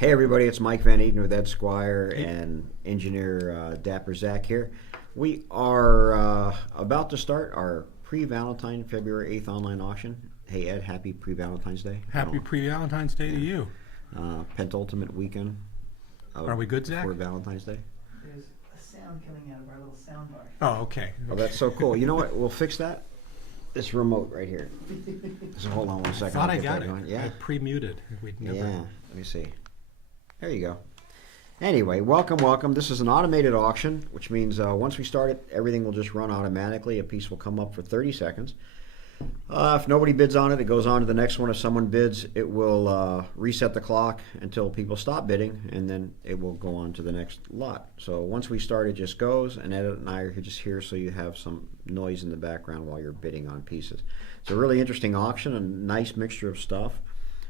Hey everybody, it's Mike Van Eaton with Ed Squire and engineer Dapper Zach here. We are about to start our Pre-Valentine February 8th online auction. Hey Ed, happy Pre-Valentine's Day. Happy Pre-Valentine's Day to you. Penultimate weekend. Are we good, Zach? For Valentine's Day. There's a sound coming out of our little sound bar. Oh, okay. Oh, that's so cool. You know what? We'll fix that. This remote right here. So hold on one second. I thought I got it. Yeah. I pre-muted. We'd never... Yeah. Let me see. There you go. Anyway, welcome. This is an automated auction, which means once we start it, everything will just run automatically. A piece will come up for 30 seconds. If nobody bids on it, it goes on to the next one. If someone bids, it will reset the clock until people stop bidding, and then it will go on to the next lot. So once we start, it just goes, and Ed and I are just here so you have some noise in the background while you're bidding on pieces. It's a really interesting auction, a nice mixture of stuff.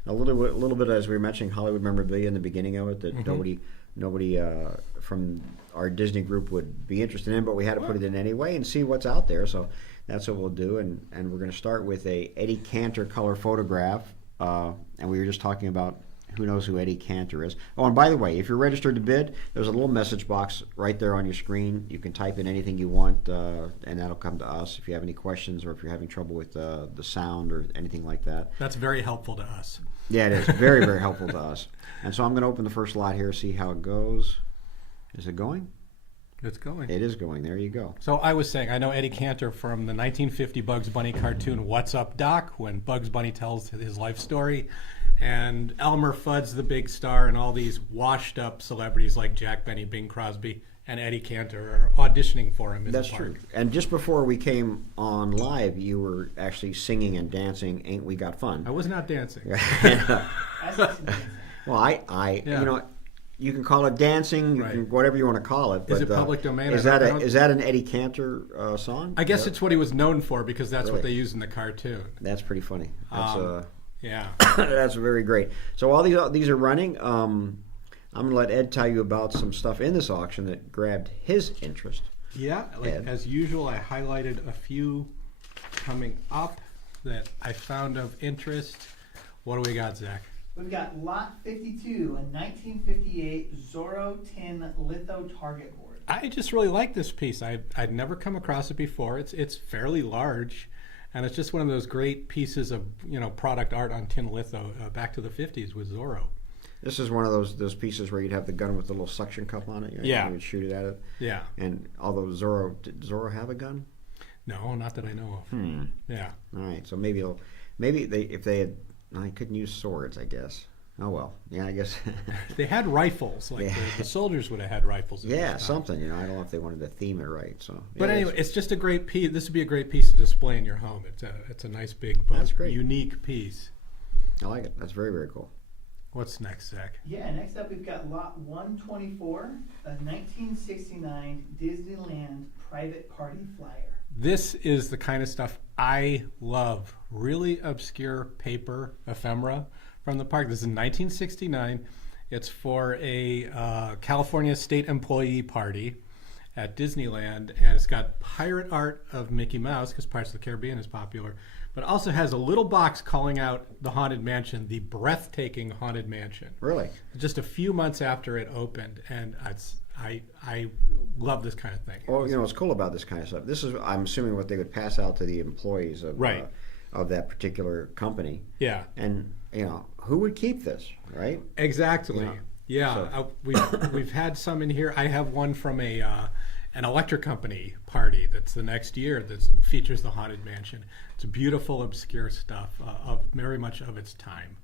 A little bit, as we were mentioning, Hollywood memorabilia in the beginning of it that nobody from our Disney group would be interested in, but we had to put it in anyway and see what's out there. So that's what we'll do, and we're going to start with a Eddie Cantor color photograph, and we were just talking about who knows who Eddie Cantor is. Oh, and by the way, if you're registered to bid, there's a little message box right there on your screen. You can type in anything you want, and that'll come to us if you have any questions or if you're having trouble with the sound or anything like that. That's very helpful to us. Yeah, it is. Very, very helpful to us. And so I'm going to open the first lot here, see how it goes. Is it going? It's going. It is going. There you go. So I was saying, I know Eddie Cantor from the 1950 Bugs Bunny cartoon What's Up, Doc, when Bugs Bunny tells his life story. And Elmer Fudd's the big star, and all these washed-up celebrities like Jack Benny, Bing Crosby, and Eddie Cantor are auditioning for him in That's the park. true. And just before we came on live, you were actually singing and dancing, Ain't We Got Fun? I was not dancing. Well, I Yeah. you know, you can call it dancing, you Right. can, whatever you want to call it. But, Is it public domain? Is that an Eddie Cantor song? I guess it's what he was known for because that's what Really? they use in the cartoon. That's pretty funny. That's Yeah. that's very great. So all these are running. I'm going to let Ed tell you about some stuff in this auction that grabbed his interest. Yeah, as usual, I highlighted a few coming up that I found of interest. What do we got, Zach? We've got Lot 52, a 1958 Zorro tin litho target board. I just really like this piece. I'd never come across it before. It's fairly large, and it's just one of those great pieces of product art on tin litho back to the 50s with Zorro. This is one of those pieces where you'd have the gun with the little suction cup on it. Yeah. You would shoot it at it. Yeah. And although did Zorro have a gun? No, not that I know of. Yeah. All right. So maybe if they had, no, they couldn't use swords, I guess. Oh well. Yeah, I guess. They had rifles. Like Yeah. the soldiers would have had rifles. Yeah, something. I don't know if they wanted to theme it right. So. But yeah, anyway, it's just a great piece. This would be a great piece to display in your home. It's a nice big, That's great. unique piece. I like it. That's very, very cool. What's next, Zach? Yeah, next up we've got Lot 124, a 1969 Disneyland private party flyer. This is the kind of stuff I love. Really obscure paper ephemera from the park. This is 1969. It's for a California state employee party at Disneyland, and it's got pirate art of Mickey Mouse because Pirates of the Caribbean is popular, but also has a little box calling out the Haunted Mansion, the breathtaking Haunted Mansion. Really? Just a few months after it opened, and I love this kind of thing. Well, what's cool about this kind of stuff. This is, I'm assuming, what they would pass out to the employees of Right. Of that particular company. Yeah. And who would keep this, right? Exactly. Yeah. Yeah, So- we've had some in here. I have one from an electric company party that's the next year that features the Haunted Mansion. It's beautiful, obscure stuff, of very much of its time.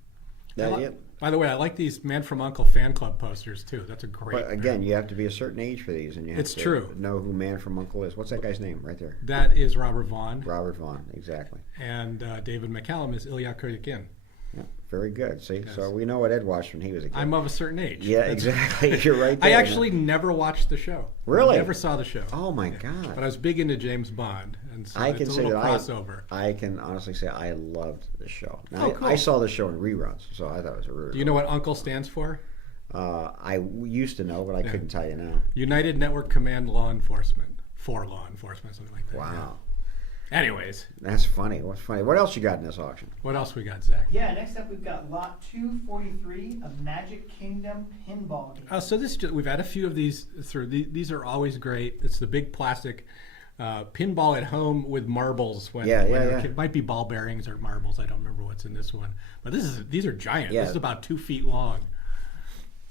By the way, I like these Man from U.N.C.L.E. fan club posters too. That's a great. But again, you have to be a certain age for these, and you have It's to true. know who Man from U.N.C.L.E. is. What's that guy's name right there? That is Robert Vaughn, Robert Vaughn, exactly. and David McCallum is Ilya Kuryakin. Yeah, very good. See, Yes. so we know what Ed watched when he was a kid. I'm of a certain age. Yeah, exactly. You're right there. I actually never watched the show. Really? Never saw the show. Oh my God. But I was big into James Bond, and so I it's can a say little that crossover. I can honestly say I loved the show. Now, Oh, cool. I saw the show in reruns, so I thought it was a really. Do you know what UNCLE stands for? I used to know, but I couldn't tell you now. United Network Command Law Enforcement. For law enforcement, something like that. Wow. Anyways, That's funny. What's funny? What else you got in this auction? what else we got, Zach? Yeah, next up we've got lot 243 of Magic Kingdom pinball games. So we've had a few of these through. These are always great. It's the big plastic pinball at home with marbles. Yeah. It might be ball bearings or marbles. I don't remember what's in this one. But these are giant. Yeah. This is about 2 feet long.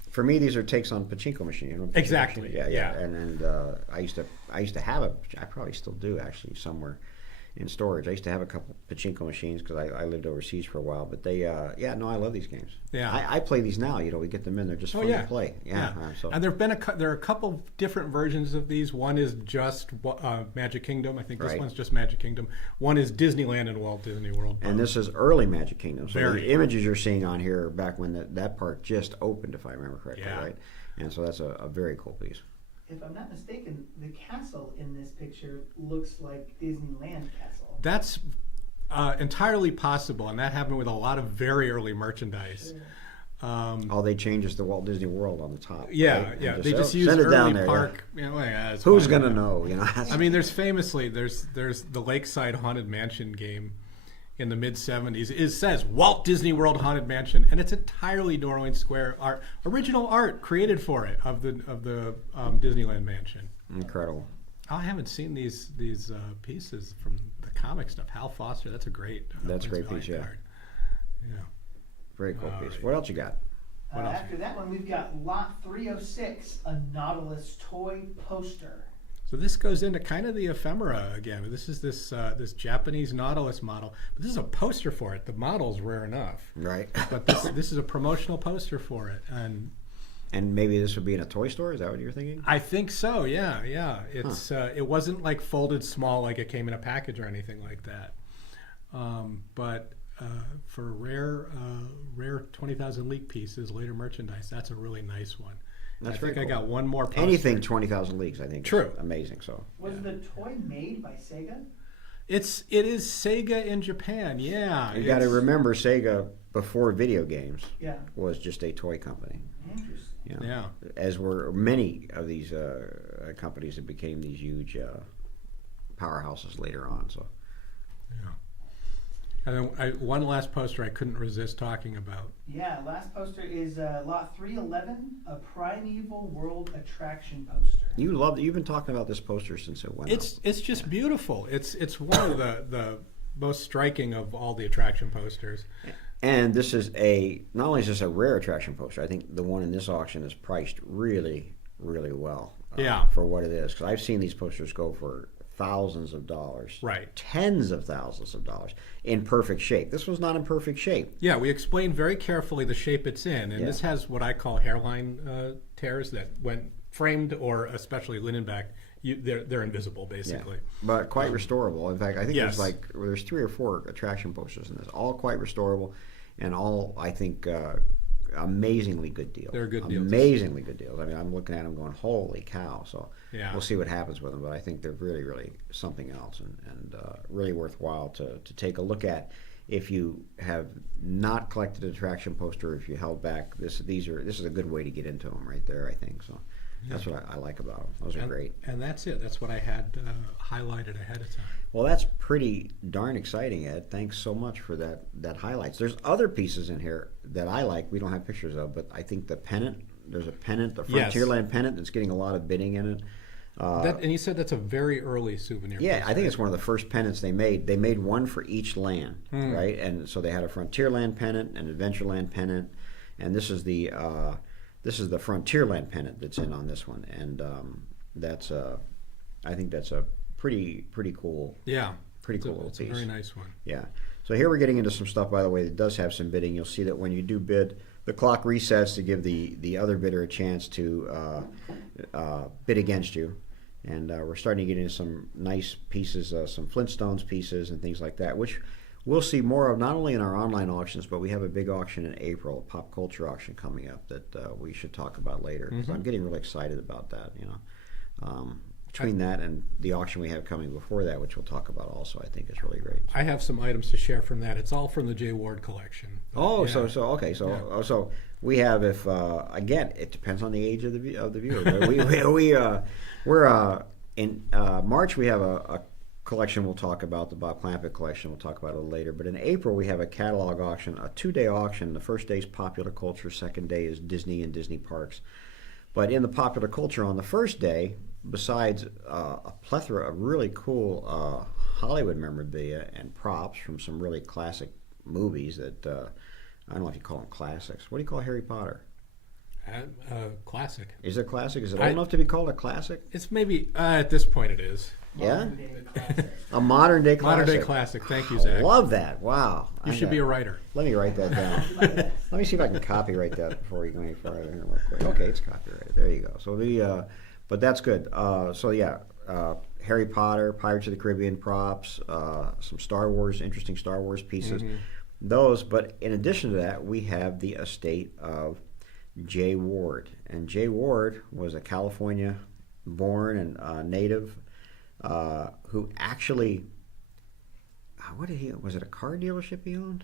For me, these are takes on pachinko machine. You know, pachinko Exactly, machine. Yeah. yeah. And I used to have I probably still do actually somewhere in storage. I used to have a couple pachinko machines because I lived overseas for a while. But they, I love these games. Yeah. I play these now. You know, we get them in. They're just fun to play. Yeah. So. And there are a couple different versions of these. One is just Magic Kingdom. I think this Right. one's just Magic Kingdom. One is Disneyland and Walt Disney World. And this is early Magic Kingdom. So Very the images you're seeing on here are back when that park just opened, if I remember correctly, Yeah. right? And so that's a very cool piece. If I'm not mistaken, the castle in this picture looks like Disneyland Castle. That's entirely possible, and that happened with a lot of very early merchandise. All they change is the Walt Disney World on the top. Yeah, right? And yeah. They just send use it down early there, yeah. park. You know, it's Who's fine. gonna know? You know. I mean, there's the Lakeside Haunted Mansion game in the mid '70s. It says Walt Disney World Haunted Mansion, and it's entirely New Orleans Square art, original art created for it of the Disneyland Mansion. Incredible. Oh, I haven't seen these pieces from the comic stuff. Hal Foster, that's a great. That's a great Valentine piece, yeah. card. Yeah. Very cool All piece. right. What else you got? What else? After that one, we've got lot 306, a Nautilus toy poster. So this goes into kind of the ephemera again. This is this Japanese Nautilus model, but this is a poster for it. The model's rare enough, Right. but this is a promotional poster for it, and And maybe this would be in a toy store. Is that what you're thinking? I think so. Yeah. It's it wasn't like folded small, like it came in a package or anything like that. But for rare 20,000 league pieces, later merchandise, that's a really nice one. That's I very think I cool. got one more poster. Anything 20,000 leagues, I think. True. Is amazing. So. Was the toy made by Sega? It is Sega in Japan. Yeah. You got to it's- remember, Sega before video games Yeah. was just a toy company. Interesting. You know, Yeah. As were many of these companies that became these huge powerhouses later on. So. Yeah. And then one last poster I couldn't resist talking about. Yeah, last poster is lot 311, a Primeval World attraction poster. You've been talking about this poster since it went up. It's just beautiful. It's one of the most striking of all the attraction posters. And this is not only is this a rare attraction poster, I think the one in this auction is priced really, really well. Yeah. For what it is, because I've seen these posters go for thousands of dollars, Right. Tens of thousands of dollars in perfect shape. This was not in perfect shape. Yeah, we explained very carefully the shape it's in, and Yeah. this has what I call hairline tears that, when framed or especially linen back, they're invisible basically. But quite restorable. In fact, I think Yes. there's 3 or 4 attraction posters in this, all quite restorable, and all I think amazingly good deals. They're good deals. Amazingly good deals. I mean, I'm looking at them going, holy cow! So Yeah. we'll see what happens with them, but I think they're really, really something else, and really worthwhile to take a look at. If you have not collected an attraction poster, if you held back, this is a good way to get into them right there. I think so. That's what I like about them. Those are great. And that's it. That's what I had highlighted ahead of time. Well, that's pretty darn exciting, Ed. Thanks so much for that highlights. There's other pieces in here that I like. We don't have pictures of, but I think the pennant. There's a pennant, the Yes. Frontierland pennant, that's getting a lot of bidding in it. And you said that's a very early souvenir. Yeah, poster. I think it's one of the first pennants they made. They made one for each land, Hmm. right? And so they had a Frontierland pennant, an Adventureland pennant, and this is the Frontierland pennant that's in on this one, and I think that's a pretty cool. Yeah. Pretty It's a- cool little It's piece. a very nice one. Yeah. So here we're getting into some stuff, by the way, that does have some bidding. You'll see that when you do bid, the clock resets to give the other bidder a chance to bid against you. And we're starting to get into some nice pieces, some Flintstones pieces and things like that, which we'll see more of not only in our online auctions, but we have a big auction in April, a pop culture auction coming up that we should talk about later. 'Cause I'm getting really excited about that, you know. Between that and the auction we have coming before that, which we'll talk about also, I think is really great. I have some items to share from that. It's all from the J. Ward collection. Oh, Yeah. so we have, if again, it depends on the age of the viewer. We're in March. We have a collection we'll talk about, the Bob Clampett collection, we'll talk about a little later. But in April, we have a catalog auction, a 2-day auction. The first day is popular culture, second day is Disney and Disney parks. But in the popular culture on the first day, besides a plethora of really cool Hollywood memorabilia and props from some really classic movies that, I don't know if you call them classics. What do you call Harry Potter? Classic. Is it a classic? Is it old enough to be called a classic? It's maybe, at this point it is. Yeah? Modern day classic. A modern day classic. Modern day classic. Thank you, Zach. Love that. Wow. You should be a writer. Let me write that down. Let me see if I can copyright that before we go any farther here real quick. Okay, it's copyrighted. There you go. So but that's good. Harry Potter, Pirates of the Caribbean props, some Star Wars, interesting Star Wars pieces. Mm-hmm. Those, but in addition to that, we have the estate of Jay Ward. And Jay Ward was a California-born and native who actually, was it a car dealership he owned?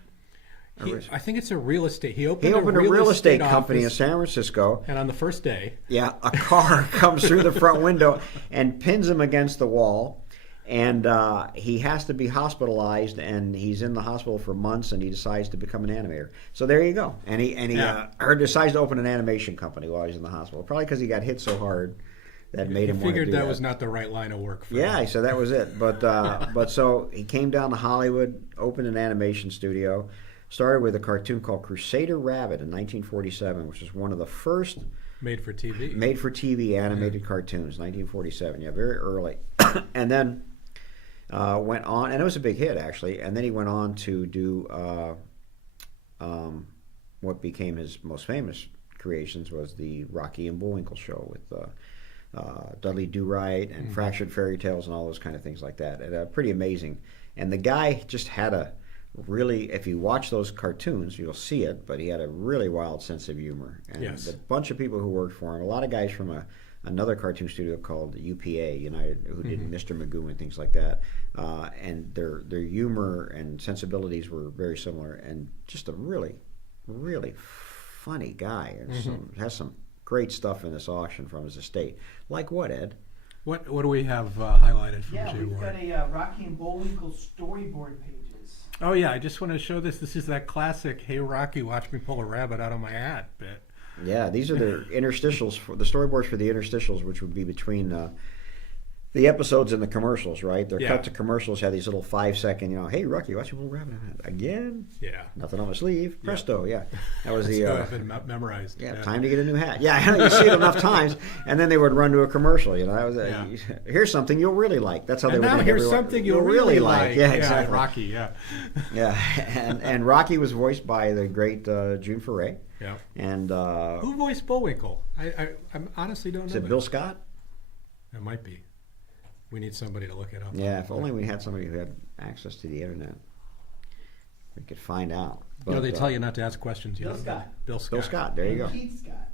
I think it's a real estate. He opened a real estate company in office, San Francisco. and on the first day, A car comes through the front window and pins him against the wall. And he has to be hospitalized, and he's in the hospital for months, and he decides to become an animator. So there you go. And he decides to open an animation company while he's in the hospital, probably because he got hit so hard that made him want to figured do that was not the right line of work for him. Yeah, so that was it. But so he came down to Hollywood, opened an animation studio, started with a cartoon called Crusader Rabbit in 1947, which is one of the first made-for-TV animated cartoons, 1947. Yeah, very early. And then went on, and it was a big hit actually. And then he went on to do what became his most famous creations was the Rocky and Bullwinkle show with Dudley Do-Right and Fractured Fairy Tales and all those kind of things like that. And, pretty amazing. And the guy just had a really, if you watch those cartoons, you'll see it, but he had a really wild sense of humor. And Yes. a bunch of people who worked for him, a lot of guys from another cartoon studio called UPA, United, who did Mr. Magoo and things like that. And their humor and sensibilities were very similar, and just a really, really funny guy. And has some great stuff in this auction from his estate. Like what, Ed? What do we have highlighted from Yeah, Jay we've Ward? got a Rocky and Bullwinkle storyboard pages. Oh yeah, I just want to show this. This is that classic "Hey Rocky, watch me pull a rabbit out of my hat" bit. Yeah, these are the interstitials, for the storyboards for the interstitials, which would be between the episodes and the commercials, right? They're cut to commercials, have these little 5-second, hey, Rocky, watch your little rabbit again? Yeah. Nothing on my sleeve. Presto, yeah. That was the... It's been memorized. Yeah, time to get a new hat. Yeah, you see it enough times, and then they would run to a commercial. That was here's something you'll really like. That's how they And would now make here's everyone- something you'll really like. Yeah, exactly. Rocky, yeah. Yeah, and Rocky was voiced by the great June Foray. Yeah. And Who voiced Bullwinkle? I honestly don't know. is it that. Bill Scott? It might be. We need somebody to look it up. Yeah, if only we had somebody who had access to the internet. We could find out. But, They tell you not to ask questions. Bill Scott. Bill Scott. Bill Scott, there you go. And Keith Scott.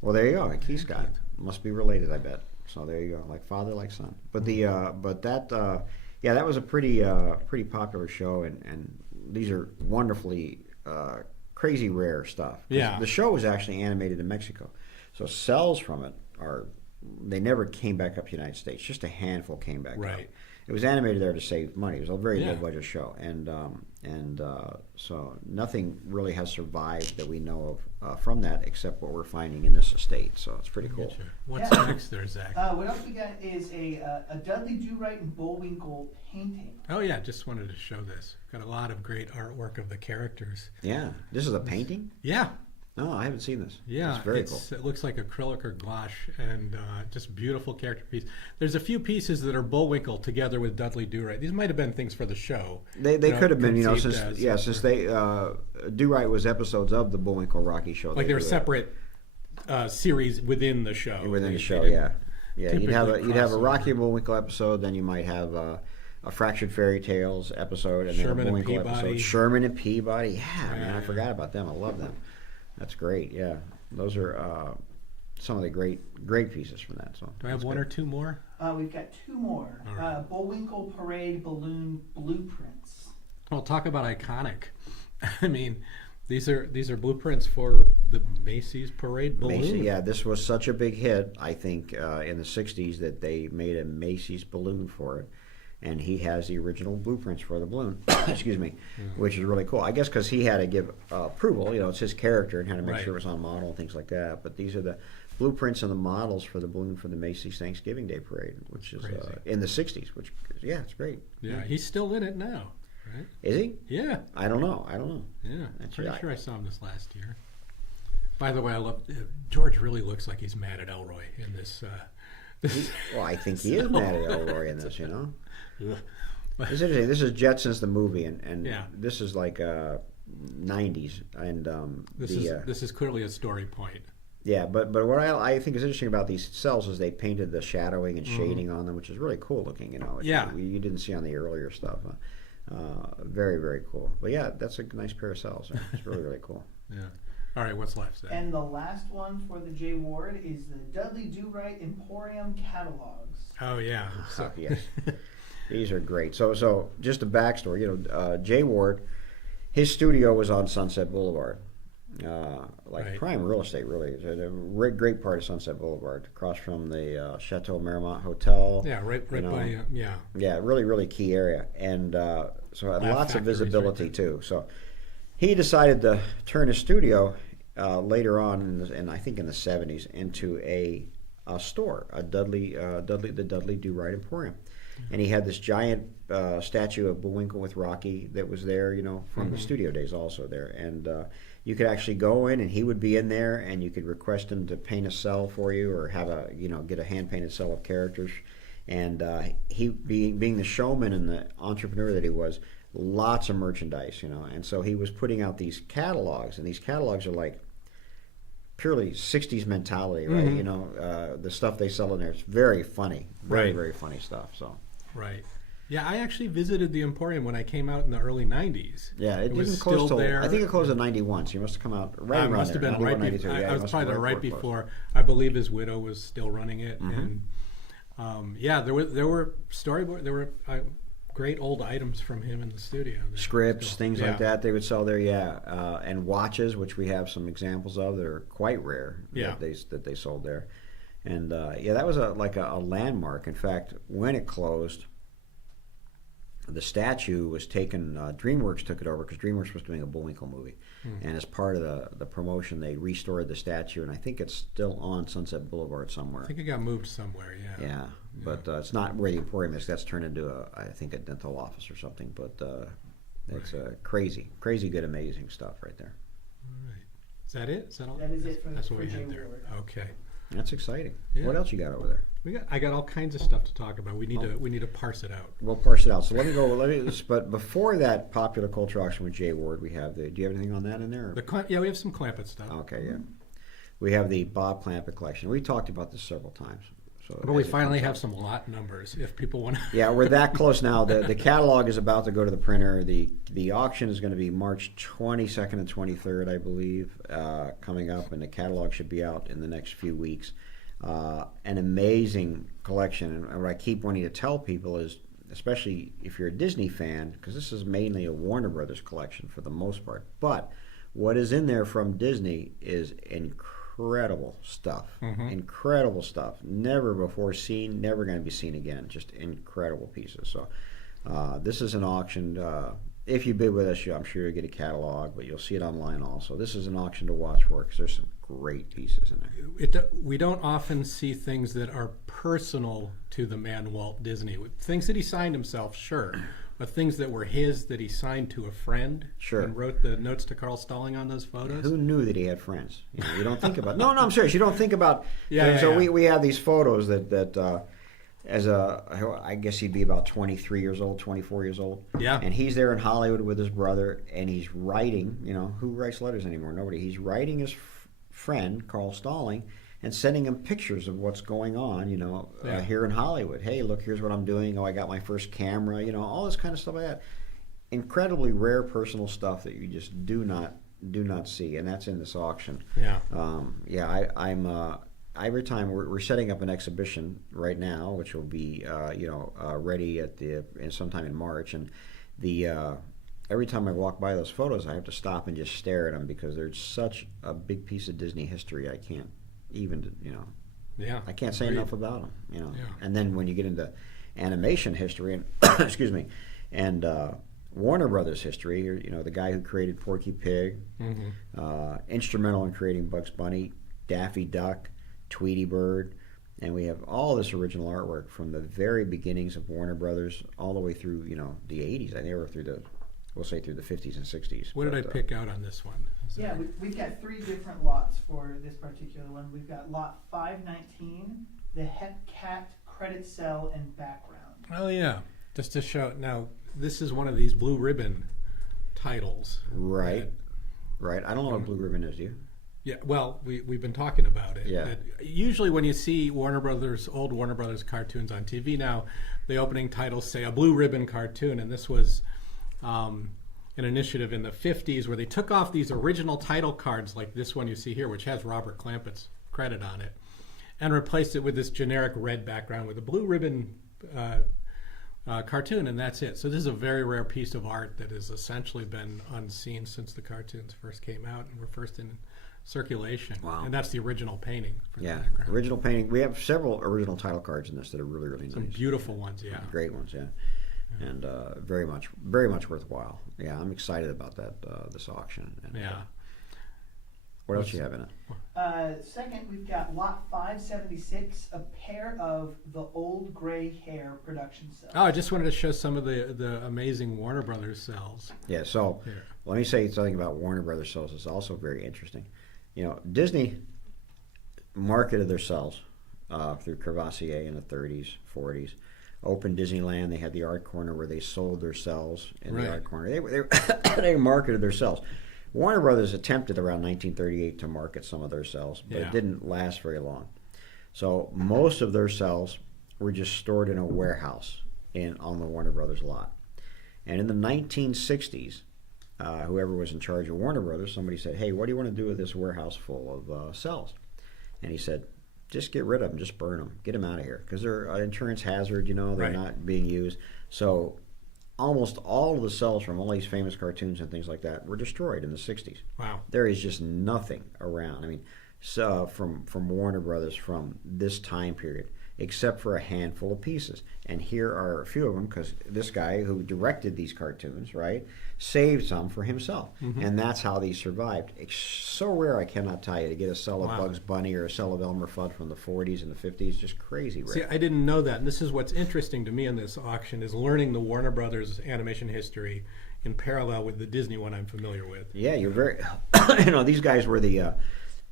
Well, there you go. Keith Scott must be related, I bet. So there you go, like father, like son. But that was a pretty popular show, and these are wonderfully crazy rare stuff. Yeah. The show was actually animated in Mexico, so cells from it they never came back up to the United States. Just a handful came back up. Right. It was animated there to save money. It was a very Yeah. low budget show, and so nothing really has survived that we know of from that, except what we're finding in this estate. So it's pretty cool. Gotcha. What's Yeah. next there, Zach? What else we got is a Dudley Do-Right and Bullwinkle painting. Oh yeah, just wanted to show this. Got a lot of great artwork of the characters. Yeah, this is a painting. Yeah. No, I haven't seen this. Yeah, it's very cool. It looks like acrylic or gouache, and just beautiful character piece. There's a few pieces that are Bullwinkle together with Dudley Do-Right. These might have been things for the show. They could have been, conceived since they Do-Right was episodes of the Bullwinkle Rocky show. Like they were separate series within the show. Within the show, didn't yeah. You'd have a crossover. Rocky and Bullwinkle episode, then you might have a Fractured Fairy Tales episode, and Sherman then a and Bullwinkle Peabody. episode. Sherman and Peabody, yeah, man, I Yeah. forgot about them. I love them. That's great. Yeah, those are some of the great pieces from that. So Do I have one or two more? We've got two more. All right. Bullwinkle Parade Balloon Blueprints. Well, talk about iconic. I mean, these are blueprints for the Macy's Parade balloon. Macy's, yeah, this was such a big hit, I think, in the 60s that they made a Macy's balloon for it. and he has the original blueprints for the balloon. Excuse me, which is really cool. I guess because he had to give approval. It's his character and had to make Right. sure it was on model and things like that. But these are the blueprints and the models for the balloon for the Macy's Thanksgiving Day Parade, which is Crazy. in the '60s. Which, yeah, it's great. Yeah, he's still in it now, right? Is he? Yeah, I don't know. yeah. That's Pretty right. sure I saw him this last year. By the way, I love George. Really looks like he's mad at Elroy in this. Well, I think he is mad at Elroy in this. Ugh. It's interesting. This is Jetsons the movie, and Yeah. this is like '90s, and This is clearly a story point. yeah. But what I think is interesting about these cells is they painted the shadowing and shading on them, which is really cool looking. Yeah. you didn't see on the earlier stuff. Very very cool. But yeah, that's a nice pair of cells. It's really really cool. Yeah. All right, what's left, Zach? And the last one for the J Ward is the Dudley Do-Right Emporium catalogs. Oh yeah. So, Yes. These are great. So just a backstory. Jay Ward, his studio was on Sunset Boulevard, Right. prime real estate. Really, it's a great part of Sunset Boulevard, across from the Chateau Marmont Hotel. yeah, right you know. by yeah. Yeah, really, really key area, and so had Laugh lots of Factory's visibility right too. So he decided to turn his studio later on, I think in the '70s, into a store, the Dudley Do-Right Emporium, and he had this giant statue of Bullwinkle with Rocky that was there, from the studio days, also there, and you could actually go in, and he would be in there, and you could request him to paint a cell for you, or have get a hand painted cell of characters. And he, being the showman and the entrepreneur that he was, lots of merchandise, and so he was putting out these catalogs, and these catalogs are like purely '60s mentality, right? The stuff they sell in there is very funny, very Right. very funny stuff. So Right. Yeah, I actually visited the Emporium when I came out in the early '90s. yeah, it was didn't close still till there. I think it closed in '91. So you must have come out right I around must have there, been right 91, before. 92. Yeah, I it was must probably have there been right before it closed. before. I believe his widow was still running it, Mm-hmm. and yeah, there were storyboard. There were great old items from him in the studio. there Scripts, still. things Yeah. like that they would sell there, and watches, which we have some examples of that are quite rare. Yeah. that they sold there, and that was a landmark. In fact, when it closed, the statue was taken. DreamWorks took it over because DreamWorks was doing a Bullwinkle movie, and as part of the promotion, they restored the statue, and I think it's still on Sunset Boulevard somewhere. I think it got moved somewhere. Yeah. Yeah, but it's not where the Emporium is. That's turned into I think a dental office or something. But it's crazy good, amazing stuff right there. All right. Is that it? Is that all? That is it That's for what we J had there. Ward. Okay. That's exciting. Yeah. What else you got over there? I got all kinds of stuff to talk about. We need to parse it out. We'll parse it out. So let me go. But before that popular culture auction with Jay Ward, we have do you have anything on that in there? Yeah, we have some Clampett stuff. Okay, yeah. We have the Bob Clampett collection. We talked about this several times. So But we as it finally comes have out. some lot numbers if people want to. Yeah, we're that close now. The catalog is about to go to the printer. The auction is going to be March 22nd and 23rd, I believe, coming up, and the catalog should be out in the next few weeks. An amazing collection, and what I keep wanting to tell people is, especially if you're a Disney fan, because this is mainly a Warner Brothers collection for the most part, but what is in there from Disney is incredible stuff. Incredible stuff. Never before seen, never going to be seen again. Just incredible pieces. So this is an auction. If you bid with us, I'm sure you'll get a catalog, but you'll see it online also. This is an auction to watch for because there's some great pieces in there. We don't often see things that are personal to the man Walt Disney. Things that he signed himself, sure, but things that were his that he signed to a friend. Sure. And wrote the notes to Carl Stalling on those photos. Who knew that he had friends? You don't think about. No, I'm serious. You don't think about. Yeah. So we have these photos that I guess he'd be about 23 years old, 24 years old. Yeah. And he's there in Hollywood with his brother, and he's writing. Who writes letters anymore? Nobody. He's writing his friend Carl Stalling and sending him pictures of what's going on. Here in Hollywood. Hey, look, here's what I'm doing. Oh, I got my first camera. All this kind of stuff like that. Incredibly rare personal stuff that you just do not see, and that's in this auction. Yeah. I'm every time we're setting up an exhibition right now, which will be ready sometime in March, and every time I walk by those photos, I have to stop and just stare at them because there's such a big piece of Disney history. I can't even Yeah. I can't say Agreed. enough about them. Yeah. And then when you get into animation history and excuse me, and Warner Brothers history. You know, the guy who created Porky Pig, instrumental in creating Bugs Bunny, Daffy Duck, Tweety Bird, and we have all this original artwork from the very beginnings of Warner Brothers all the way through, you know, the 80s. I think they were through the, we'll say through the 50s and 60s. What did I pick out on this one? Yeah, we've got 3 different lots for this particular one. We've got lot 519, the Het Cat credit cell and background. Oh yeah, just to show. Now this is one of these blue ribbon titles. Right, right. I don't know what Blue Ribbon is, do you? Yeah, well, we've been talking about it. Yeah. That usually when you see Warner Brothers, old Warner Brothers cartoons on TV now, the opening titles say a blue ribbon cartoon, and this was an initiative in the 50s where they took off these original title cards like this one you see here, which has Robert Clampett's credit on it, and replaced it with this generic red background with a blue ribbon cartoon, and that's it. So this is a very rare piece of art that has essentially been unseen since the cartoons first came out and were first in circulation. Wow. And that's the original painting for the Yeah, background. original painting. We have several original title cards in this that are really, really Some nice. beautiful ones, yeah. Great ones, yeah. And very much worthwhile. Yeah, I'm excited about that, this auction. And, Yeah. what else you have in it? Second, we've got lot 576, a pair of the Old Gray Hair production cells. Oh, I just wanted to show some of the amazing Warner Brothers cells. Yeah, so Here. let me say something about Warner Brothers cells. It's also very interesting. You know, Disney marketed their cells through Crevassier in the 30s, 40s. Opened Disneyland. They had the art corner where they sold their cells in the art corner. They marketed their cells. Warner Brothers attempted around 1938 to market some of their cells, but it didn't last very long. So most of their cells were just stored in a warehouse on the Warner Brothers lot. And in the 1960s, whoever was in charge of Warner Brothers, somebody said, "Hey, what do you want to do with this warehouse full of cells?" And he said, "Just get rid of them, just burn them, get them out of here, because they're an insurance hazard, you know, they're not being used." So almost all of the cells from all these famous cartoons and things like that were destroyed in the 60s. Wow. There is just nothing around. I mean, so from Warner Brothers from this time period, except for a handful of pieces. And here are a few of them, because this guy who directed these cartoons, right, saved some for himself. And that's how these survived. It's so rare, I cannot tell you, to get a cell of Bugs Bunny or a cell of Elmer Fudd from the 40s and the 50s. Just crazy rare. See, I didn't know that, and this is what's interesting to me in this auction is learning the Warner Brothers animation history in parallel with the Disney one I'm familiar with. Yeah, you're very. You know, these guys were the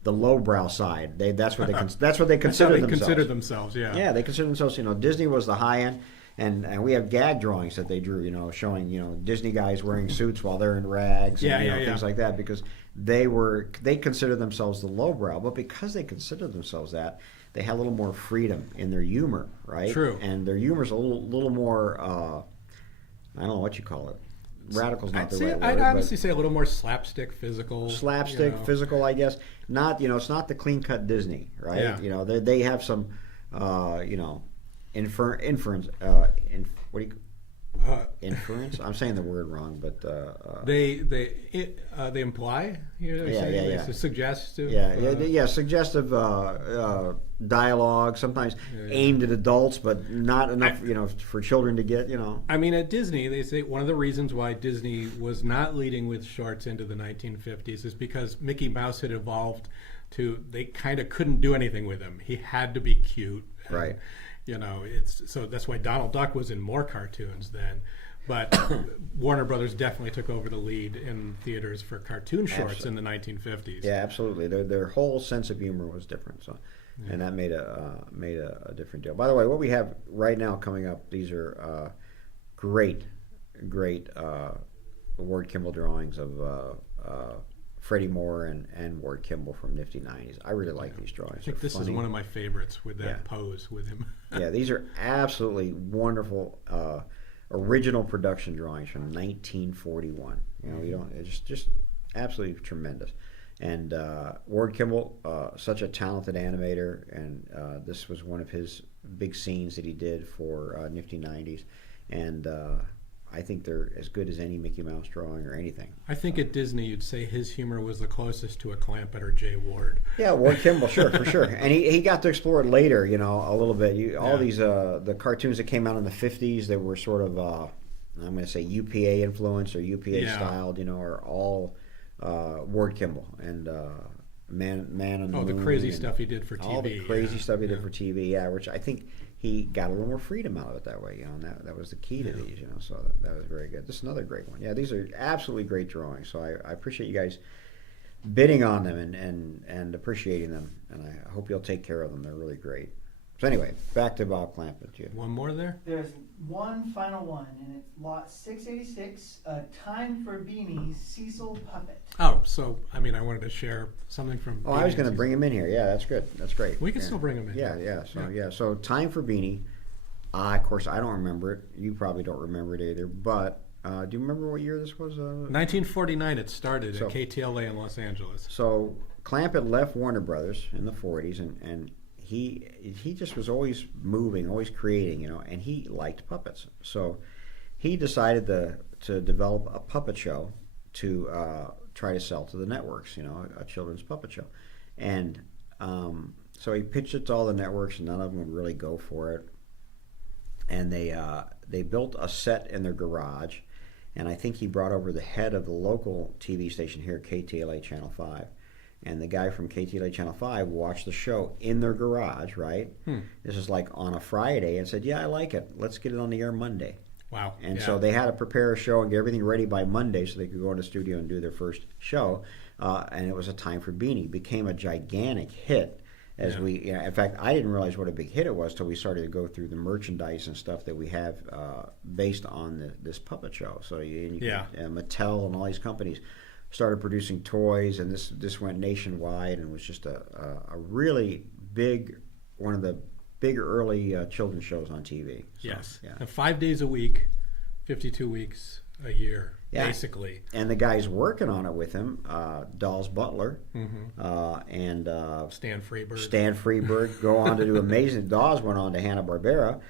lowbrow side. That's what they considered themselves. Yeah. Yeah, they considered themselves. You know, Disney was the high end, and we have gag drawings that they drew. You know, showing Disney guys wearing suits while they're in rags. And, things like that, because they considered themselves the lowbrow, but because they considered themselves that, they had a little more freedom in their humor, right? True. And their humor's a little more. I don't know what you call it. Radical's not the right word. I'd honestly say a little more slapstick, physical. Slapstick, physical, I guess. Not, it's not the clean cut Disney, right? Yeah. They have some, inference. Inference. I'm saying the word wrong, but They imply. Yeah. Suggestive. Suggestive dialogue. Sometimes aimed at adults, but not enough, for children to get. I mean, at Disney, they say one of the reasons why Disney was not leading with shorts into the 1950s is because Mickey Mouse had evolved to. They kind of couldn't do anything with him. He had to be cute. Right. So that's why Donald Duck was in more cartoons then. But Warner Brothers definitely took over the lead in theaters for cartoon shorts in the 1950s. Yeah, absolutely. Their whole sense of humor was different. So, and that made a different deal. By the way, what we have right now coming up, these are great Ward Kimball drawings of Freddie Moore and Ward Kimball from Nifty 90s. I really like these drawings. I think this is one of my favorites with that pose with him. Yeah, these are absolutely wonderful original production drawings from 1941. It's just absolutely tremendous. And Ward Kimball, such a talented animator, and this was one of his big scenes that he did for Nifty 90s. And I think they're as good as any Mickey Mouse drawing or anything. I think at Disney you'd say his humor was the closest to a Clampett or Jay Ward. Yeah, Ward Kimball, sure, for sure. And he got to explore it later, you know, a little bit. All these, the cartoons that came out in the 50s that were sort of, I'm going to say UPA influenced or UPA styled, you know, are all Ward Kimball and Man on the Moon. The crazy stuff he did for TV. All the crazy stuff he did for TV, which I think he got a little more freedom out of it that way, you know, and that was the key to these, you know, so that was very good. This is another great one. Yeah, these are absolutely great drawings, so I appreciate you guys bidding on them and appreciating them, and I hope you'll take care of them. They're really great. So anyway, back to Bob Clampett. One more there? There's one final one, and it's lot 686, Time for Beanie, Cecil Puppet. Oh, so, I mean, I wanted to share something from... I was going to bring him in here. Yeah, that's good. That's great. We can still bring him in. Yeah. So Time for Beanie, of course, I don't remember it. You probably don't remember it either, but do you remember what year this was? 1949 it started at KTLA in Los Angeles. So Clampett left Warner Brothers in the 40s, and he just was always moving, always creating, you know, and he liked puppets. So he decided to develop a puppet show to try to sell to the networks, you know, a children's puppet show. And so he pitched it to all the networks, and none of them would really go for it. And they built a set in their garage, and I think he brought over the head of the local TV station here, KTLA Channel 5. And the guy from KTLA Channel 5 watched the show in their garage, right? This is like on a Friday, and said, yeah, I like it. Let's get it on the air Monday. Wow. And so they had to prepare a show and get everything ready by Monday so they could go in the studio and do their first show. And it was a Time for Beanie. It became a gigantic hit. In fact, I didn't realize what a big hit it was till we started to go through the merchandise and stuff that we have based on this puppet show. So Mattel and all these companies started producing toys, and this went nationwide, and was just a really big, one of the bigger early children's shows on TV. So, yes. Yeah. And 5 days a week, 52 weeks a year, basically. And the guys working on it with him, Dawes Butler, and Stan Freberg. Stan Freberg go on to do amazing. Dawes went on to Hanna-Barbera,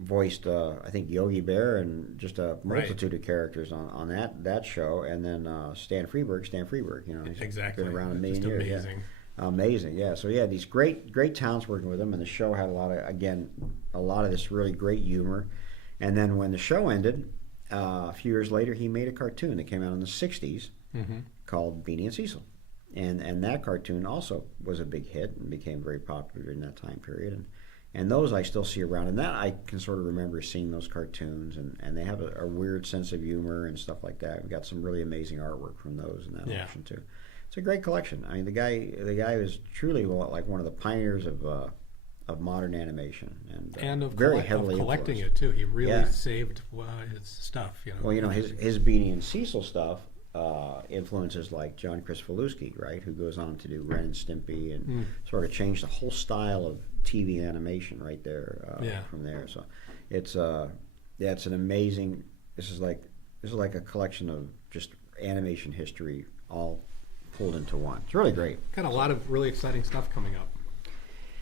voiced I think Yogi Bear and just a multitude of characters on that show. And then Stan Freberg, you know, he's been around a million years. Amazing. Amazing, yeah. So these great talents working with him, and the show had a lot of this really great humor. And then when the show ended, a few years later, he made a cartoon that came out in the 60s called Beanie and Cecil. And that cartoon also was a big hit and became very popular during that time period. And those I still see around. And that I can sort of remember seeing those cartoons. And they have a weird sense of humor and stuff like that. We've got some really amazing artwork from those in that auction, too. It's a great collection. I mean, the guy was truly like one of the pioneers of modern animation, and of very heavily collecting influenced. it too. He really saved his stuff. You know. Well, you know, his Beanie and Cecil stuff influences like John Kricfaluski, right, who goes on to do Ren and Stimpy and sort of changed the whole style of TV animation right there from there. So it's an amazing. This is like a collection of just animation history all pulled into one. It's really great. Got a lot of really exciting stuff coming up.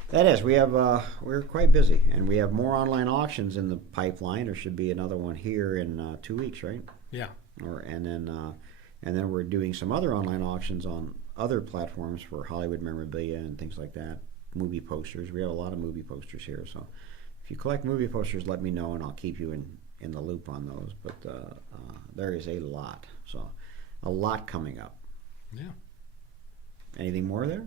That is, we're quite busy, and we have more online auctions in the pipeline. There should be another one here in 2 weeks, right? Yeah. And then we're doing some other online auctions on other platforms for Hollywood memorabilia and things like that. Movie posters. We have a lot of movie posters here, so if you collect movie posters, let me know, and I'll keep you in the loop on those. But there is a lot, so a lot coming up. Yeah. Anything more there?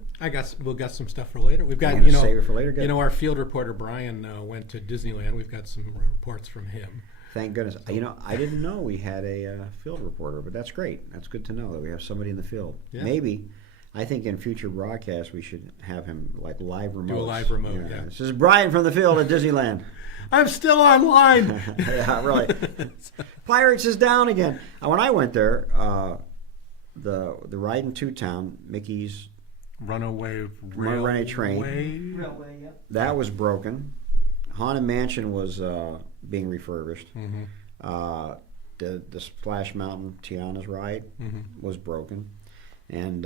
We'll get some stuff for later. We've got save it for later. Good. Our field reporter Brian went to Disneyland. We've got some reports from him. Thank goodness. I didn't know we had a field reporter, but that's great. That's good to know that we have somebody in the field. Yeah. Maybe, I think in future broadcasts we should have him like live remote. Do a live remote. Yeah. This is Brian from the field at Disneyland. I'm still online. Yeah, really. Pirates is down again. When I went there. The ride in Two-Town, Mickey's Runaway Train, Railway, yep. That was broken. Haunted Mansion was being refurbished. The Splash Mountain Tiana's ride was broken, and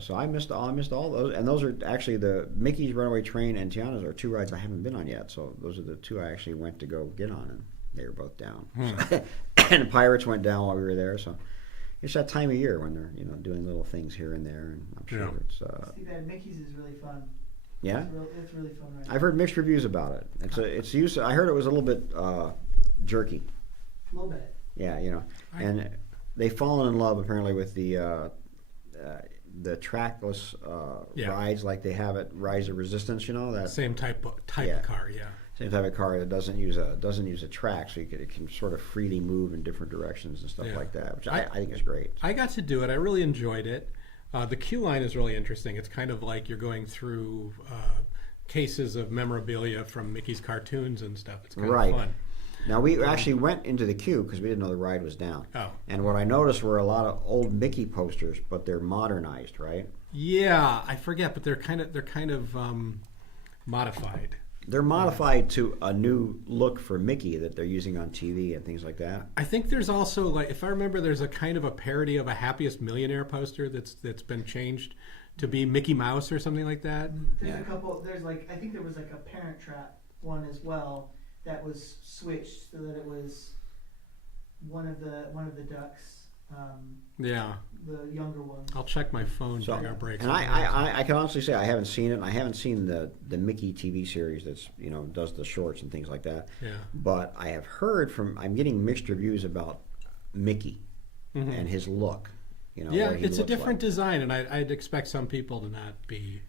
so I missed all those. And those are actually the Mickey's Runaway Train and Tiana's are two rides I haven't been on yet. So those are the two I actually went to go get on, and They were both down. And the Pirates went down while we were there. So it's that time of year when they're doing little things here and there, and I'm sure it's See that Mickey's is really fun. yeah. It's really fun right I've heard mixed reviews about it. It's used. I heard it was a little bit jerky. A little bit. Yeah, and they've fallen in love apparently with the trackless rides, like they have at Rise of Resistance. That Same type of car, yeah. Same type of car that doesn't use a track, so it can sort of freely move in different directions and stuff like that, which I think is great. I got to do it. I really enjoyed it. The queue line is really interesting. It's kind of like you're going through cases of memorabilia from Mickey's cartoons and stuff. It's kind of fun. Now, we actually went into the queue because we didn't know the ride was down. Oh. And what I noticed were a lot of old Mickey posters, but they're modernized, right? Yeah, I forget, but they're kind of modified. They're modified to a new look for Mickey that they're using on TV and things like that. I think there's also, like, if I remember, there's a kind of a parody of a Happiest Millionaire poster that's been changed to be Mickey Mouse or something like that. There's a couple. There's I think there was a Parent Trap one as well that was switched so that it was one of the ducks. Yeah. The younger one. I'll check my phone during our break. And I can honestly say I haven't seen it. And I haven't seen the Mickey TV series that's does the shorts and things like that. Yeah. But I have heard I'm getting mixed reviews about Mickey and his look. Yeah, it's a different design, and I'd expect some people to not be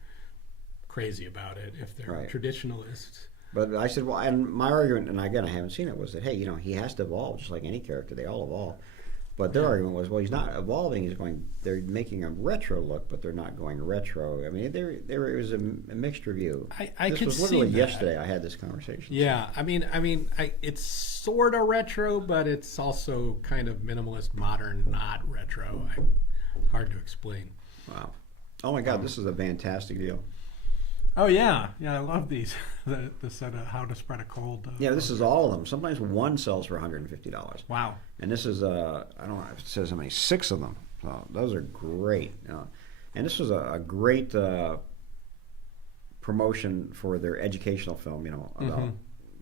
crazy about it if they're traditionalists. But I said, well, and my argument, and again I haven't seen it, was that hey, he has to evolve just like any character. They all evolve. But their argument was, well, he's not evolving. They're making a retro look, but they're not going retro. I mean, it was a mixed review. I this could was literally see that. Yesterday I had this conversation. Yeah, I mean, it's sort of retro, but it's also kind of minimalist, modern, not retro. Hard to explain. Wow. Oh my God, this is a fantastic deal. Oh yeah, I love these. the set of How to Spread a Cold. Yeah, this is all of them. Sometimes one sells for $150. Wow. And this is I don't know if it says how many, 6 of them. So those are great. And this was a great promotion for their educational film. About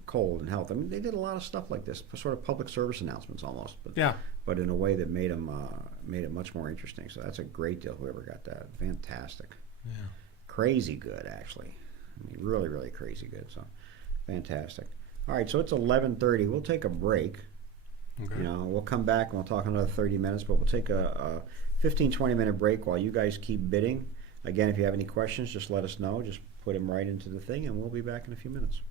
cold and health. I mean, they did a lot of stuff like this, sort of public service announcements almost. But in a way that made it much more interesting. So that's a great deal. Whoever got that, fantastic. Yeah. Crazy good, actually. I mean, really, really crazy good. So, fantastic. All right, so it's 11:30. We'll take a break. Okay. We'll come back and we'll talk another 30 minutes, but we'll take a 15, 20-minute break while you guys keep bidding. Again, if you have any questions, just let us know. Just put them right into the thing, and we'll be back in a few minutes.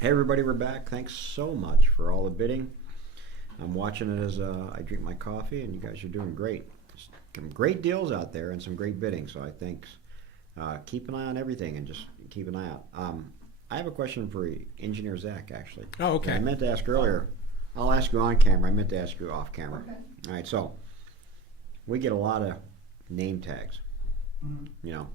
Hey everybody, we're back. Thanks so much for all the bidding. I'm watching it as I drink my coffee, and you guys are doing great. Some great deals out there and some great bidding. So I think keep an eye on everything and just keep an eye out. I have a question for Engineer Zach, actually. Oh, okay. I meant to ask earlier. I'll ask you on camera. I meant to ask you off camera. Okay. All right, so we get a lot of name tags, Mhm. you know,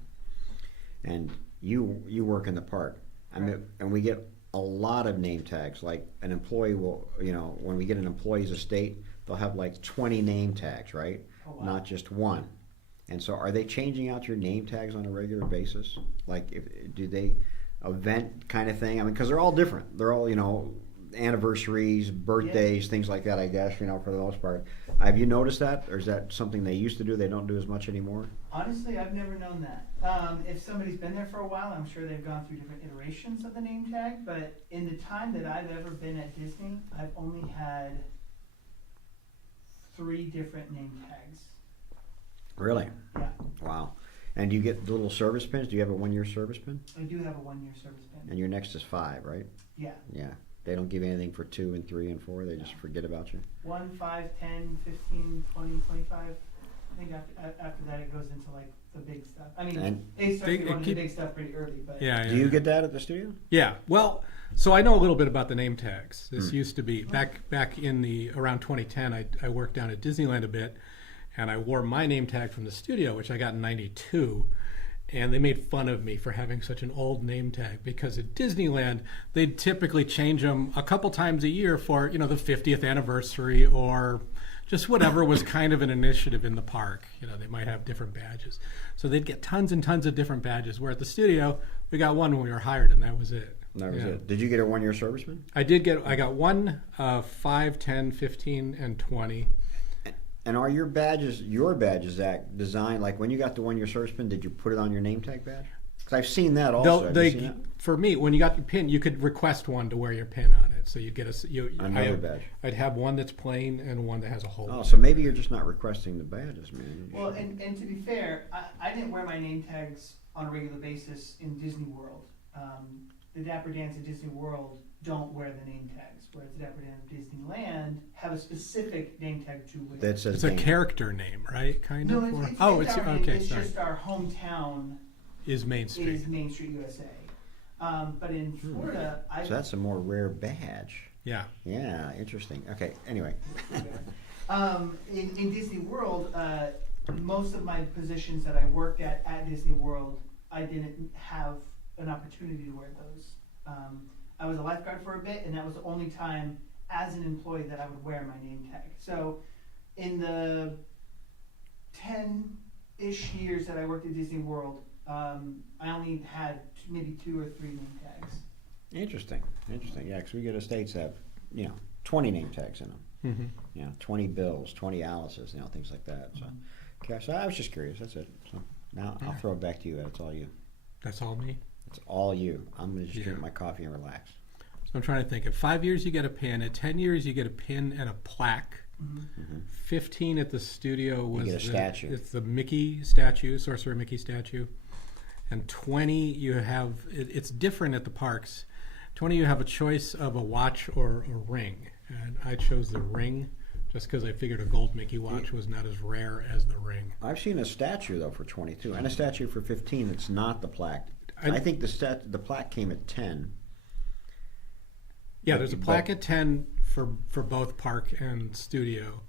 and you work in the park. I mean, and we get a lot of name tags. Like an employee will, you know, when we get an employee's estate, they'll have like 20 name tags, right? Oh, wow. Not just one. And so, are they changing out your name tags on a regular basis? Like, do they event kind of thing? I mean, because they're all different. They're all, you know, anniversaries, birthdays, things like that. I guess, you know, for the most part. Have you noticed that, or is that something they used to do? They don't do as much anymore. Honestly, I've never known that. If somebody's been there for a while, I'm sure they've gone through different iterations of the name tag. But in the time that I've ever been at Disney, I've only had 3 different name tags. Really? Yeah, Wow. And do you get the little service pins? Do you have a 1-year service pin? I do have a 1-year service pin. And your next is 5, right? Yeah, Yeah. They don't give you anything for 2 and 3 and 4. They just forget about you. 1, 5, 10, 15, 20, 25. I think after that it goes into like the big stuff. I mean, And they start They- going to the keep- big stuff pretty early, but Yeah. do you get that at the studio? Yeah. Well, so I know a little bit about the name tags. This Hmm. used to be back in the around 2010. I worked down at Disneyland a bit, and I wore my name tag from the studio, which I got in '92. And they made fun of me for having such an old name tag because at Disneyland they'd typically change them a couple times a year for, you know, the 50th anniversary or just whatever was kind of an initiative in the park. You know, they might have different badges. So they'd get tons and tons of different badges. Where at the studio, we got one when we were hired, and that was it. That was Yeah. it. Did you get a 1-year service pin? I got one, 5, 10, 15, and 20. And are your badges, Zach, designed, like when you got the 1-year service pin, did you put it on your name tag badge? Because I've seen that also. Have you seen that? For me, when you got your pin, you could request one to wear your pin on it. So you'd get Another badge. I'd have one that's plain and one that has a hole. Oh, so maybe you're just not requesting the badges, man. well, and to be fair, I didn't wear my name tags on a regular basis in Disney World. The Dapper Dans at Disney World don't wear the name tags, whereas the Dapper Dans at Disneyland have a specific name tag to wear. That says It's a Dan. character name, right? Kind No, of. it's Our okay. It's sorry. just our hometown Is Main Street. is Main Street, USA. But in Florida, So that's a more rare badge. Yeah. Yeah, interesting. Okay, anyway. in Disney World, most of my positions that I worked at Disney World, I didn't have an opportunity to wear those. I was a lifeguard for a bit, and that was the only time as an employee that I would wear my name tag. So in the 10-ish years that I worked at Disney World, I only had maybe 2 or 3 name tags. Interesting. Yeah, because we get estates that have, 20 name tags in them. Mm-hmm. 20 Bills, 20 Alice's, things like that. So, okay, so I was just curious. That's it. So now I'll throw it back to you, Ed. It's all you. That's all me. It's all you. I'm going to just Yeah. drink my coffee and relax. So I'm trying to think. At 5 years, you get a pin. At 10 years, you get a pin and a plaque. Mm-hmm. 15 at the studio was get a statue. It's the Mickey statue, Sorcerer Mickey statue. And 20, you have it's different at the parks. 20, you have a choice of a watch or a ring, and I chose the ring just because I figured a gold Mickey watch was not as rare as the ring. I've seen a statue though for 22 and a statue for 15 that's not the plaque. I think the plaque came at 10. Yeah, there's a plaque at 10 for both park and studio.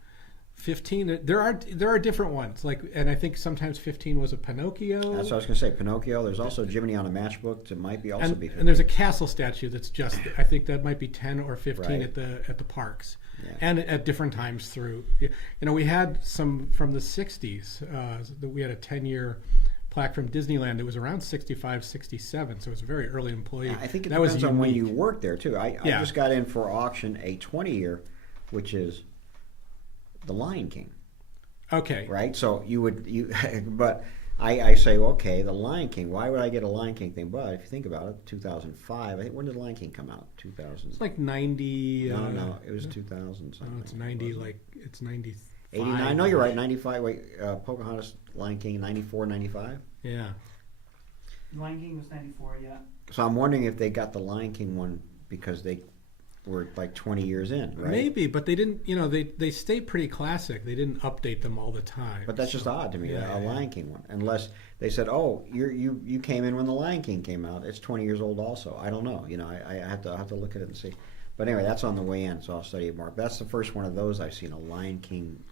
15, there are different ones, and I think sometimes 15 was a Pinocchio. That's what I was going to say. Pinocchio. There's also Jiminy on a Matchbook. It might be also be 15. And there's a castle statue that's just, I think that might be 10 or 15 Right. at the parks. Yeah. And at different times through. We had some from the 60s. We had a 10-year plaque from Disneyland that was around 65, 67, so it was a very early employee. I think it that was depends on when you unique. work there too. I Yeah. just got in for auction a 20-year, which is the Lion King, Okay. right? So but I say, okay, the Lion King. Why would I get a Lion King thing? But if you think about it, 2005. I think when did the Lion King come out? 2000. It's like 90. No, it was 2000 something. It's 90, wasn't it? it's 90. 89. No, you're right. 95. Wait, Pocahontas, Lion King, 94, 95. Yeah. Lion King was 94, yeah. So I'm wondering if they got the Lion King one because they were like 20 years in, right? Maybe, but they didn't. They stay pretty classic. They didn't update them all the time. But that's just odd to me, yeah, a Lion King one. Unless they said, "Oh, you came in when the Lion King came out. It's 20 years old, also." I don't know. I have to look at it and see. But anyway, that's on the way in, so I'll study it more. That's the first one of those I've seen, a Lion King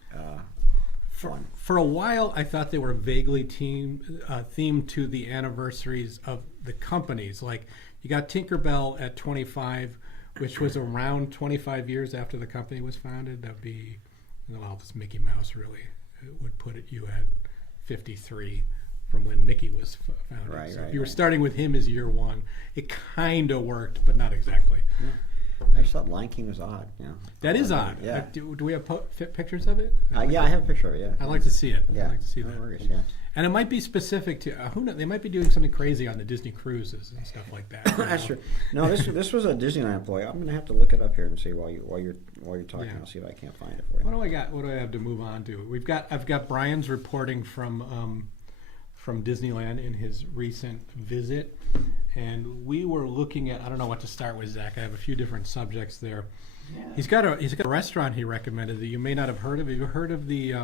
one. For a while, I thought they were vaguely themed to the anniversaries of the companies. Like you got Tinkerbell at 25, which was around 25 years after the company was founded. That'd be, well, this Mickey Mouse really would put you at 53 from when Mickey was founded. Right, so right, if you were right. starting with him as year one, it kind of worked, but not exactly. Yeah. I just thought Lion King was odd. That is odd. Yeah. Do we have pictures of it? Yeah, I have a picture of it. Yeah. I'd like to see it. Yeah. I'd like to see No that. worries, yeah. And it might be specific to who knows, they might be doing something crazy on the Disney cruises and stuff like that. That's true. No, this was a Disneyland employee. I'm gonna have to look it up here and see while you're talking. Yeah. I'll see if I can't find it for you. What do I got? What do I have to move on to? I've got Brian's reporting from Disneyland in his recent visit, and we were looking at, I don't know what to start with, Zach. I have a few different subjects there. Yeah. He's got a restaurant he recommended that you may not have heard of. Have you heard of the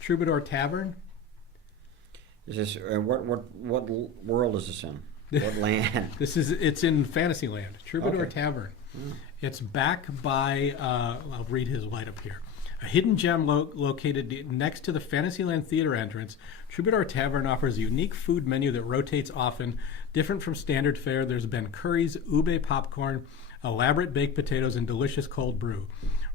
Troubadour Tavern? Is this what world is this in? What land? It's in Fantasyland, Troubadour Okay. Tavern. It's back by, I'll read his light up here. A hidden gem located next to the Fantasyland Theater entrance, Troubadour Tavern offers a unique food menu that rotates often. Different from standard fare, there's been curries, ube popcorn, elaborate baked potatoes, and delicious cold brew.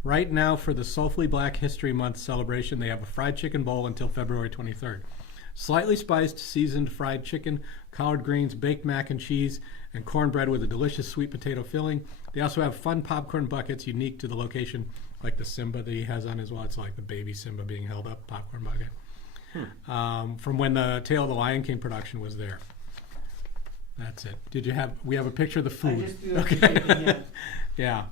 Right now, for the Soulfully Black History Month celebration, they have a fried chicken bowl until February 23rd. Slightly spiced, seasoned fried chicken, collard greens, baked mac and cheese, and cornbread with a delicious sweet potato filling. They also have fun popcorn buckets unique to the location, like the Simba that he has on his wall. It's like the baby Simba being held up, popcorn bucket. From when the Tale of the Lion King production was there. That's it. We have a picture of the I food. just do yeah. Yeah.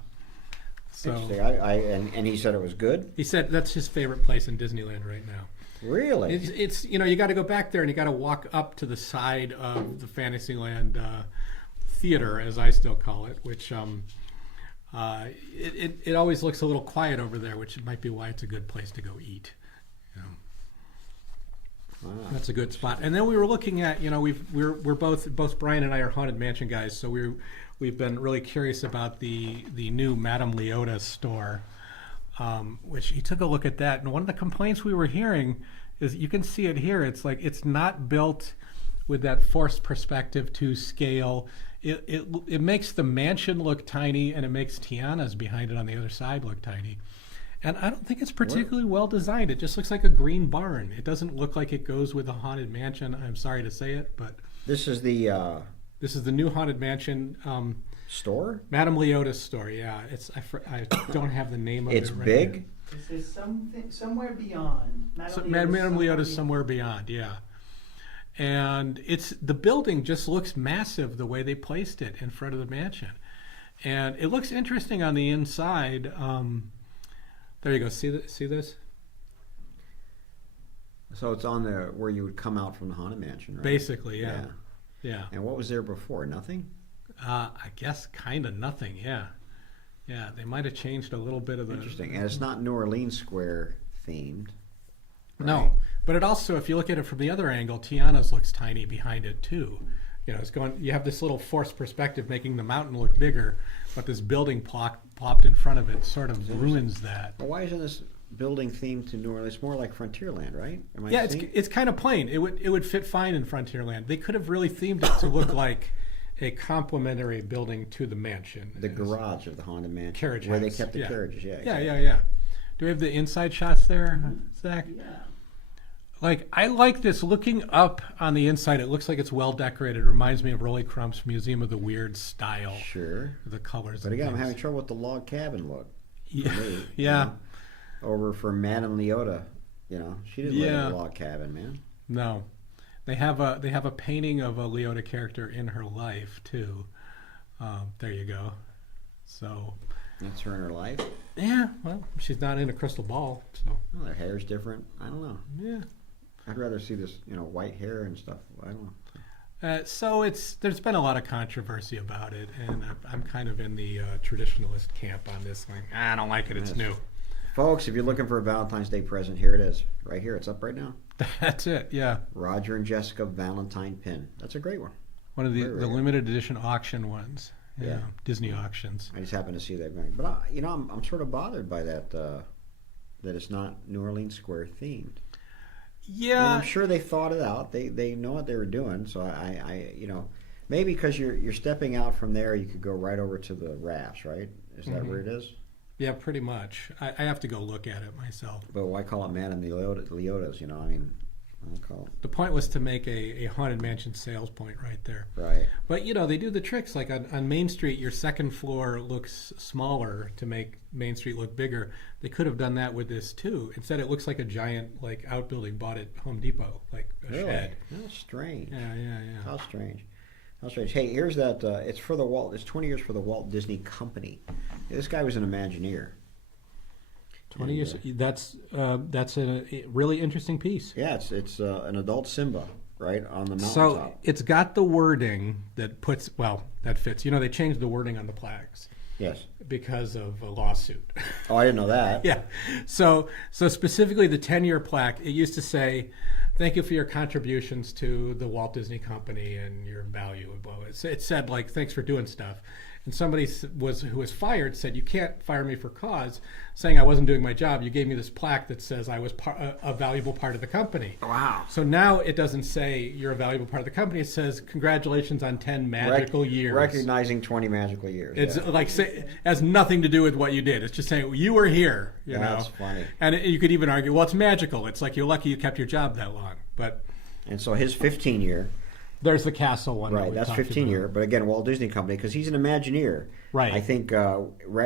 So Interesting. And he said it was good. he said that's his favorite place in Disneyland right now. Really? It's you got to go back there and you got to walk up to the side of the Fantasyland theater, as I still call it, which it always looks a little quiet over there, which might be why it's a good place to go eat. Wow. That's a good spot. And then we were looking at, we're both Brian and I are Haunted Mansion guys, so we've been really curious about the new Madame Leota store, which he took a look at that. And one of the complaints we were hearing is, you can see it here. It's like it's not built with that forced perspective to scale. It makes the mansion look tiny, and it makes Tiana's behind it on the other side look tiny. And I don't think it's particularly well designed. It just looks like a green barn. It doesn't look like it goes with a Haunted Mansion. I'm sorry to say it, but This is the new Haunted Mansion, store. Madame Leota's store. Yeah, I don't have the name of It's it right big. here. This is something somewhere beyond. Madame Leota's somewhere beyond. Yeah, and the building just looks massive the way they placed it in front of the mansion, and it looks interesting on the inside. There you go. See this? So it's on the where you would come out from the Haunted Mansion, right? Basically, yeah. Yeah. And what was there before? Nothing. I guess kind of nothing. Yeah. Yeah. They might have changed a little bit of the. Interesting. And it's not New Orleans Square themed. No, right? but it also, if you look at it from the other angle, Tiana's looks tiny behind it too. It's going. You have this little forced perspective making the mountain look bigger, but this building plopped in front of it sort of ruins that. Well, why isn't this building themed to New Orleans? It's more like Frontierland, right? Am I Yeah, seeing? it's kind of plain. It would fit fine in Frontierland. They could have really themed it to look like a complementary building to the mansion. The garage of the Haunted Mansion, Carriage where they house, kept the yeah. carriages. Yeah. Yeah, exactly. yeah. Do we have the inside shots there, Zach? Yeah. Like, I like this. Looking up on the inside, it looks like it's well decorated. It reminds me of Rolly Crump's Museum of the Weird style. Sure. The colors. But and again, I'm things. having trouble with the log cabin look. Yeah. For me, Yeah. Over for Madame Leota, she didn't live in a log cabin, man. No. They have a painting of a Leota character in her life too. There you go. So. That's her in her life. Yeah. Well, she's not in a crystal ball, so. Well, their hair's different. I don't know. Yeah. I'd rather see this, white hair and stuff. I don't know. So there's been a lot of controversy about it, and I'm kind of in the traditionalist camp on this. Like, I don't like it. It's Yes. new. Folks, if you're looking for a Valentine's Day present, here it is. Right here. It's up right now. That's it. Yeah, Roger and Jessica Valentine pin. That's a great one. one of the Very the rare. limited edition auction ones. Yeah, Yeah. Disney auctions. I just happened to see that going. But, I'm sort of bothered by that, that it's not New Orleans Square themed. I mean, Yeah, I'm sure they thought it out. They know what they were doing. So maybe because you're stepping out from there, you could go right over to the rafts, right? Is that where it is? yeah, pretty much. I have to go look at it myself. But why call it Man and the Leotas? I mean, I'll call it The point was to make a haunted mansion sales point right there. right. But they do the tricks. Like on Main Street, your second floor looks smaller to make Main Street look bigger. They could have done that with this too. Instead, it looks like a giant outbuilding bought at Home Depot, like a Really? shed. That's strange. Yeah. How strange. How strange. Hey, here's that. It's for the Walt. It's 20 years for the Walt Disney Company. This guy was an Imagineer. 20 years. And, That's a really interesting piece. Yeah, it's an adult Simba, right, on the mountaintop. So it's got the wording that that fits. They changed the wording on the plaques Yes. because of a lawsuit. Oh, I didn't know that. Yeah. So specifically the 10-year plaque, it used to say, "Thank you for your contributions to the Walt Disney Company and your value." It said "Thanks for doing stuff." And somebody who was fired said, "You can't fire me for cause, saying I wasn't doing my job. You gave me this plaque that says I was a valuable part of the company." Wow. So now it doesn't say you're a valuable part of the company. It says congratulations on 10 magical years. Recognizing 20 magical years. It's yeah. it has nothing to do with what you did. It's just saying you were here. That's funny. And you could even argue, well, it's magical. It's like you're lucky you kept your job that long. But And so his 15 year, there's the castle one. right? That's 15 year. But again, Walt Disney Company, because he's an Imagineer. Right. I think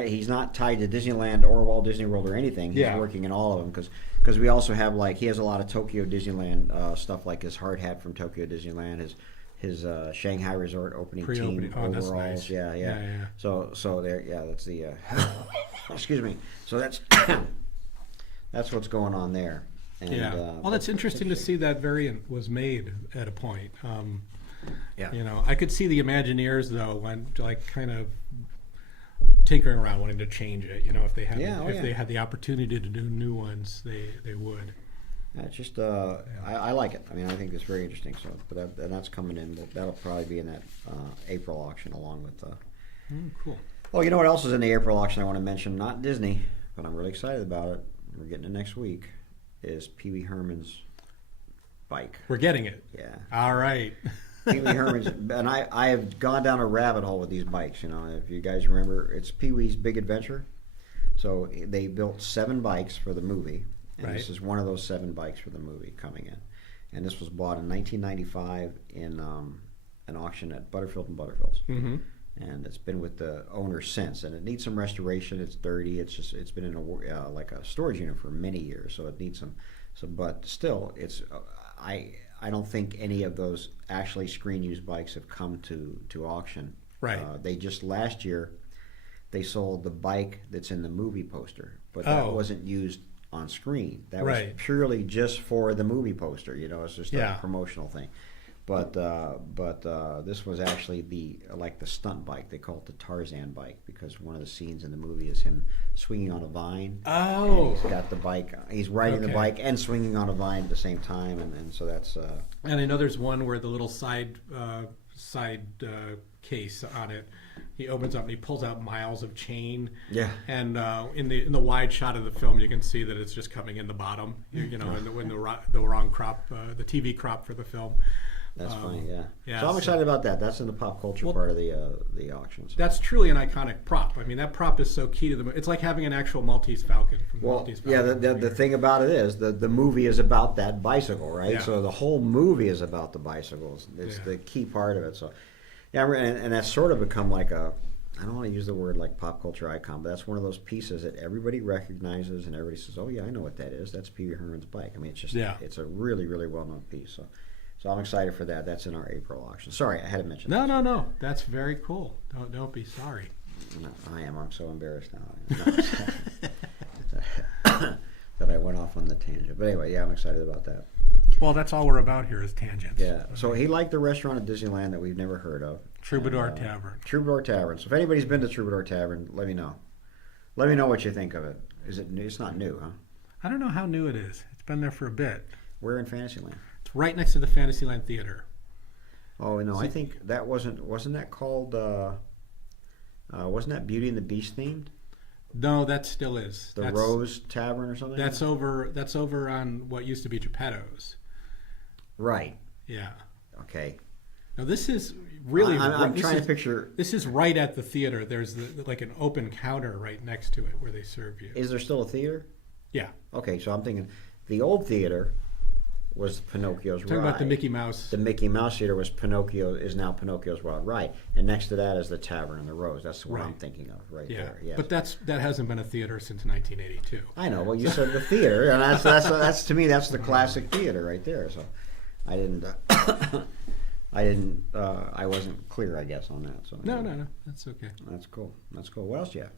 he's not tied to Disneyland or Walt Disney World or anything. He's Yeah. working in all of them because we also have he has a lot of Tokyo Disneyland stuff, like his hard hat from Tokyo Disneyland, his Shanghai Resort opening Pre-opening. team Oh, that's overalls. nice. Yeah. Yeah. So there, that's the. Excuse me. So that's that's what's going on there. And, Yeah. Well, that's interesting to see that variant was made at a point. Yeah. I could see the Imagineers though when kind of tinkering around wanting to change it. If they had they had the opportunity to do new ones, they would. It's just I like it. I mean, I think it's very interesting. So, but that's coming in. That'll probably be in that April auction along with. Cool. Oh, you know what else is in the April auction I want to mention? Not Disney, but I'm really excited about it. We're getting it next week. Is Pee Wee Herman's bike? We're getting it. Yeah. All right. Pee Wee Herman's, and I have gone down a rabbit hole with these bikes. If you guys remember, it's Pee Wee's Big Adventure. So they built 7 bikes for the movie, and Right. this is one of those 7 bikes for the movie coming in. And this was bought in 1995 in an auction at Butterfield and Butterfield's. Mm-hmm. And it's been with the owner since, and it needs some restoration. It's dirty. It's been in a storage unit for many years, so it needs some. But still, it's I don't think any of those actually screen used bikes have come to auction. Right. They just last year they sold the bike that's in the movie poster, but that wasn't used on screen. That was Right. purely just for the movie poster. It's just Yeah. a promotional thing. But this was actually the stunt bike. They call it the Tarzan bike because one of the scenes in the movie is him swinging on a vine. Oh. And he's got the bike. He's riding the Okay. bike and swinging on a vine at the same time, and so that's. And I know there's one where the little side case on it, he opens up and he pulls out miles of chain. Yeah. And in the wide shot of the film, you can see that it's just coming in the bottom. In the wrong crop, the TV crop for the film. That's funny, yeah. yeah, So I'm so- excited about that. That's in the pop culture part of the auctions. That's truly an iconic prop. I mean, that prop is so key to the movie. It's like having an actual Maltese Falcon from the Well, Maltese yeah. Falcon. The thing about it is the movie is about that bicycle, right? Yeah. So the whole movie is about the bicycles. It's Yeah. the key part of it. So, yeah, and that's sort of become like a. I don't want to use the word like pop culture icon, but that's one of those pieces that everybody recognizes and everybody says, "Oh yeah, I know what that is. That's Pee Wee Herman's bike." I mean, it's a really really well known piece. So I'm excited for that. That's in our April auction. Sorry, I had to mention that. No. That's very cool. Don't be sorry. No, I am. I'm so embarrassed now. That I went off on the tangent. But anyway, yeah, I'm excited about that. Well, that's all we're about here is tangents. Yeah. So he liked the restaurant at Disneyland that we've never heard of. Troubadour And, Tavern. Troubadour Tavern. So if anybody's been to Troubadour Tavern, let me know. Let me know what you think of it. Is it new? It's not new, huh? I don't know how new it is. It's been there for a bit. We're in Fantasyland. It's right next to the Fantasyland Theater. Oh no, So- I think that wasn't that called wasn't that Beauty and the Beast themed? No, that still is. The That's- Rose Tavern or something? That's over on what used to be Geppetto's. Right. Yeah. Okay. Now this is really. I'm this trying is- to picture. This is right at the theater. There's like an open counter right next to it where they serve you. Is there still a theater? Yeah. Okay, so I'm thinking the old theater was Pinocchio's Talking Ride. about the Mickey Mouse. The Mickey Mouse Theater is now Pinocchio's Wild Ride, and next to that is the Tavern and the Rose. That's what I'm Right. thinking of right Yeah. there. Yes. But that hasn't been a theater since 1982. I know. Well, you said the theater, and that's to me that's the classic theater right there. So I didn't. I wasn't clear, I guess, on that. So No. That's okay. That's cool. That's cool. What else you have?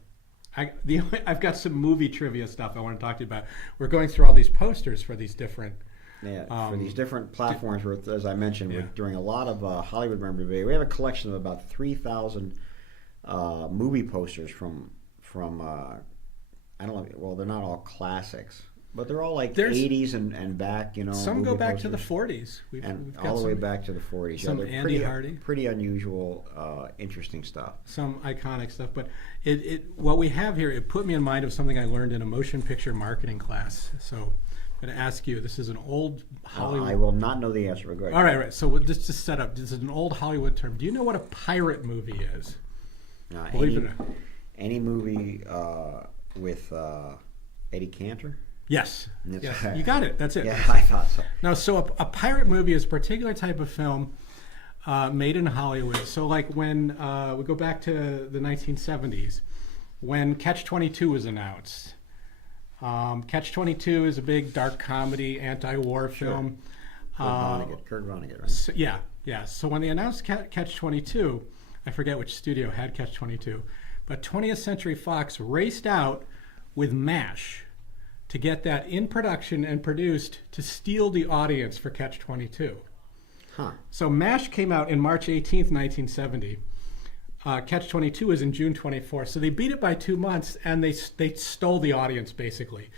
I've got some movie trivia stuff I want to talk to you about. We're going through all these posters for these different. Yeah, for these different platforms, as I mentioned, Yeah. we're doing a lot of Hollywood memorabilia. We have a collection of about 3,000 movie posters from I don't know. Well, they're not all classics, but they're all like There's- 80s and back. Some go movie back to the posters. 40s. We've And got all the way some- back to the 40s. some they're Andy Hardy. pretty unusual, interesting stuff. Some iconic stuff, but what we have here, it put me in mind of something I learned in a motion picture marketing class. So I'm going to ask you, this is an old Hollywood. I will not know the answer, but go ahead. All right. So just to set up, this is an old Hollywood term. Do you know what a pirate movie is? Believe it or not. Any movie with Eddie Cantor? Yes. Yes. Yes. You got it. That's it. Yeah, I thought so. Now, so a pirate movie is a particular type of film made in Hollywood. So like when we go back to the 1970s, when Catch-22 was announced. Catch-22 is a big dark comedy, anti-war film. Kurt Vonnegut, right? So, yeah. So when they announced Catch-22, I forget which studio had Catch-22, but 20th Century Fox raced out with MASH to get that in production and produced to steal the audience for Catch-22. Huh. So MASH came out in March 18th, 1970. Catch-22 is in June 24th. So they beat it by 2 months, and they stole the audience, basically.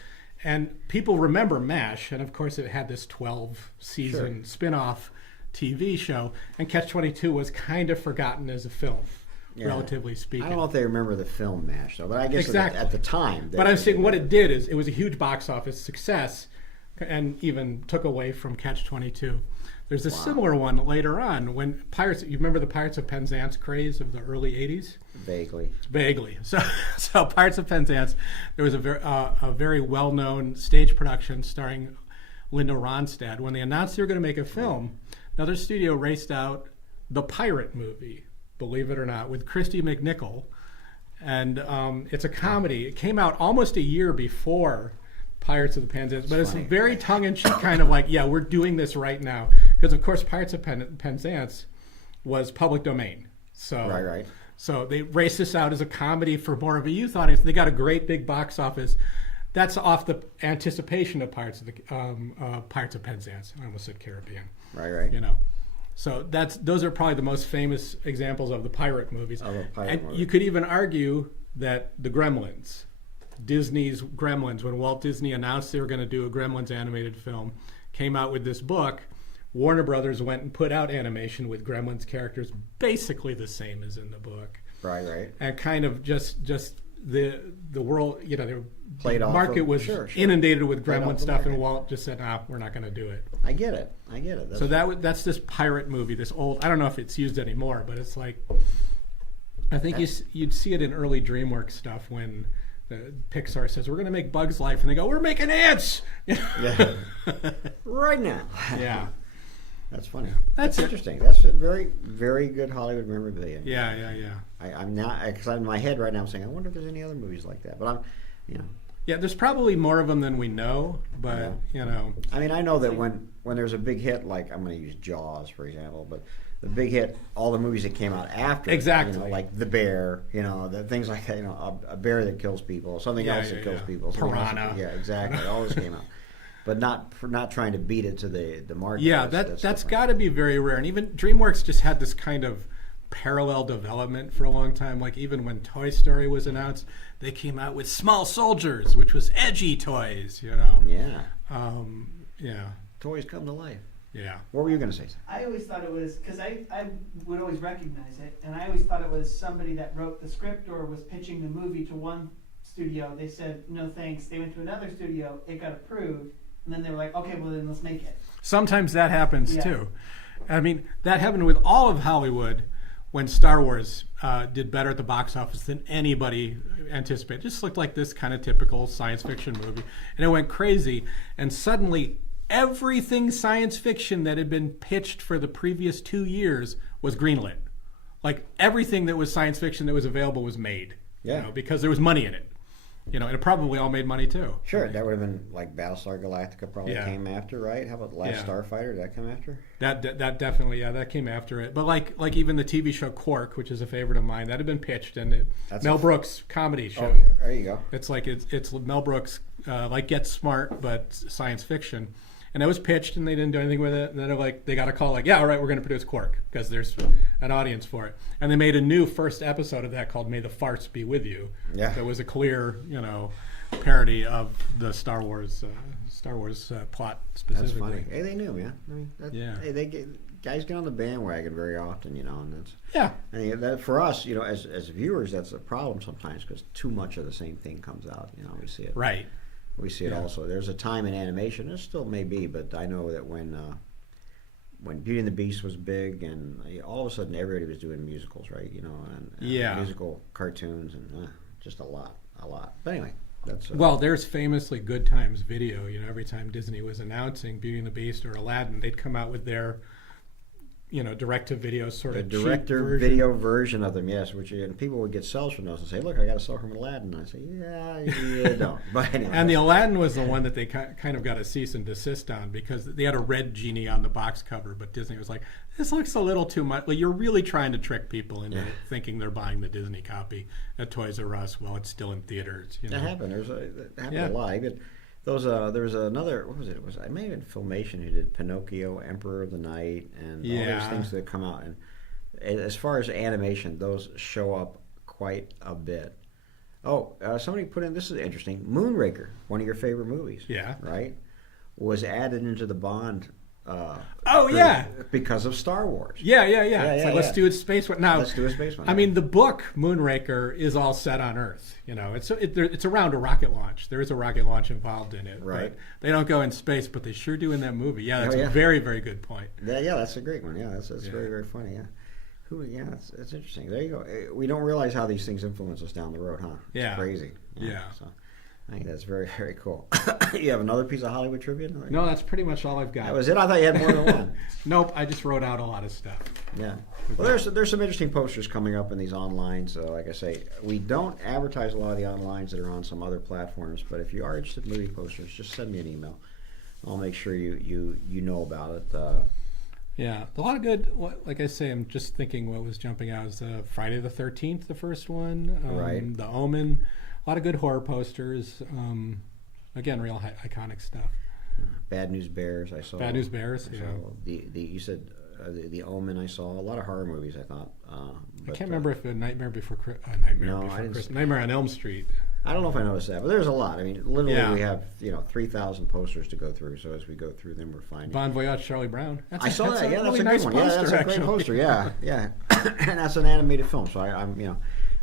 And people remember MASH, and of course it had this 12-season spin-off TV show, and Catch-22 was kind of forgotten as a film, relatively speaking. I don't know if they remember the film MASH, though, but I guess Exactly. at the time. But I'm saying what it did is it was a huge box office success and even took away from Catch-22. There's a similar one later on when Pirates, you remember the Pirates of Penzance craze of the early 80s? Vaguely. Vaguely. So Pirates of Penzance, there was a very well-known stage production starring Linda Ronstadt. When they announced they were going to make a film, another studio raced out the pirate movie, believe it or not, with Christy McNichol. And it's a comedy. It came out almost a year before Pirates of the Penzance, but it's very tongue-in-cheek, kind of like, yeah, we're doing this right now. Because, of course, Pirates of Penzance was public domain. So, Right. So they raced this out as a comedy for more of a youth audience. They got a great big box office. That's off the anticipation of Pirates of Penzance. I almost said Caribbean. Right. You know, so those are probably the most famous examples of the pirate movies. Of a pirate and movie. you could even argue that the Gremlins, Disney's Gremlins, when Walt Disney announced they were going to do a Gremlins animated film, came out with this book. Warner Brothers went and put out animation with Gremlins characters basically the same as in the book. Right. And kind of just the world, you know, Played the off market of- was sure. inundated with Played off Gremlin the stuff, and market. Walt just said, we're not going to do it. I get it. So that's this pirate movie, this old, I don't know if it's used anymore, but it's like, I think you'd see it in early DreamWorks stuff when the Pixar says, we're going to make Bug's Life, and they go, we're making ants! Yeah. Right now. Yeah. That's funny. That's it. interesting. That's a very, very good Hollywood memorabilia. Yeah. I'm not, because in my head right now I'm saying, I wonder if there's any other movies like that. But Yeah, there's probably more of them than we know, but, you know. I mean, I know that when there's a big hit, like I'm going to use Jaws, for example, but the big hit, all the movies that came out after, Exactly. you know, like The Bear, you know, the things like that, you know, a bear that kills people, something else that kills people. something else Piranha. yeah, exactly. All this came out. but not trying to beat it to the market. Yeah, that's got to be very rare. And even DreamWorks just had this kind of parallel development for a long time. Like even when Toy Story was announced, they came out with Small Soldiers, which was edgy toys. Yeah. Yeah. Toys come to life. Yeah. What were you going to say? I always thought it was, because I would always recognize it, and I always thought it was somebody that wrote the script or was pitching the movie to one studio. They said, no thanks. They went to another studio, it got approved, and then they were like, okay, well then let's make it. Sometimes that happens Yeah. too. I mean, that happened with all of Hollywood when Star Wars did better at the box office than anybody anticipated. It just looked like this kind of typical science fiction movie. And it went crazy. And suddenly, everything science fiction that had been pitched for the previous 2 years was greenlit. Like everything that was science fiction that was available was made. Yeah. Because there was money in it. And it probably all made money too. Sure, that would have been like Battlestar Galactica probably Yeah. came after, right? How about The Last Yeah. Starfighter? Did that come after? That definitely, yeah, that came after it. But like even the TV show Quark, which is a favorite of mine, that had been pitched, and That's Mel a- Brooks comedy show. Oh, there you go. It's like it's Mel Brooks like Get Smart but science fiction, and it was pitched and they didn't do anything with it. And then they got a call like, yeah, all right, we're going to produce Quark because there's an audience for it, and they made a new first episode of that called May the Farts Be With You. Yeah. That was a clear parody of the Star Wars plot That's specifically. funny. Hey, they knew, man. I mean, Yeah. Hey, guys get on the bandwagon very often, and that's. Yeah. I mean, that for us, as viewers, that's a problem sometimes because too much of the same thing comes out. We see it. Right. We see it Yeah. also. There's a time in animation. There still may be, but I know that when Beauty and the Beast was big, and all of a sudden everybody was doing musicals, right? And Yeah. musical cartoons, and just a lot. But anyway, that's Well, there's famously Good Times Video. Every time Disney was announcing Beauty and the Beast or Aladdin, they'd come out with their, direct-to-video sort the of cheap director version. video version of them, yes. And people would get cells from those and say, "Look, I got a cell from Aladdin." And I say, "Yeah, you don't." But anyway, And the Aladdin was the one that they kind of got a cease and desist on because they had a red genie on the box cover, but Disney was like, "This looks a little too much. Like, you're really trying to trick people into thinking they're buying the Disney copy at Toys R Us while it's still in theaters." that happened. That happened Yeah. a lot. Even those, there was another. What was it? It may have been Filmation who did Pinocchio, Emperor of the Night, and all Yeah. those things that come out. And as far as animation, those show up quite a bit. Oh, somebody put in. This is interesting. Moonraker, one of your favorite movies. Yeah. Right. Was added into the Bond. Oh, yeah. Because of Star Wars. Yeah. Yeah, It's yeah, like, let's yeah. do a space one. Now, Let's do a space one. I mean, the book Moonraker is all set on Earth. It's around a rocket launch. There is a rocket launch involved in it. Right. But they don't go in space, but they sure do in that movie. Yeah, that's Oh, yeah. a very, very good point. Yeah, that's a great one. Yeah, that's Yeah. very, very funny. Yeah. It's interesting. There you go. We don't realize how these things influence us down the road, huh? It's Yeah. crazy. Yeah. So I think that's very, very cool. You have another piece of Hollywood trivia? No, that's pretty much all I've got. That was it? I thought you had more than one. Nope, I just wrote out a lot of stuff. Yeah. Well, there's some interesting posters coming up in these online. So, like I say, we don't advertise a lot of the onlines that are on some other platforms. But if you are interested in movie posters, just send me an email. I'll make sure you know about it. Yeah, a lot of good. Like I say, I'm just thinking what was jumping out is Friday the 13th, the first one. Right. The Omen. A lot of good horror posters. Again, real iconic stuff. Bad News Bears, I saw. Bad News Bears. I Yeah. saw you said the Omen. I saw a lot of horror movies. I thought. I can't remember if Nightmare Before No, I didn't see- Nightmare on Elm Street. I don't know if I noticed that, but there's a lot. I mean, literally, Yeah. we have 3,000 posters to go through. So as we go through them, we're finding. Bon Voyage, Charlie Brown. I saw that. Yeah, that's really a nice good one. Yeah, that's a poster, great actually. poster. Yeah, yeah, and that's an animated film. So I'm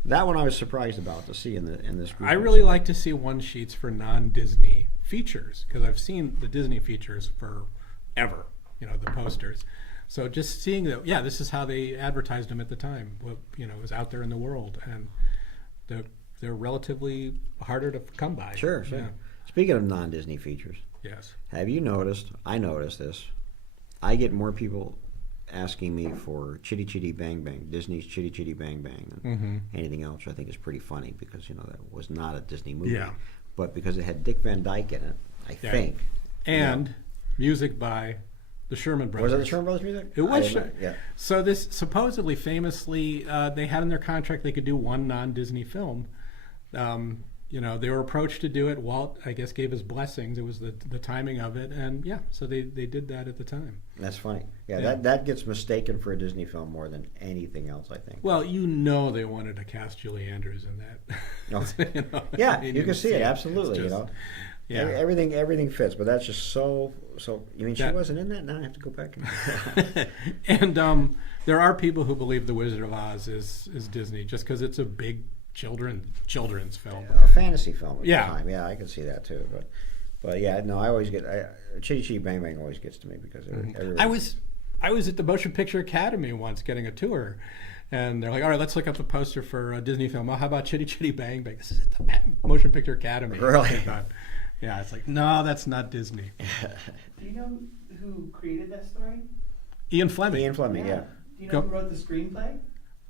that one I was surprised about to see in this group. I really like to see one sheets for non-Disney features because I've seen the Disney features forever. The posters. So just seeing that, yeah, this is how they advertised them at the time. What was out there in the world, and they're relatively harder to come by. Sure. Yeah. Speaking of non-Disney features, Yes. have you noticed? I noticed this. I get more people asking me for Chitty Chitty Bang Bang, Disney's Chitty Chitty Bang Bang, than anything else, which I think is pretty funny because that was not a Disney movie, Yeah. but because it had Dick Van Dyke in it, I Yeah. think. And music by the Sherman Brothers. Was it the Sherman Brothers music? It was. I didn't know. Yeah. So this supposedly, famously, they had in their contract they could do one non-Disney film. they were approached to do it. Walt, I guess, gave his blessings. It was the timing of it, and yeah, so they did that at the time. That's funny. Yeah, Yeah. that gets mistaken for a Disney film more than anything else, I think. Well, they wanted to cast Julie Andrews in that. Oh. Yeah, you can see it absolutely. It's just- Yeah. Everything fits, but that's just so. You mean she That- wasn't in that? Now I have to go back and. And there are people who believe The Wizard of Oz is Disney just because it's a big children's film. A fantasy film at Yeah. the time. Yeah, I can see that too. But yeah, no, I always get Chitty Chitty Bang Bang always gets to me because everybody. I was at the Motion Picture Academy once getting a tour, and they're like, "All right, let's look up the poster for a Disney film. Oh, how about Chitty Chitty Bang Bang? This is at the Motion Picture Academy." Really? I thought, yeah, it's like, no, that's not Disney. Do you know who created that story? Ian Fleming. Ian Fleming, yeah. Do you know who wrote the screenplay?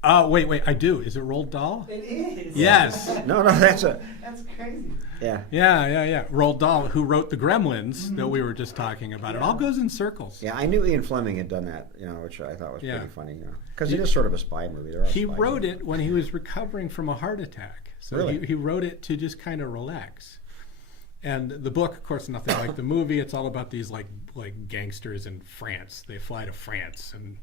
Oh, wait, I do. Is it Roald Dahl? It is. Yes. No, that's That's crazy. yeah. Yeah. Roald Dahl, who wrote The Gremlins that we were just talking about. It all goes in circles. Yeah, I knew Ian Fleming had done that, which I thought was Yeah. pretty funny, because it is sort of a spy movie. There are He spy wrote movies. it when he was recovering from a heart attack. So Really? he wrote it to just kind of relax. And the book, of course, nothing like the movie. It's all about these like gangsters in France. They fly to France, and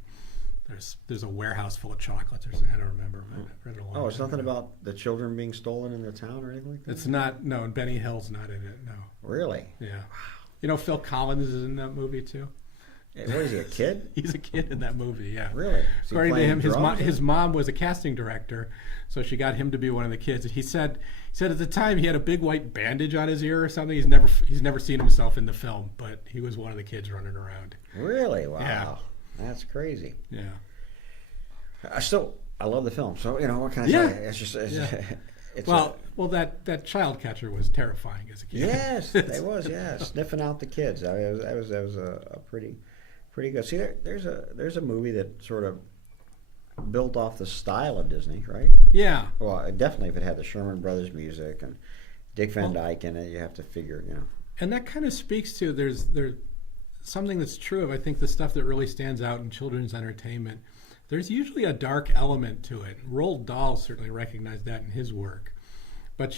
there's a warehouse full of chocolates or something. I don't remember. I read it a long Oh, it's time nothing ago. about the children being stolen in the town or anything like that? It's not. No, and Benny Hill's not in it. No. Really? Yeah. Phil Collins is in that movie too. What is he, a kid? He's a kid in that movie. Yeah. Really? Is he According to playing him, drums? his mom was a casting director, so she got him to be one of the kids. He said at the time he had a big white bandage on his ear or something. He's never seen himself in the film, but he was one of the kids running around. Really? Wow. Yeah. That's crazy. Yeah. I love the film. So what can I Yeah. say? It's just it's Well, that child catcher was terrifying as a kid. yes, it was. Yeah, sniffing out the kids. That was a pretty good. See, there's a movie that sort of built off the style of Disney, right? Yeah. Well, definitely if it had the Sherman Brothers music and Dick Van Dyke in it, you have to figure, And that kind of speaks to there's something that's true of I think the stuff that really stands out in children's entertainment. There's usually a dark element to it. Roald Dahl certainly recognized that in his work. But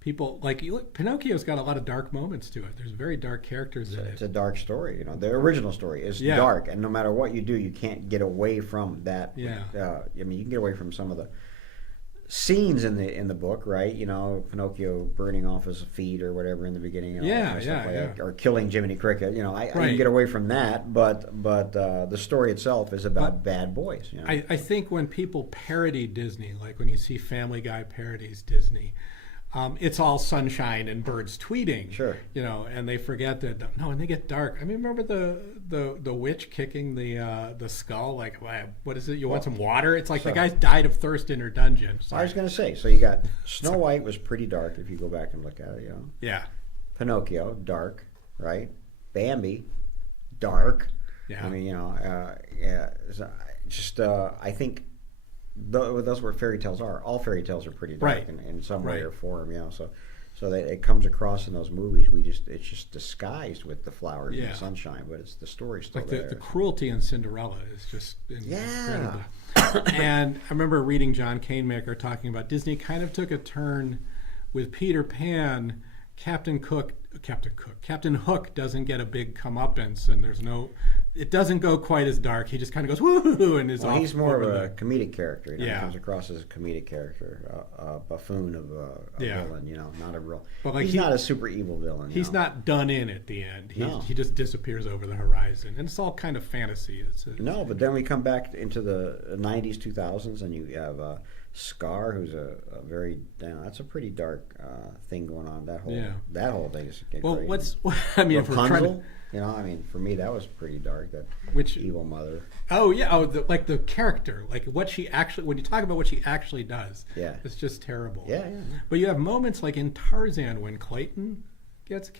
people like Pinocchio's got a lot of dark moments to it. There's very dark characters in It's it. a dark story. The original story is Yeah. dark, and no matter what you do, you can't get away from that. Yeah. You can get away from some of the scenes in the book, right? Pinocchio burning off his feet or whatever in the beginning. All that kind of stuff like that, or killing Jiminy Cricket. I can get away from that, but the story itself is about bad boys. I think when people parody Disney, like when you see Family Guy parodies Disney, it's all sunshine and birds tweeting. Sure. And they forget that when they get dark. I mean, remember the witch kicking the skull? Like, what is it? You want some water? It's like the guy died of thirst in her dungeon. I was going to say, so you got Snow White was pretty dark if you go back and look at it. Yeah. Pinocchio, dark, right? Bambi, dark. Yeah. I mean, yeah. So I think those were fairy tales are. All fairy tales are pretty dark in some way or form. So that it comes across in those movies. It's just disguised with the flowers and the sunshine, but it's the story still Like there. the cruelty in Cinderella is just incredible. Yeah. And I remember reading John Canemaker talking about Disney kind of took a turn with Peter Pan. Captain Hook doesn't get a big comeuppance, and it doesn't go quite as dark. He just kind of goes woohoo, and is off. He's more of over a comedic character. He Yeah. comes across as a comedic character, a buffoon of a villain. Not a real. But he's not a super evil villain. He's not done in at the end. No. He just disappears over the horizon, and it's all kind of fantasy. No, but then we come back into the 90s, 2000s, and you have Scar, who's a very that's a pretty dark thing going on. That whole thing is well. crazy. If we're trying Rapunzel? to, for me that was pretty dark. That Which evil mother. Oh yeah, like the character, like what she actually. When you talk about what she actually does, it's just terrible. Yeah. But you have moments like in Tarzan when Clayton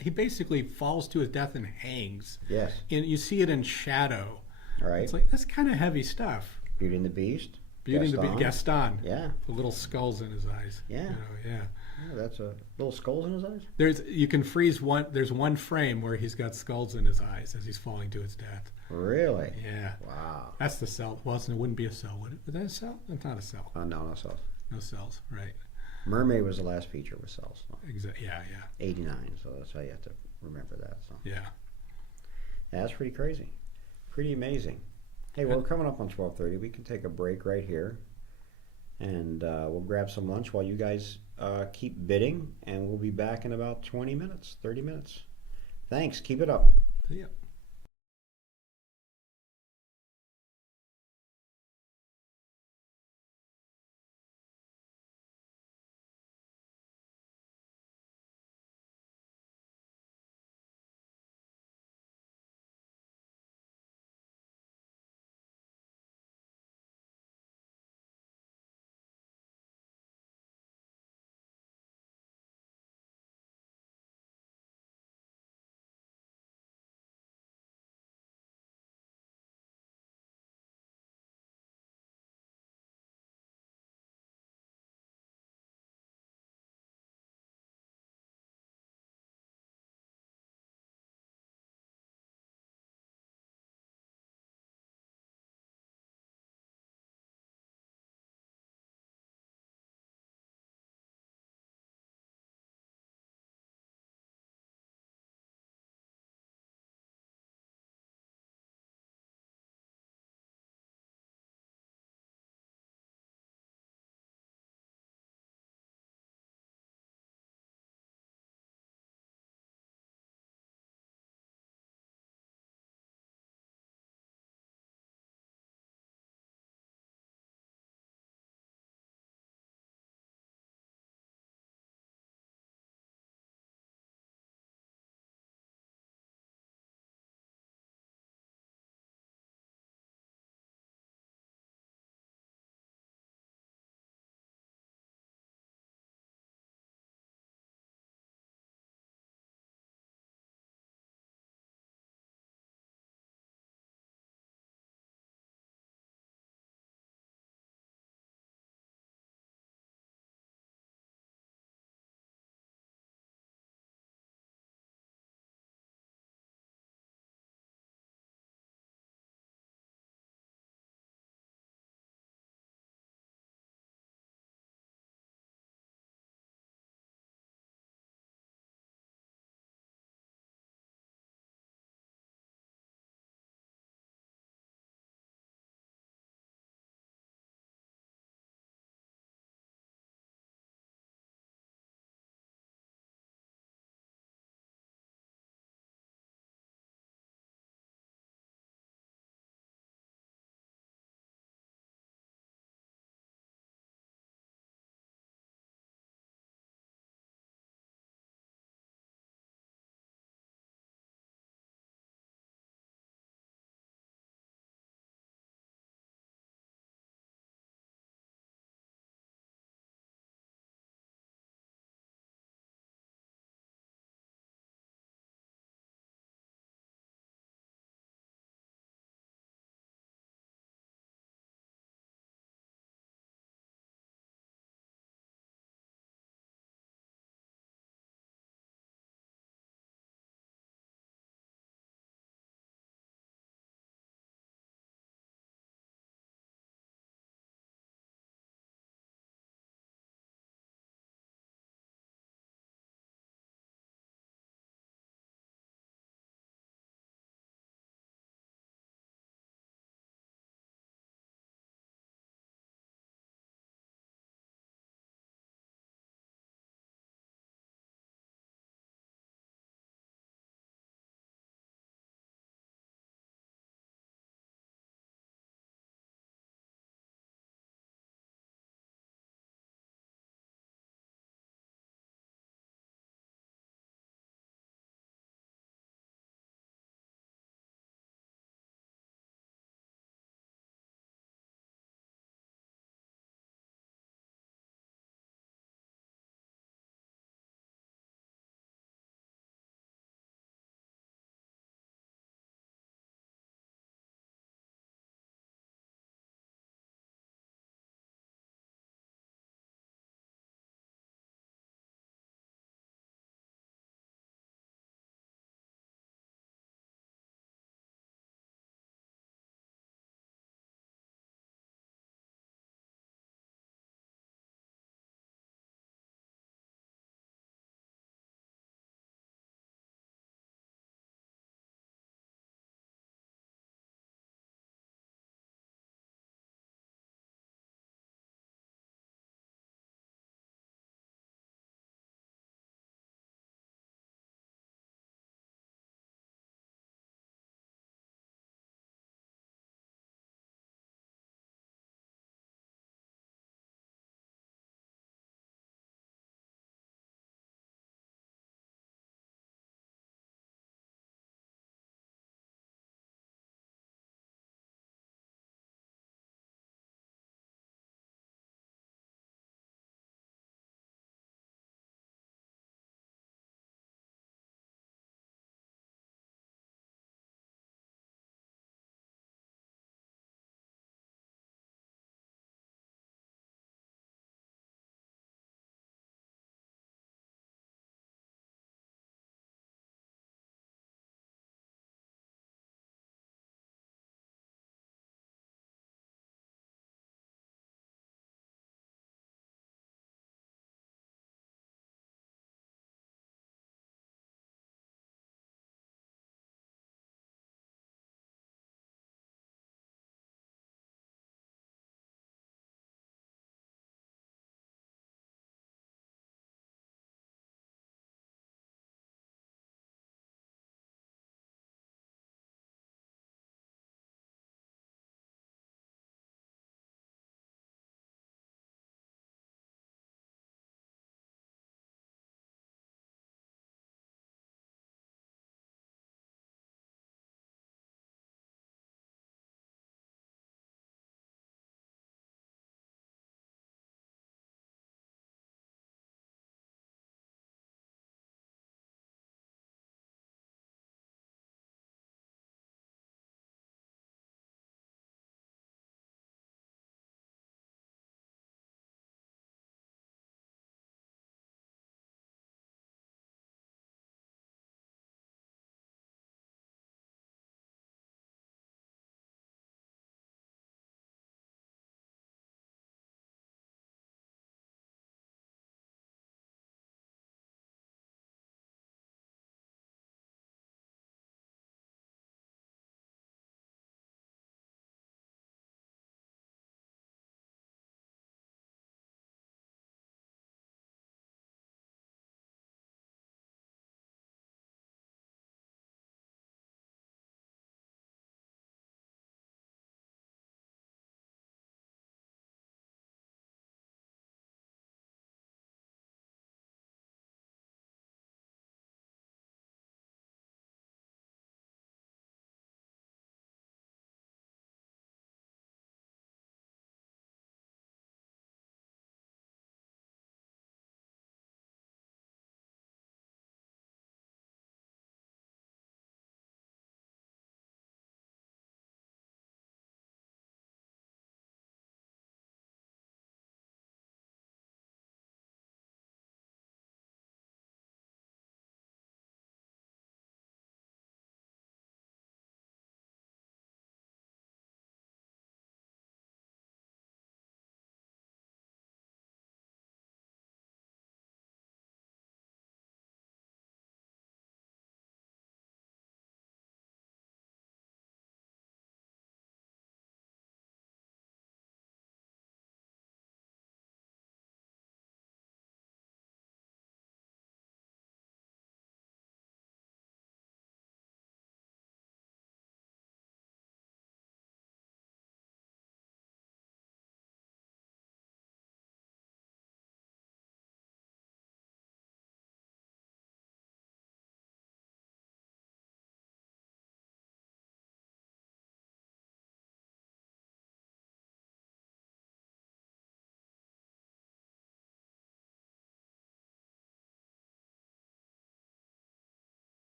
he basically falls to his death and hangs. Yes. And you see it in shadow. All right. It's like that's kind of heavy stuff. Beauty and the Beast. Gaston. Yeah. The little skulls in his eyes. Yeah. Yeah. That's a little skulls in his eyes. You can freeze one. There's one frame where he's got skulls in his eyes as he's falling to his death. Really? Yeah. Wow. That's the cell. Well, it wouldn't be a cell, would it? Was that a cell? It's not a cell. No cells. No cells, right? Mermaid was the last feature with cells. So. Yeah, yeah, 89, so that's how you have to remember that. So yeah. yeah, that's pretty crazy. Pretty amazing. Hey, well, we're coming up on 12:30. We can take a break right here, and we'll grab some lunch while you guys keep bidding, and we'll be back in about 20 minutes, 30 minutes. Thanks. Keep it up. Yeah.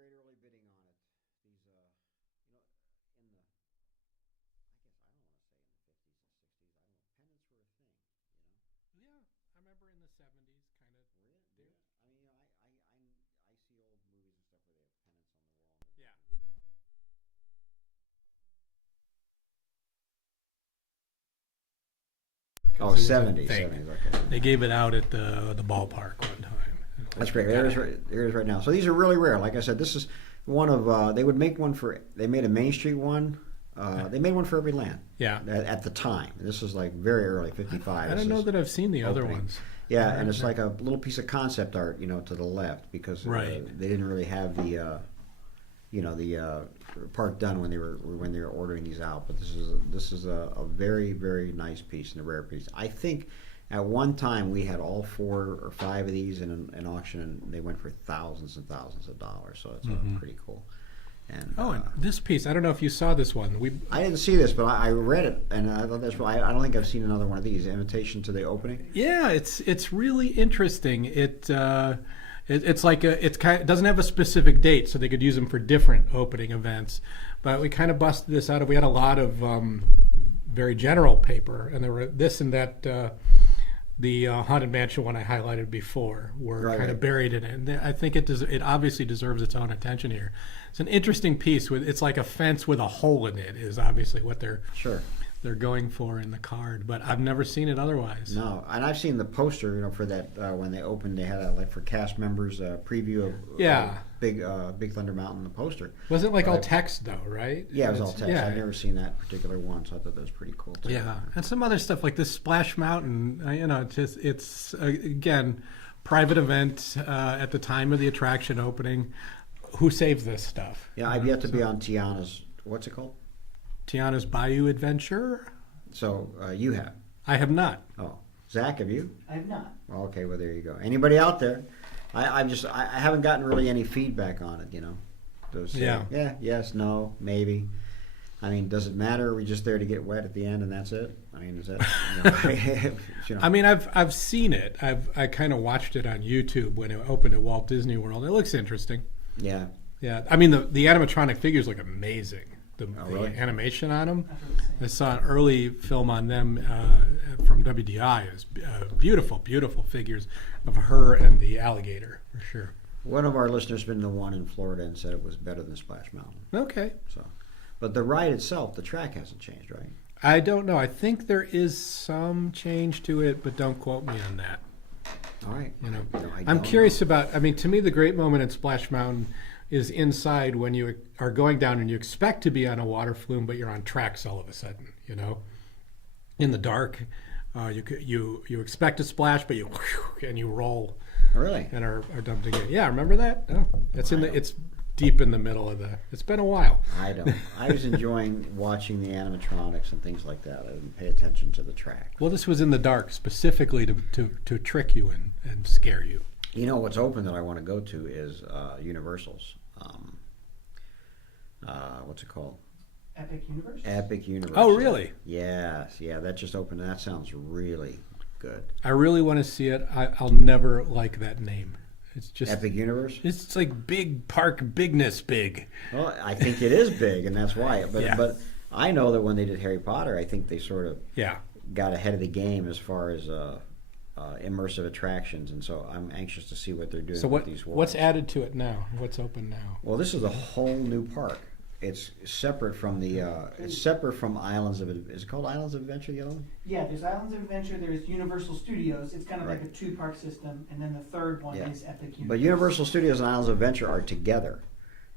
great early bidding on it. These, you know, in the, I guess I don't want to say in the 50s and 60s. I don't know. Pennants were a thing, you know. Yeah, I remember in the 70s, kind of. Really? Do you? I mean, I see old movies and stuff where they have pennants on the wall in their Yeah. bedrooms. Oh, It was a 70s, thing. 70s, okay. They gave it out at the ballpark one time. That's great. There it is right now. So these are really rare. Like I said, this is one of, they would make one for, they made a Main Street one. They made one for every land. Yeah. At the time. This is like very early, 55. I don't know that I've seen the other opening. ones. Yeah, and it's like a little piece of concept art, to the left, because Right. they didn't really have the, the part done when they were ordering these out. But this is a very, very nice piece and a rare piece. I think at one time we had all 4 or 5 of these in an auction, and they went for thousands and thousands of dollars. So it's pretty cool. And, And this piece, I don't know if you saw this one. I didn't see this, but I read it, and I thought I don't think I've seen another one of these. Invitation to the Opening. Yeah, it's really interesting. It's like it doesn't have a specific date, so they could use them for different opening events. But we kind of busted this out. We had a lot of very general paper, and there were this and that. The Haunted Mansion one I highlighted before were kind of buried in it, and I think it obviously deserves its own attention here. It's an interesting piece. It's like a fence with a hole in it is obviously what they're going for in the card, but I've never seen it otherwise. No, and I've seen the poster, for that when they opened, they had like for cast members a preview of Big Thunder Mountain, the poster. Wasn't like all text though, right? Yeah, it was all text. Yeah. I've never seen that particular one, so I thought that was pretty cool too. Yeah, and some other stuff like this Splash Mountain. It's again private event at the time of the attraction opening. Who saves this stuff? Yeah, I've yet to be on Tiana's. What's it called? Tiana's Bayou Adventure. So you have? I have not. Oh, Zach, have you? I have not. Okay, well there you go. Anybody out there? I haven't gotten really any feedback on it. Those yeah, yes, no, maybe. I mean, does it matter? Are we just there to get wet at the end and that's it? I mean, is that? I mean, I've seen it. I kind of watched it on YouTube when it opened at Walt Disney World. It looks interesting. Yeah. Yeah. I mean, the animatronic figures look amazing. The really? animation on them. I saw an early film on them from WDI. It was beautiful, beautiful figures of her and the alligator, for sure. One of our listeners been to one in Florida and said it was better than Splash Mountain. Okay. So, but the ride itself, the track hasn't changed, right? I don't know. I think there is some change to it, but don't quote me on that. All right. I'm curious about. I mean, to me, the great moment in Splash Mountain is inside when you are going down and you expect to be on a water flume, but you're on tracks all of a sudden. In the dark, you expect a splash, but you roll. Really? And are dumped again. Yeah, remember that? Oh, it's deep in the middle of the. It's been a while. I don't. I was enjoying watching the animatronics and things like that. I didn't pay attention to the track. Well, this was in the dark specifically to trick you and scare you. What's open that I want to go to is Universal's. What's it called? Epic Universe? Epic Universe. Oh, really? Yes. Yeah, that just opened. That sounds really good. I really want to see it. I'll never like that name. It's just Epic Universe? It's like big park bigness big. Well, I think it is big, and that's why. But I know that when they did Harry Potter, I think they sort of got ahead of the game as far as immersive attractions, and so I'm anxious to see what they're doing with these worlds. What's added to it now? What's open now? Well, this is a whole new park. It's separate from the. It's separate from Islands of. Is it called Islands of Adventure? The other one? Yeah, there's Islands of Adventure. There's Universal Studios. It's kind of like a 2-park system, and then the third one is Epic Universe. But Universal Studios and Islands of Adventure are together,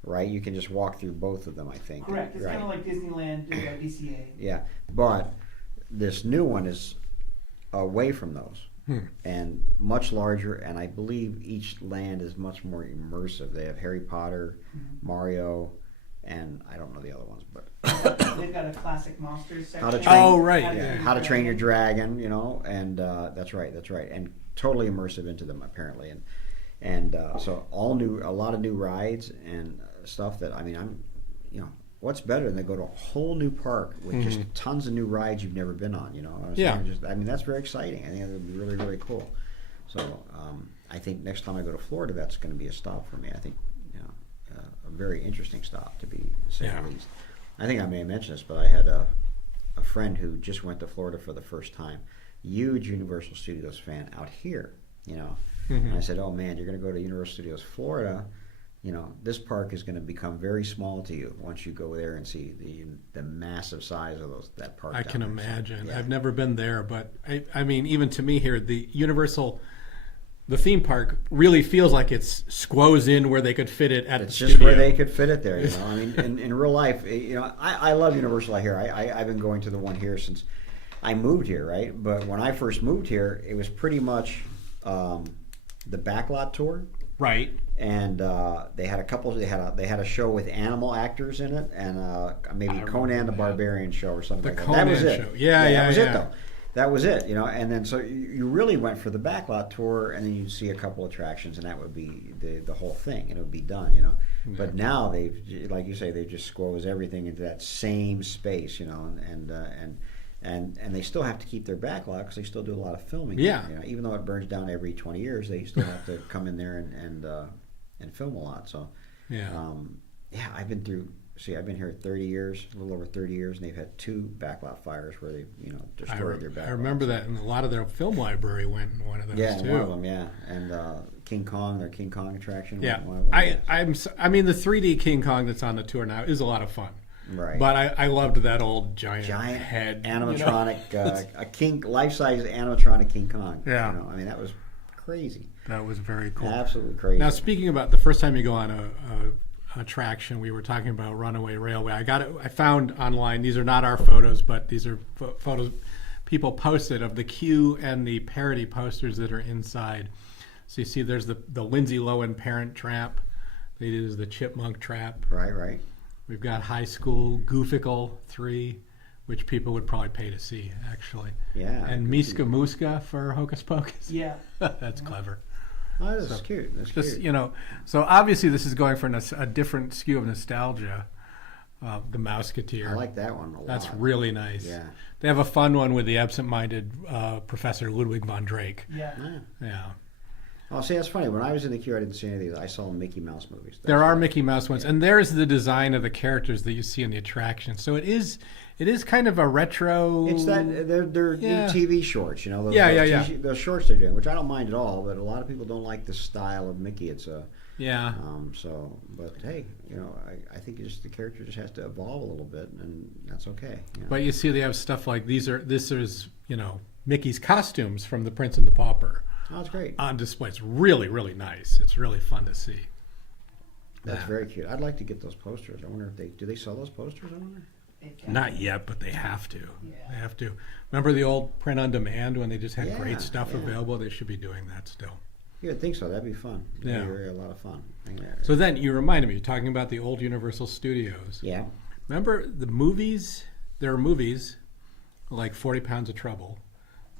right? You can just walk through both of them, I think. Correct. It's kind of like Disneyland, DCA. Yeah, but this new one is away from those. And much larger, and I believe each land is much more immersive. They have Harry Potter, Mario, and I don't know the other ones, but they've got a classic monsters section. How to Train Your Dragon, and that's right, and totally immersive into them apparently, and so a lot of new rides and stuff that what's better than to go to a whole new park with just tons of new rides you've never been on, that's very exciting. I think it would be really, really cool. So I think next time I go to Florida, that's going to be a stop for me. I think, a very interesting stop, to be to say Yeah. the least. I think I may have mentioned this, but I had a friend who just went to Florida for the first time. Huge Universal Studios fan out here, you know. And I said, "Oh man, you're going to go to Universal Studios Florida. You know, this park is going to become very small to you once you go there and see the massive size of that park." I down can there." imagine. So, yeah. I've never been there, but I mean, even to me here, the theme park really feels like it's squoze in where they could fit it at It's the just studio. where they could fit it there, you know. I mean, in real life, you know, I love Universal out here. I've been going to the one here since I moved here, right? But when I first moved here, it was pretty much the backlot tour, Right. and they had a couple. They had a show with animal actors in it, and maybe I Conan remember the that. Barbarian show or something The like that. Conan That was it. show. Yeah, that was yeah. it though. That was it, you know. And then so you really went for the backlot tour, and then you'd see a couple attractions, and that would be the whole thing, and it would be done, you know. Yeah. But now they've, like you say, they just squeeze everything into that same space, you know, and they still have to keep their backlot because they still do a lot of filming. Yeah. You know, even though it burns down every 20 years, they still have to come in there and film a lot. So Yeah. yeah, I've been here 30 years, a little over 30 years, and they've had 2 backlot fires where they, you know, destroyed their backlot. I remember that, and a lot of their film library went in one of those Yeah, too. one of them, yeah, and their King Kong attraction. Yeah, one of them, I mean the 3D King Kong that's on the tour now is a lot of fun. right. But I loved that old giant head animatronic, you know? a king life-size animatronic King Kong. Yeah. You know, I mean that was crazy, That was very cool. absolutely crazy. Now, speaking about the first time you go on a attraction, we were talking about Runaway Railway. I found online. These are not our photos, but these are photos people posted of the queue and the parody posters that are inside. So you see, there's the Lindsay Lohan Parent Trap. They use the Chipmunk Trap. right. We've got High School Gooficle 3, which people would probably pay to see, actually. Yeah. And Miska Muska for Hocus Pocus. Yeah. That's clever. Oh, that's cute. That's Just, cute. you know, so obviously this is going for a different skew of nostalgia. The Mouseketeer. I like that one a lot. That's really nice. Yeah. They have a fun one with the absent-minded Professor Ludwig von Drake. Yeah. Yeah. Yeah. Oh, see, that's funny. When I was in the queue, I didn't see any of these. I saw Mickey Mouse movies. That's There are right. Mickey Mouse ones, and there's the design of the characters that you see in the attraction. So it is kind of a retro. It's that they're Yeah. new TV shorts, you know. Those, Yeah, those yeah, TV those shorts they're doing, which I don't mind at all. But a lot of people don't like the style of Mickey. It's a Yeah. so. But hey, you know, I think the character just has to evolve a little bit, and that's okay. You know? But you see, they have stuff like this is Mickey's costumes from The Prince and the Pauper Oh, that's great. on display. It's really, really nice. It's really fun to see. That's Yeah. very cute. I'd like to get those posters. I wonder if do they sell those posters on there? Not yet, but they have to. Yeah. They have to. Remember the old print on demand when they just had Yeah, great stuff yeah. available? They should be doing that still. You would think so. That'd be fun. Yeah. That'd be a lot of fun. So then you reminded me, talking about the old Universal Studios. Yeah. Remember the movies? There are movies like 40 Pounds of Trouble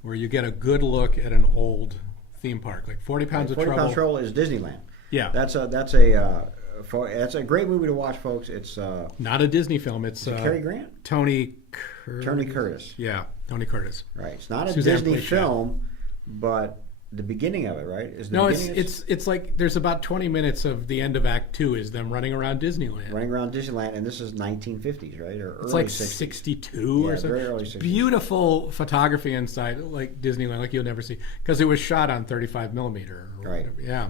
where you get a good look at an old theme park. Like 40 Pounds of 40 Trouble. Pounds Trouble is Disneyland. Yeah. That's a great movie to watch, folks. It's Not a Disney film. It's Cary Grant, Tony Curtis. Tony Curtis. Yeah, Tony Curtis. Right. It's not a Suzanne Disney Pleshette. film, but the beginning of it, right? Is the No, beginning it's like there's about 20 minutes of the end of Act 2 is them running around Disneyland. running around Disneyland, and this is 1950s, right? Or It's early like 60s. 62 or Yeah, something. very early 60s. Beautiful photography inside, like Disneyland, like you'll never see, because it was shot on 35 millimeter. Or Right. whatever. Yeah,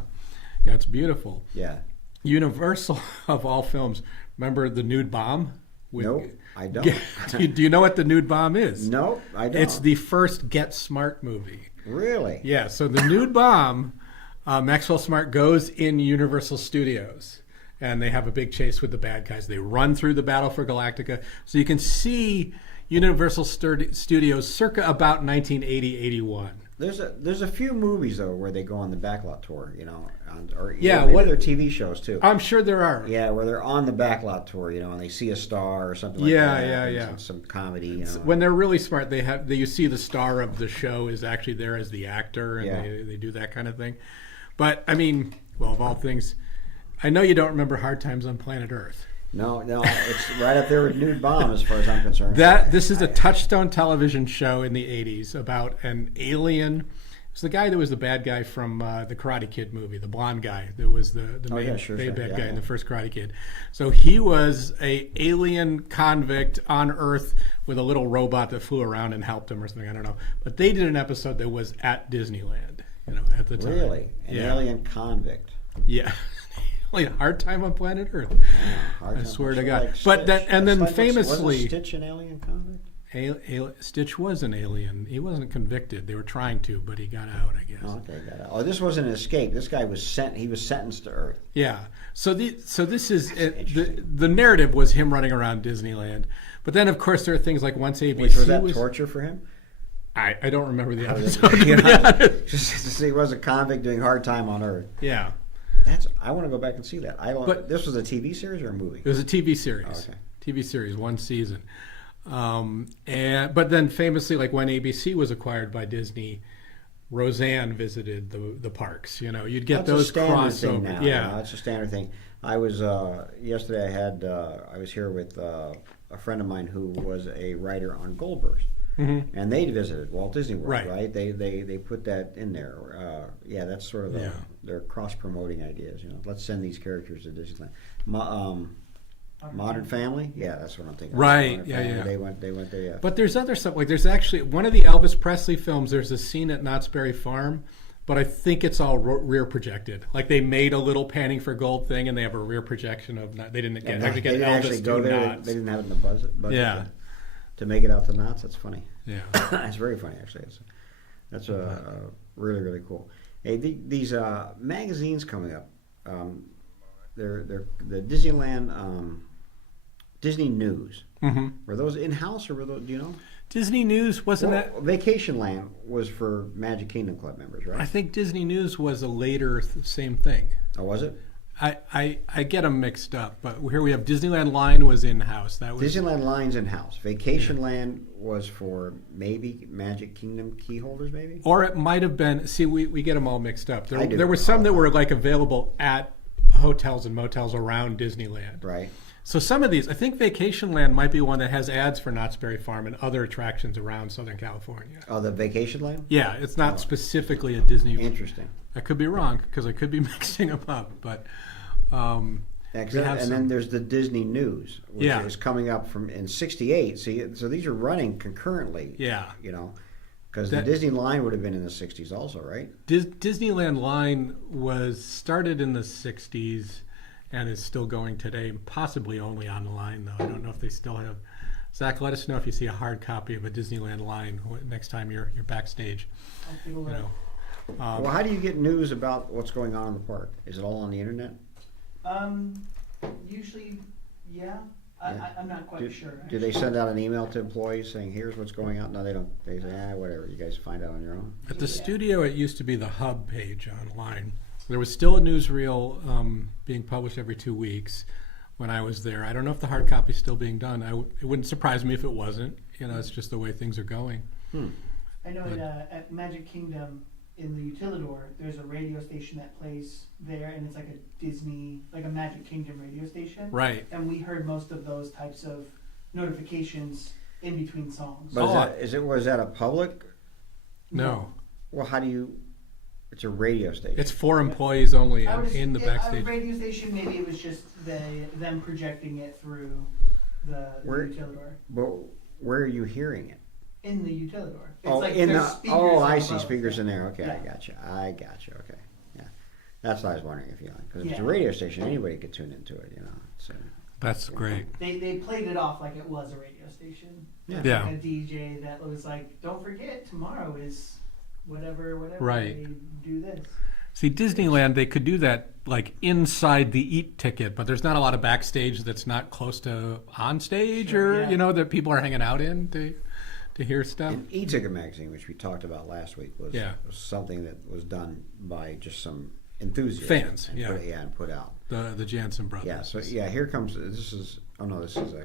it's beautiful. Yeah. Universal of all films. Remember the nude bomb? Nope, I don't. Do you know what the nude bomb is? Nope, I don't. It's the first Get Smart movie. Really? Yeah, so the nude bomb, Maxwell Smart goes in Universal Studios, and they have a big chase with the bad guys. They run through the Battle for Galactica, so you can see Universal Studios circa about 1980-81. There's a few movies though where they go on the backlot tour, you know, or Yeah, maybe what- they're TV shows too. I'm sure there are. Yeah, where they're on the backlot tour, you know, and they see a star or something like Yeah, that. yeah, and yeah. Some comedy, you know. When they're really smart, you see the star of the show is actually there as the actor, and Yeah. they do that kind of thing. But I mean, well, of all things, I know you don't remember Hard Times on Planet Earth. No, it's right up there with Nude Bomb as far as I'm concerned. This is a Touchstone television show in the 80s about an alien It's the guy that was the bad guy from the Karate Kid movie, the blonde guy that was the main bad guy in the first Karate Kid. So he was a alien convict on Earth with a little robot that flew around and helped him or something. I don't know. But they did an episode that was at Disneyland, at the time. Really? An alien convict. Yeah. Like a hard time on planet Earth. Yeah, I swear to God. Like But then famously, wasn't Stitch an alien convict? Stitch was an alien. He wasn't convicted. They were trying to, but he got out, I guess. Oh, okay, got it. Oh, this wasn't an escape. This guy was sentenced to Earth. Yeah. So this is the narrative was him running around Disneyland, but then of course there are things like once ABC Which was that torture for him? I don't remember the episode. Just he was a convict doing hard time on Earth. Yeah. I want to go back and see that. But this was a TV series or a movie? It was a TV series. Oh, okay. TV series, one season. But then famously, like when ABC was acquired by Disney, Roseanne visited the parks. You'd get those crossovers. Yeah, that's a standard thing. I was yesterday. I was here with a friend of mine who was a writer on Goldbergs, and they visited Walt Disney World. Right? They put that in there. That's sort of their cross promoting ideas. Let's send these characters to Disneyland. Modern Family, that's what I'm thinking. Right, They went there. Yeah. But there's other stuff. Like there's actually one of the Elvis Presley films. There's a scene at Knott's Berry Farm, but I think it's all rear projected. Like they made a little Panning for Gold thing, and they have a rear projection of. They didn't get Elvis actually go there. Knott's. They didn't have it in the budget. To make it out to Knott's. That's funny. Yeah, that's very funny actually. That's really really cool. Hey, these magazines coming up. They're the Disneyland. Disney News. Were those in-house or were those, do you know? Disney News, wasn't that? Vacation Land was for Magic Kingdom Club members, right? I think Disney News was a later same thing. Oh, was it? I get them mixed up, but here we have Disneyland Line was in-house. That was Disneyland Line's in-house. Vacation Land was for maybe Magic Kingdom key holders, maybe? Or it might have been, see, we get them all mixed up. There were some that were like available at hotels and motels around Disneyland. Right. So some of these, I think Vacation Land might be one that has ads for Knott's Berry Farm and other attractions around Southern California. Oh, the Vacation Land? Yeah, it's not specifically a Disney. Interesting. I could be wrong because I could be mixing them up, but. And then there's the Disney News, which is coming up in '68. So these are running concurrently. Yeah. Because the Disney Line would have been in the '60s also, right? Disneyland Line was started in the '60s. And is still going today, possibly only online, though. I don't know if they still have. Zach, let us know if you see a hard copy of a Disneyland Line next time you're backstage. Well, how do you get news about what's going on in the park? Is it all on the internet? Usually, yeah. I'm not quite sure. Actually. Do they send out an email to employees saying, here's what's going on? No, they don't. They say, whatever. You guys find out on your own. At the studio, it used to be the hub page online. There was still a newsreel being published every 2 weeks when I was there. I don't know if the hard copy is still being done. It wouldn't surprise me if it wasn't. It's just the way things are going. I know at Magic Kingdom in the Utilidor, there's a radio station that plays there, and it's like a Disney, like a Magic Kingdom radio station. Right. And we heard most of those types of notifications in between songs. But was that a public? No. Well, how do you? It's a radio station. It's for employees only in the backstage. A radio station, maybe it was just them projecting it through the Utilidor. But where are you hearing it? In the Utilidor. I see speakers in there. Okay, yeah. I gotcha. Okay, yeah, that's what I was wondering if because if it's a radio station, anybody could tune into it. That's great. They played it off like it was a radio station. Yeah. Like a DJ that was like, don't forget, tomorrow is whatever. Right. They do this. See, Disneyland, they could do that like inside the Eat ticket, but there's not a lot of backstage that's not close to on stage that people are hanging out in to hear stuff. And E-Ticket magazine, which we talked about last week, was something that was done by just some enthusiasts. Fans, and put out. The Jansen brothers. Yeah, so here comes, this is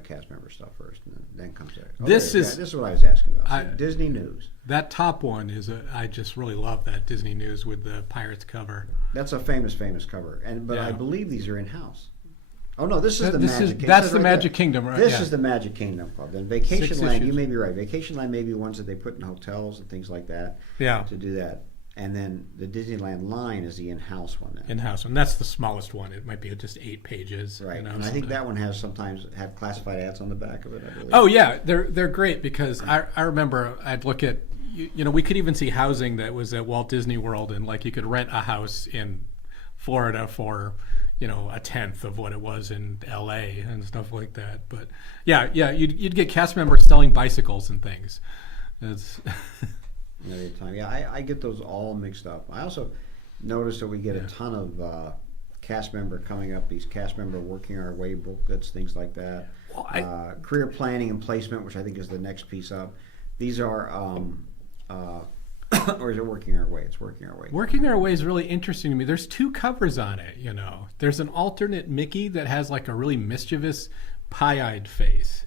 cast member stuff first, and then comes there. This is what I was asking about. Disney News. That top one I just really love that Disney News with the Pirates cover. That's a famous cover, but I believe these are in-house. Oh no, this is the Magic Kingdom. That's the Magic Kingdom, right? This is the Magic Kingdom Club. Then Vacation Land, you may be right. Vacation Land may be ones that they put in hotels and things like that. Yeah. To do that, and then the Disneyland line is the in-house one. Then. In-house, and that's the smallest one. It might be just 8 pages. Right, You know, and I think that one has sometimes have classified ads on the back of it, I believe. Oh yeah, they're great because I remember I'd look at you know, we could even see housing that was at Walt Disney World, and like you could rent a house in Florida for, you know, a tenth of what it was in L.A. and stuff like that. But yeah, you'd get cast members selling bicycles and things. It's Every time. Yeah, I get those all mixed up. I also notice that we get a ton of cast member coming up, these cast member working our way booklets, things like that. Well, career planning and placement, which I think is the next piece up. These are, or is it working our way? It's working our way. Working Our Way is really interesting to me. There's 2 covers on it, you know. There's an alternate Mickey that has like a really mischievous, pie-eyed face.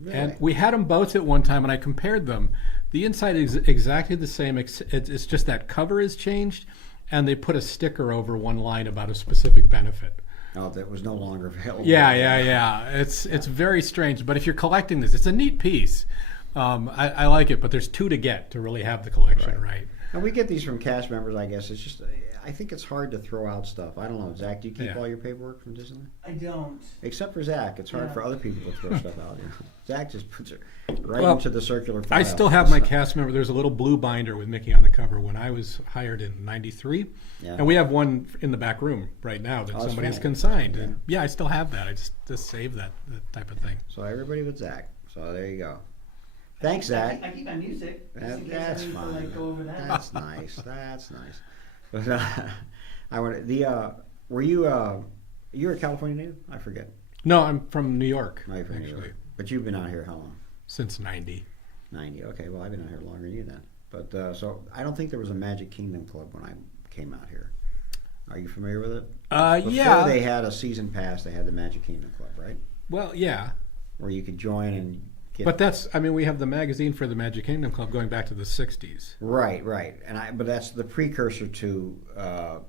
Really? And we had them both at one time, and I compared them. The inside is exactly the same. It's just that cover is changed, and they put a sticker over one line about a specific benefit. Oh, that was no longer available. Yeah. It's very strange. But if you're collecting this, it's a neat piece. I like it, but there's 2 to get to really have the collection right. And we get these from cast members, I guess. It's just, I think it's hard to throw out stuff. I don't know. Zach, do you keep all your paperwork from Disneyland? I don't. Except for Zach. It's hard for other people to throw stuff out. You know? Zach just puts it right Well, into the circular file. I still have my cast member. There's a little blue binder with Mickey on the cover when I was hired in '93, and we have one in the back room right now that somebody has consigned. Yeah, I still have that. I just save that type of thing. So everybody but Zach. So there you go. Thanks, Zach. I keep my music. Just in case That's I need fine. to go over that. That's nice. That's nice. But I want were you you're a California native? I forget. No, I'm from New York. No, you're from New actually, York. But you've been out here how long? since '90. 90. Okay, well I've been out here longer than you then. But so I don't think there was a Magic Kingdom Club when I came out here. Are you familiar with it? Before they had a season pass, they had the Magic Kingdom Club, right? Well, yeah. Where you could join and get. But that's, I mean, we have the magazine for the Magic Kingdom Club going back to the 60s. Right. But that's the precursor to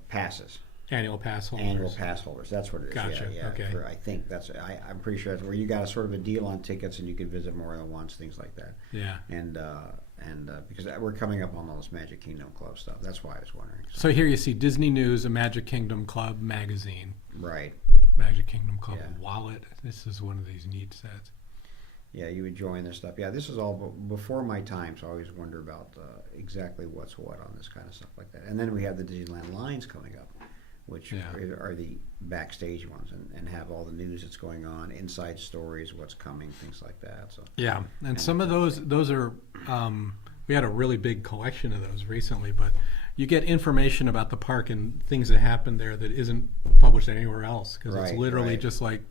passes. Annual pass holders. Annual pass holders. That's what it is. Gotcha. Yeah. Okay. I think I'm pretty sure that's where you got a sort of a deal on tickets and you could visit more than once, things like that. Yeah. And because we're coming up on all this Magic Kingdom Club stuff, that's why I was wondering. So here you see Disney News, a Magic Kingdom Club magazine. Right. Magic Kingdom Club wallet. This is one of these neat sets. Yeah, you would join this stuff. Yeah, this is all before my time, so I always wonder about exactly what's what on this kind of stuff like that. And then we have the Disneyland lines coming up, which are the backstage ones and have all the news that's going on, inside stories, what's coming, things like that. So yeah, and some of those are we had a really big collection of those recently, but you get information about the park and things that happen there that isn't published anywhere else because it's literally just like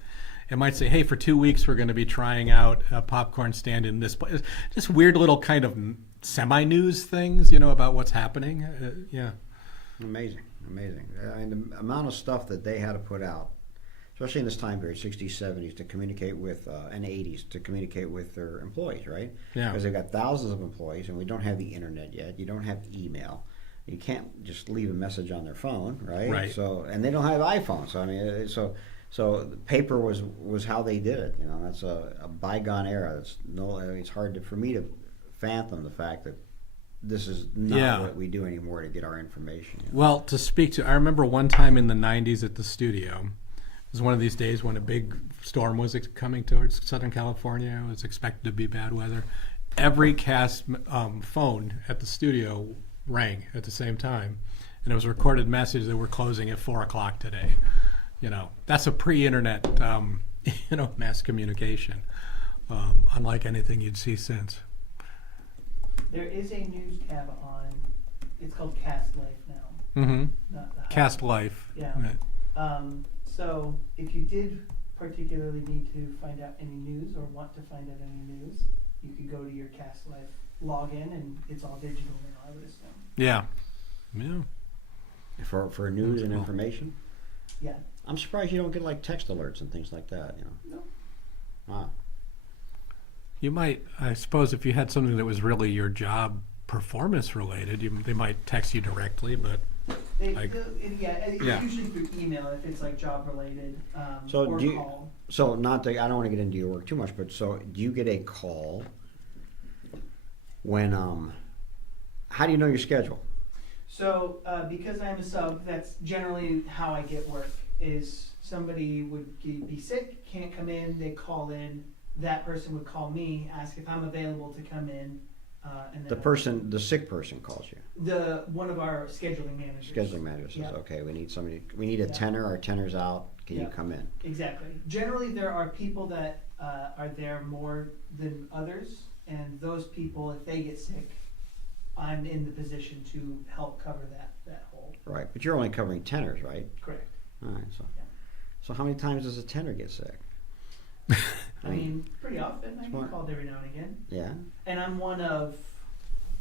it might say, hey, for 2 weeks we're going to be trying out a popcorn stand in this place. Just weird little kind of semi-news things, about what's happening. Yeah. Amazing. I mean, the amount of stuff that they had to put out, especially in this time period, 60s, 70s, to communicate with, and 80s, to communicate with their employees, right? Yeah. Because they've got thousands of employees, and we don't have the internet yet. You don't have email. You can't just leave a message on their phone, right? Right. So, and they don't have iPhones. So I mean, so paper was how they did it. That's a bygone era. It's hard for me to fathom the fact that this is not what we do anymore to get our information. Well, to speak to, I remember one time in the 90s at the studio. It was one of these days when a big storm was coming towards Southern California. It was expected to be bad weather. Every cast phone at the studio rang at the same time, and it was a recorded message that we're closing at 4:00 today. That's a pre-internet, mass communication, unlike anything you'd see since. There is a news tab on. It's called Cast Life now. Mm-hmm. Not the Cast Life. Yeah. Right. So if you did particularly need to find out any news or want to find out any news, you could go to your Cast Life login, and it's all digital now, I would assume. Yeah. Yeah. For news and information. Yeah. I'm surprised you don't get like text alerts and things like that. No. Wow. You might, I suppose, if you had something that was really your job performance related, they might text you directly, but usually through email if it's like job related So or do you, call. So not to, I don't want to get into your work too much, but so do you get a call when how do you know your schedule? So, because I'm a sub, that's generally how I get work, is somebody would be sick, can't come in, they call in, that person would call me, ask if I'm available to come in, and then The sick person calls you. one of our scheduling managers. Scheduling manager says, Yeah. okay, we need a Yeah. tenor, our tenor's out, can you Yeah. come in? Exactly. Generally, there are people that are there more than others, and those people, if they get sick, I'm in the position to help cover that hole. Right, but you're only covering tenors, right? Correct. All right, so Yeah. so how many times does a tenor get sick? I mean, pretty often. I get Smart. called every now and again. Yeah. And I'm one of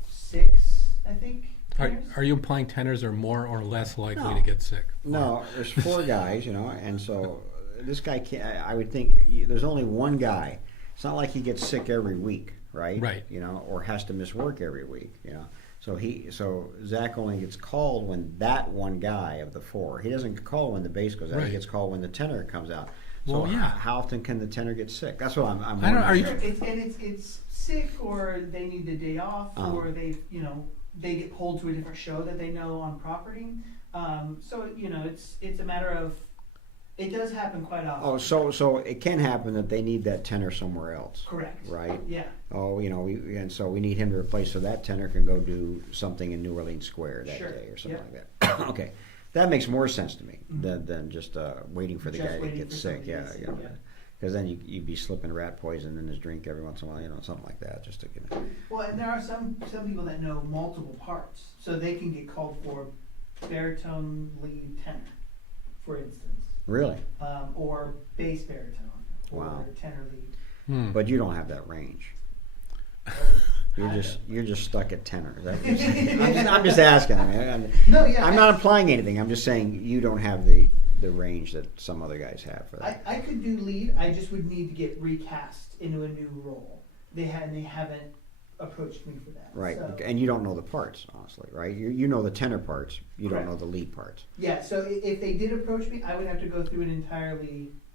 6, I think. tenors. Are you implying tenors are more or less likely No. to get sick? No, there's 4 guys, and so this guy can't. I would think there's only one guy. It's not like he gets sick every week, right? Right. Or has to miss work every week, So Zach only gets called when that one guy of the 4. He doesn't call when the bass goes out. Right. He gets called when the tenor comes out. So Well, yeah. how often can the tenor get sick? That's what I'm I don't- wondering. are you- Sure, it's sick, or they need the day off, Uh-huh. or they get pulled to a different show that they know on property. So it's a matter of, it does happen quite often. Oh, so it can happen that they need that tenor somewhere else. Correct. Right. Yeah. Oh, and so we need him to replace so that tenor can go do something in New Orleans Square that Sure. day or something Yep. like that. Okay, that makes more sense to me Mhm. than just waiting for the Just guy to waiting get for sick. somebody to Yeah, get sick, yeah. yeah. Because then you'd be slipping rat poison in his drink every once in a while, something like that, just to Well, and there are some people that know multiple parts, so they can get called for baritone, lead, tenor, for instance, really. or bass baritone, or Wow. tenor lead. Hmm. But you don't have that range. You're just stuck at tenor. Is that what you're saying? I'm just asking. No, yeah. I'm not implying anything. I'm just saying you don't have the range that some other guys have for that. I could do lead. I just would need to get recast into a new role. They haven't approached me for that. Right, So, and you don't know the parts, honestly, right? You know the tenor parts, you don't Correct. know the lead parts. yeah. So if they did approach me, I would have to go through an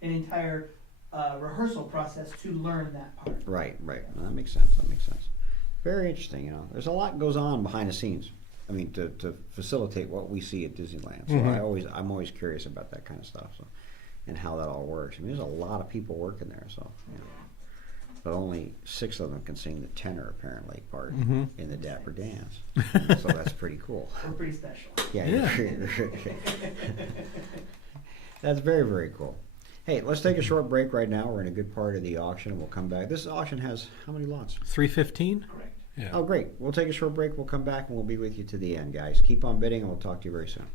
entire rehearsal process to learn that part. Right. No, that makes sense. Very interesting. There's a lot goes on behind the scenes. I mean, to facilitate what we see at Disneyland. So Mhm. I'm always curious about that kind of stuff. So, and how that all works. I mean, there's a lot of people working there. So, but only 6 of them can sing the tenor apparently part Mhm. in the Dapper Dance. So that's pretty cool. We're pretty special. Yeah. That's very, very cool. Hey, let's take a short break right now. We're in a good part of the auction, and we'll come back. This auction has how many lots? 315? Correct. Yeah. Oh, great. We'll take a short break. We'll come back, and we'll be with you to the end, guys. Keep on bidding, and we'll talk to you very soon.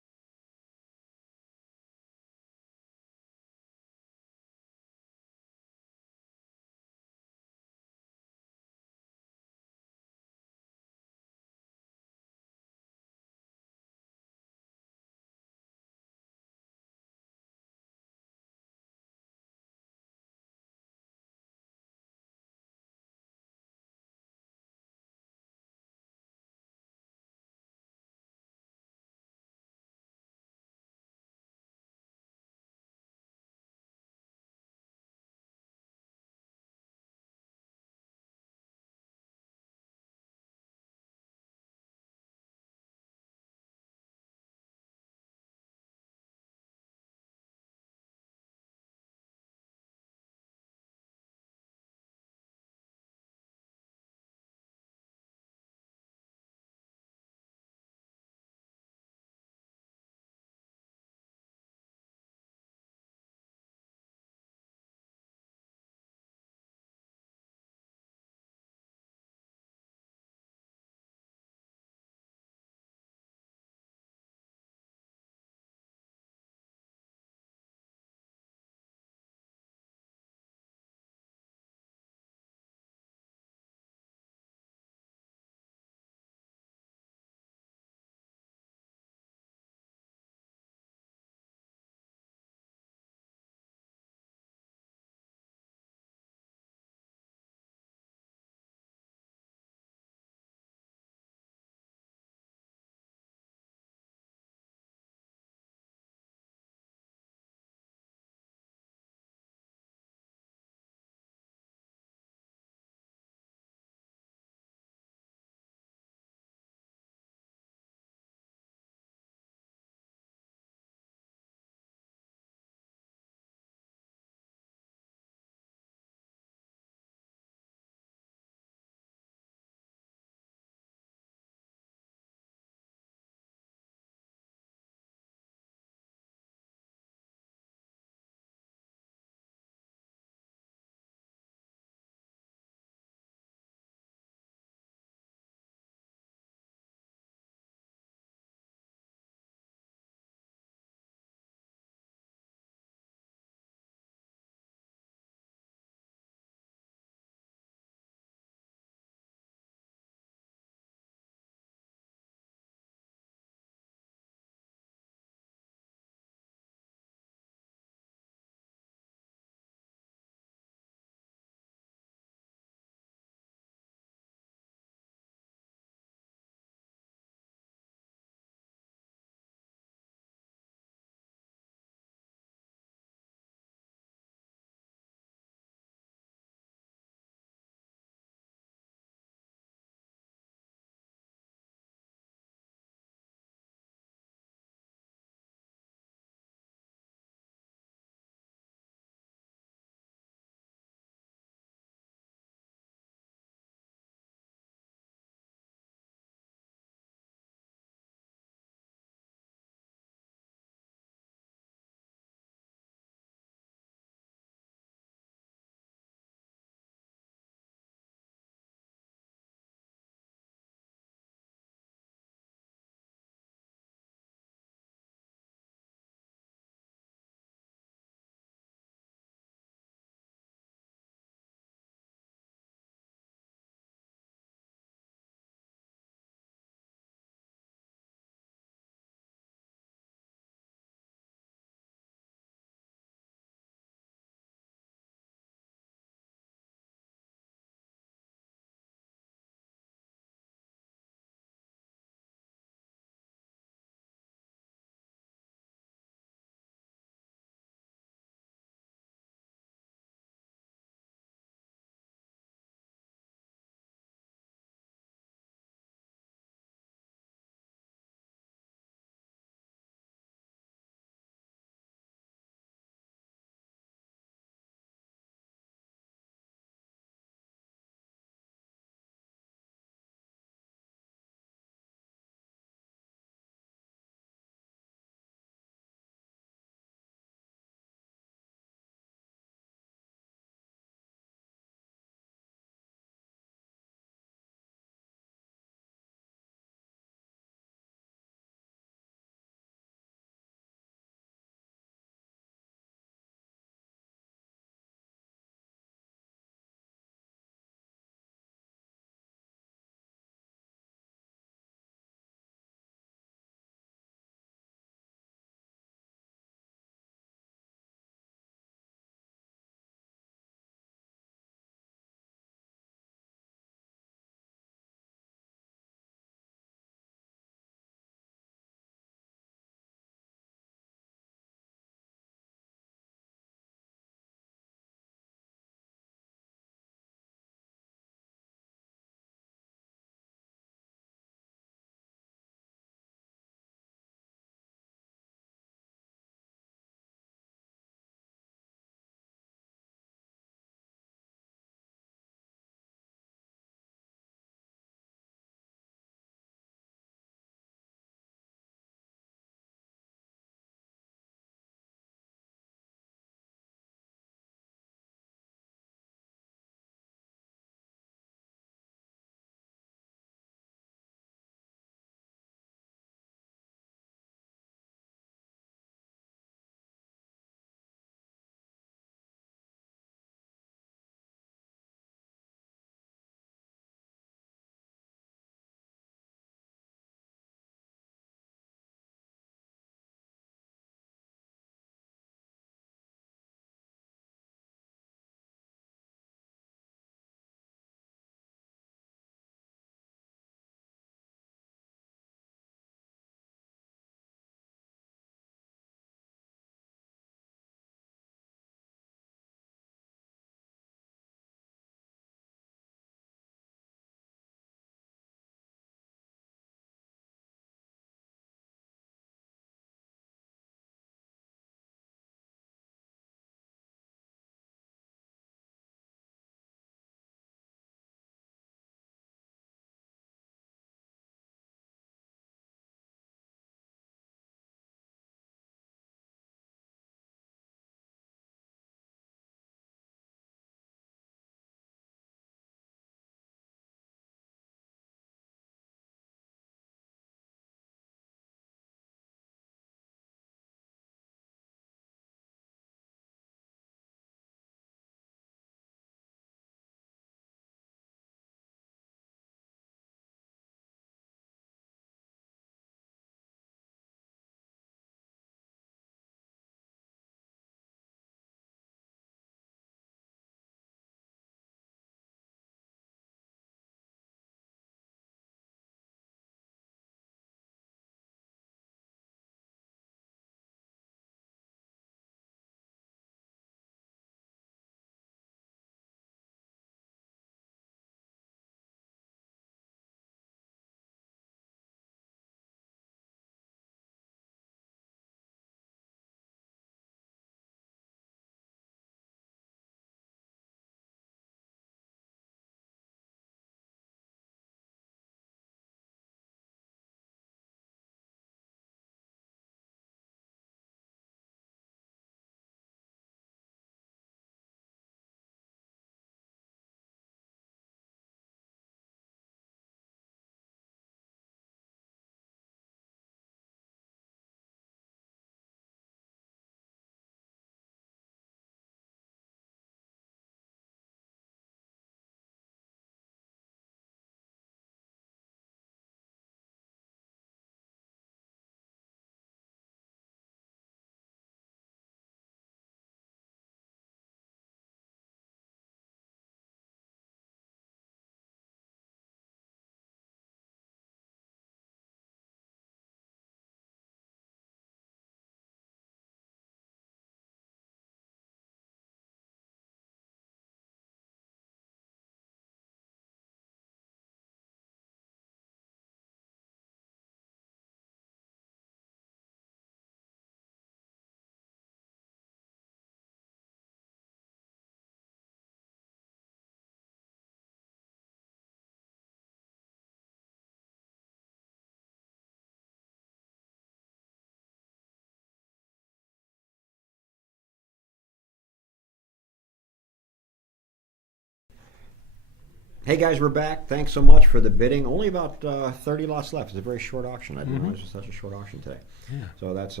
Hey guys, we're back. Thanks so much for the bidding. Only about 30 lots left. It's a very short auction. I didn't realize it was such a short auction today. Yeah. So that's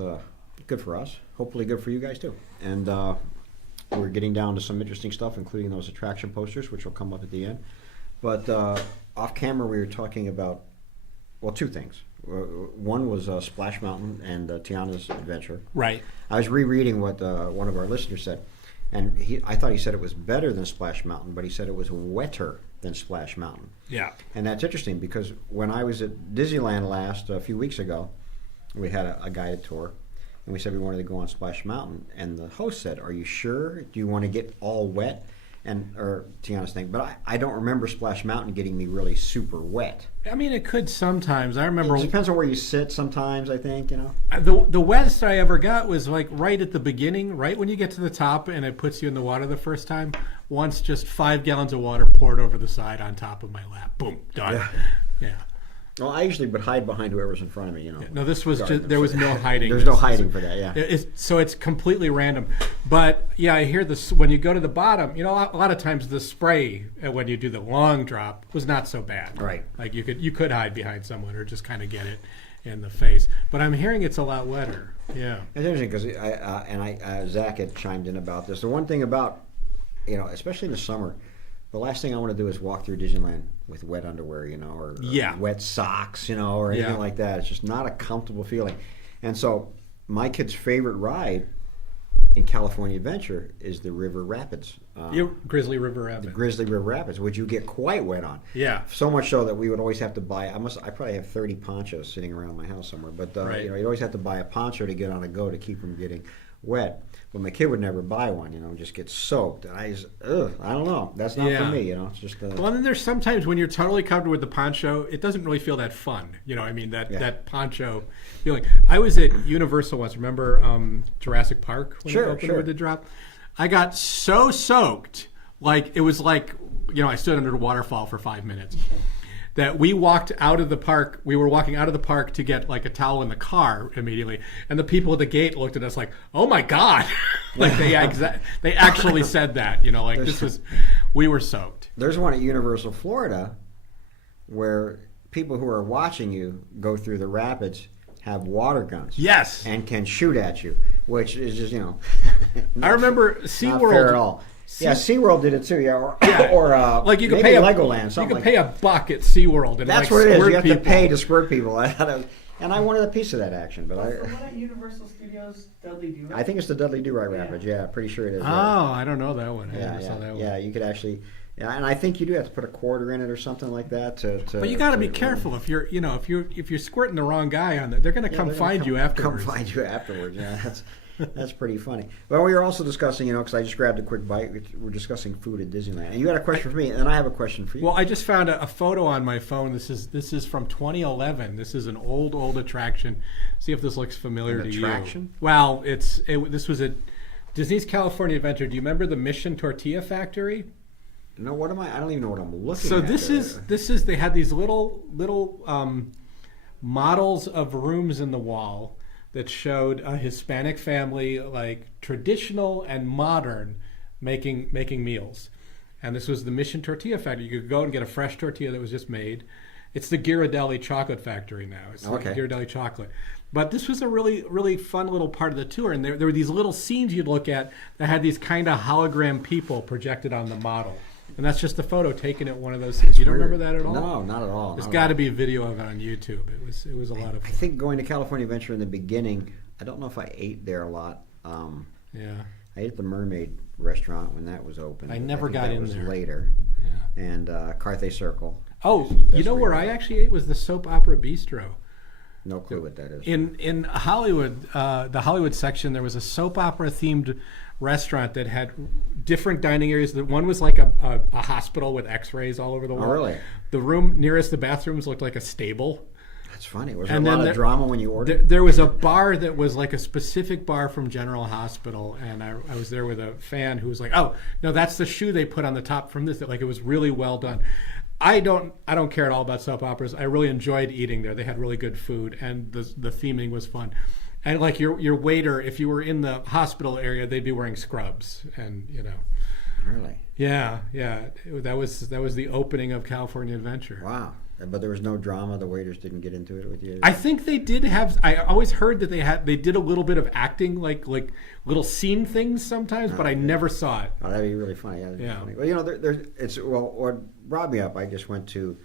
good for us. Hopefully good for you guys too. And we're getting down to some interesting stuff, including those attraction posters, which will come up at the end. But off camera, we were talking about, well, two things. One was Splash Mountain and Tiana's adventure. Right. I was rereading what one of our listeners said, and I thought he said it was better than Splash Mountain, but he said it was wetter than Splash Mountain. Yeah. And that's interesting because when I was at Disneyland last a few weeks ago, we had a guided tour, and we said we wanted to go on Splash Mountain, and the host said, "Are you sure? Do you want to get all wet?" Or Tiana's thing, but I don't remember Splash Mountain getting me really super wet. I mean, it could sometimes. I remember. It depends on where you sit. Sometimes I think the wettest I ever got was like right at the beginning, right when you get to the top and it puts you in the water the first time. Once, just 5 gallons of water poured over the side on top of my lap. Boom, done. Yeah. Well, I usually would hide behind whoever's in front of me. No, this was just, there was no hiding. There's no hiding for that. Yeah. So it's completely random. But yeah, I hear this when you go to the bottom. A lot of times the spray when you do the long drop was not so bad. Right. Like you could hide behind someone or just kind of get it in the face. But I'm hearing it's a lot wetter. Yeah. It's interesting because Zach had chimed in about this. The one thing about especially in the summer, the last thing I want to do is walk through Disneyland with wet underwear, or wet socks, or anything like that. It's just not a comfortable feeling. And so my kid's favorite ride in California Adventure is the River Rapids. Grizzly River Rapids. The Grizzly River Rapids, which you get quite wet on. Yeah. So much so that we would always have to buy, I probably have 30 ponchos sitting around my house somewhere, but you'd always have to buy a poncho to get on a go to keep from getting wet. But my kid would never buy one, and just get soaked. And I don't know. That's not for me, It's just. Well, then there's sometimes when you're totally covered with the poncho, it doesn't really feel that fun. That poncho feeling. I was at Universal once. Remember Jurassic Park when it opened with the drop? I got so soaked, like it was like I stood under a waterfall for 5 minutes. That we walked out of the park. We were walking out of the park to get like a towel in the car immediately, and the people at the gate looked at us like, "Oh my God!" Like they actually said that. We were soaked. There's one at Universal Florida where people who are watching you go through the rapids have water guns. Yes, and can shoot at you, which is just I remember SeaWorld. Not fair at all. SeaWorld did it too, or like you could maybe pay Legoland. Something you could pay a buck at SeaWorld, and that's what it is. You have to pay to squirt people. And I wanted a piece of that action, but the one at Universal Studios, Dudley Do Right? I think it's the Dudley Do Right Rapids. Yeah, pretty sure it is. Oh, I don't know that one. I never saw that one. Yeah, you could actually. Yeah, and I think you do have to put a quarter in it or something like that to but you got to be careful if you're if you're squirting the wrong guy on it, they're going to come find you afterwards. Come find you afterwards. Yeah, that's pretty funny. Well, we were also discussing, because I just grabbed a quick bite. We're discussing food at Disneyland, and you had a question for me, and I have a question for you. Well, I just found a photo on my phone. This is from 2011. This is an old attraction. See if this looks familiar to you. Attraction? Well, this was at Disney's California Adventure. Do you remember the Mission Tortilla Factory? No, what am I? I don't even know what I'm looking at. So this is they had these little models of rooms in the wall that showed a Hispanic family, like traditional and modern, making meals. And this was the Mission Tortilla Factory. You could go and get a fresh tortilla that was just made. It's the Ghirardelli Chocolate Factory now. It's the Ghirardelli Chocolate. But this was a really, really fun little part of the tour. And there were these little scenes you'd look at that had these kind of hologram people projected on the model. And that's just a photo taken at one of those things. You don't remember that at all? No, not at all. There's got to be a video of it on YouTube. It was a lot of fun. I think going to California Adventure in the beginning, I don't know if I ate there a lot. Yeah. I ate at the Mermaid restaurant when that was open. I never got in there. Later. Yeah. And Carthay Circle. Oh, you know where I actually ate was the Soap Opera Bistro. No clue what that is. In Hollywood, the Hollywood section, there was a soap opera themed restaurant that had different dining areas. The one was like a hospital with X-rays all over the wall. Oh, really? The room nearest the bathrooms looked like a stable. That's funny. Was there a lot of drama when you ordered? There was a bar that was like a specific bar from General Hospital, and I was there with a fan who was like, "Oh, no, that's the shoe they put on the top from this." Like it was really well done. I don't care at all about soap operas. I really enjoyed eating there. They had really good food, and the theming was fun. And like your waiter, if you were in the hospital area, they'd be wearing scrubs, and Really? Yeah, yeah. That was the opening of California Adventure. Wow. But there was no drama. The waiters didn't get into it with you. I think they did have. I always heard that they did a little bit of acting, like little scene things sometimes, but I never saw it. Oh, that'd be really funny. Yeah. That'd be funny. Well, what brought me up, I just went to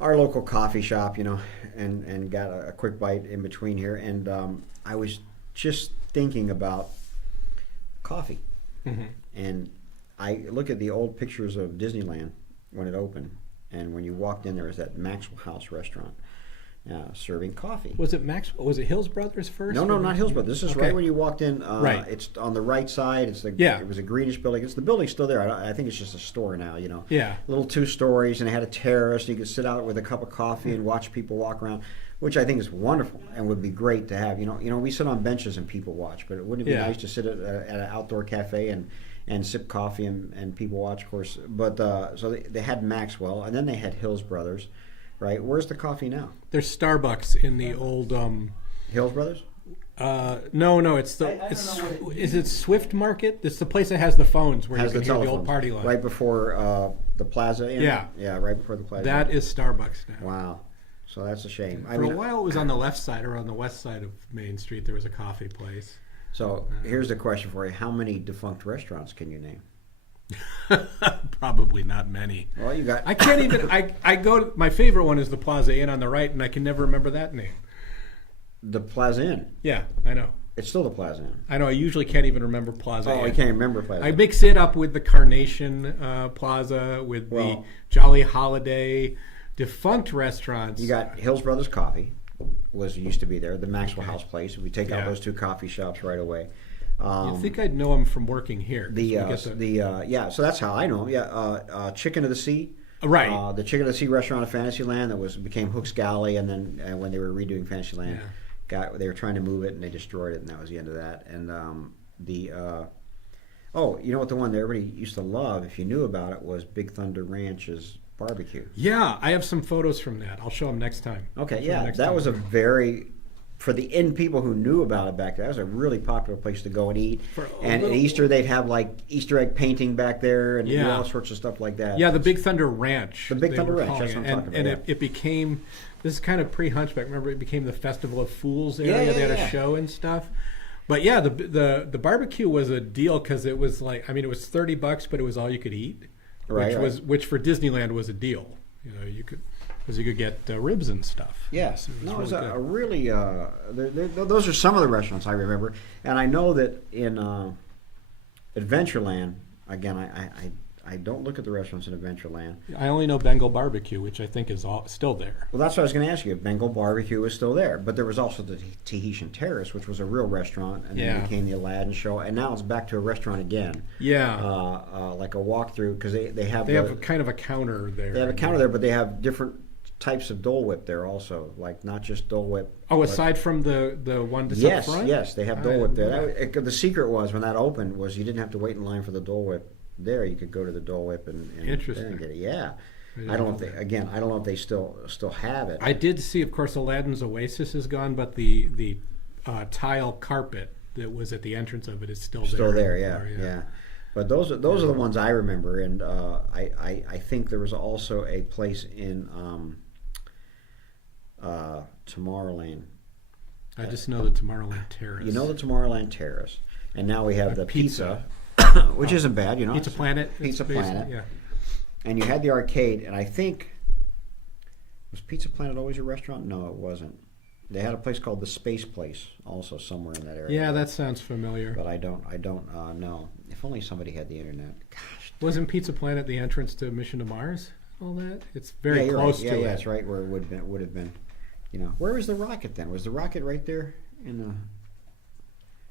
our local coffee shop, and got a quick bite in between here, and I was just thinking about coffee, and I look at the old pictures of Disneyland when it opened. And when you walked in, there was that Maxwell House restaurant serving coffee. Was it Was it Hills Brothers first? No, not Hills Brothers. This is right when you walked in. Right. It's on the right side. It was a greenish building. The building's still there. I think it's just a store now. Yeah. Little 2 stories, and it had a terrace. You could sit out with a cup of coffee and watch people walk around, which I think is wonderful and would be great to have. We sit on benches and people watch, but wouldn't it be nice to sit at an outdoor cafe and sip coffee and people watch, of course. But so they had Maxwell, and then they had Hills Brothers, right? Where's the coffee now? There's Starbucks in the old. Hills Brothers? No, it's the. I don't know what Is it Swift Market? It's the place that has the phones where Has you the can hear the telephones, old party line. right before the Plaza Inn? Yeah, right before the Plaza. That Inn. is Starbucks now. Wow. So that's a shame. For a while, it was on the left side or on the west side of Main Street. There was a coffee place. So here's the question for you: how many defunct restaurants can you name? Probably not many. Well, you got. I can't even. I go. My favorite one is the Plaza Inn on the right, and I can never remember that name. The Plaza Inn. Yeah, I know. It's still the Plaza Inn. I know. I usually can't even remember Plaza Inn. Oh, I can't remember Plaza I Inn. mix it up with the Carnation Plaza, with the Jolly Holiday, defunct restaurants. You got Hills Brothers Coffee, used to be there. The Maxwell House place. We take out those 2 coffee shops right away. You think I'd know him from working here? So that's how I know him. Yeah, Chicken of the Sea. Right. The Chicken of the Sea restaurant at Fantasyland became Hook's Galley, and then when they were redoing Fantasyland, they were trying to move it and they destroyed it, and that was the end of that. And you know what, the one that everybody used to love, if you knew about it, was Big Thunder Ranch's barbecue. Yeah, I have some photos from that. I'll show them next time. Okay, that was a very, for the inn people who knew about it back then, that was a really popular place to go and eat. And at Easter, they'd have like Easter egg painting back there and do all sorts of stuff like that. Yeah, the Big Thunder Ranch. The Big Thunder Ranch, that's what I'm talking about. And it became, this is kind of pre-Hunchback. Remember, it became the Festival of Fools area. They had a show and stuff. But yeah, the barbecue was a deal because it was like, it was $30, but it was all you could eat. Which for Disneyland was a deal. You could get ribs and stuff. Yes, it was a really. Those are some of the restaurants I remember, and I know that in Adventureland. Again, I don't look at the restaurants in Adventureland. I only know Bengal Barbecue, which I think is still there. Well, that's what I was going to ask you. Bengal Barbecue is still there, but there was also the Tahitian Terrace, which was a real restaurant, and then it became the Aladdin show, and now it's back to a restaurant again. Yeah. Like a walkthrough, because they have kind of a counter there. They have a counter there, but they have different types of Dole Whip there also, like not just Dole Whip. Oh, aside from the one that's up front? Yes, they have Dole Whip there. The secret was, when that opened, was you didn't have to wait in line for the Dole Whip there. You could go to the Dole Whip and get it. Yeah. I don't know if they still have it. I did see, of course, Aladdin's Oasis is gone, but the tile carpet that was at the entrance of it is still there. Yeah. But those are the ones I remember, and I think there was also a place in Tomorrowland. I just know the Tomorrowland Terrace. You know the Tomorrowland Terrace, and now we have the pizza which isn't bad, Pizza Planet. Pizza Planet. Yeah. And you had the arcade, and I think, was Pizza Planet always a restaurant? No, it wasn't. They had a place called the Space Place, also somewhere in that area. Yeah, that sounds familiar. But I don't know. If only somebody had the internet. Gosh. Wasn't Pizza Planet the entrance to Mission to Mars? All that? It's very close to it. Yeah, that's right. Where it would have been. Where was the rocket then? Was the rocket right there in the?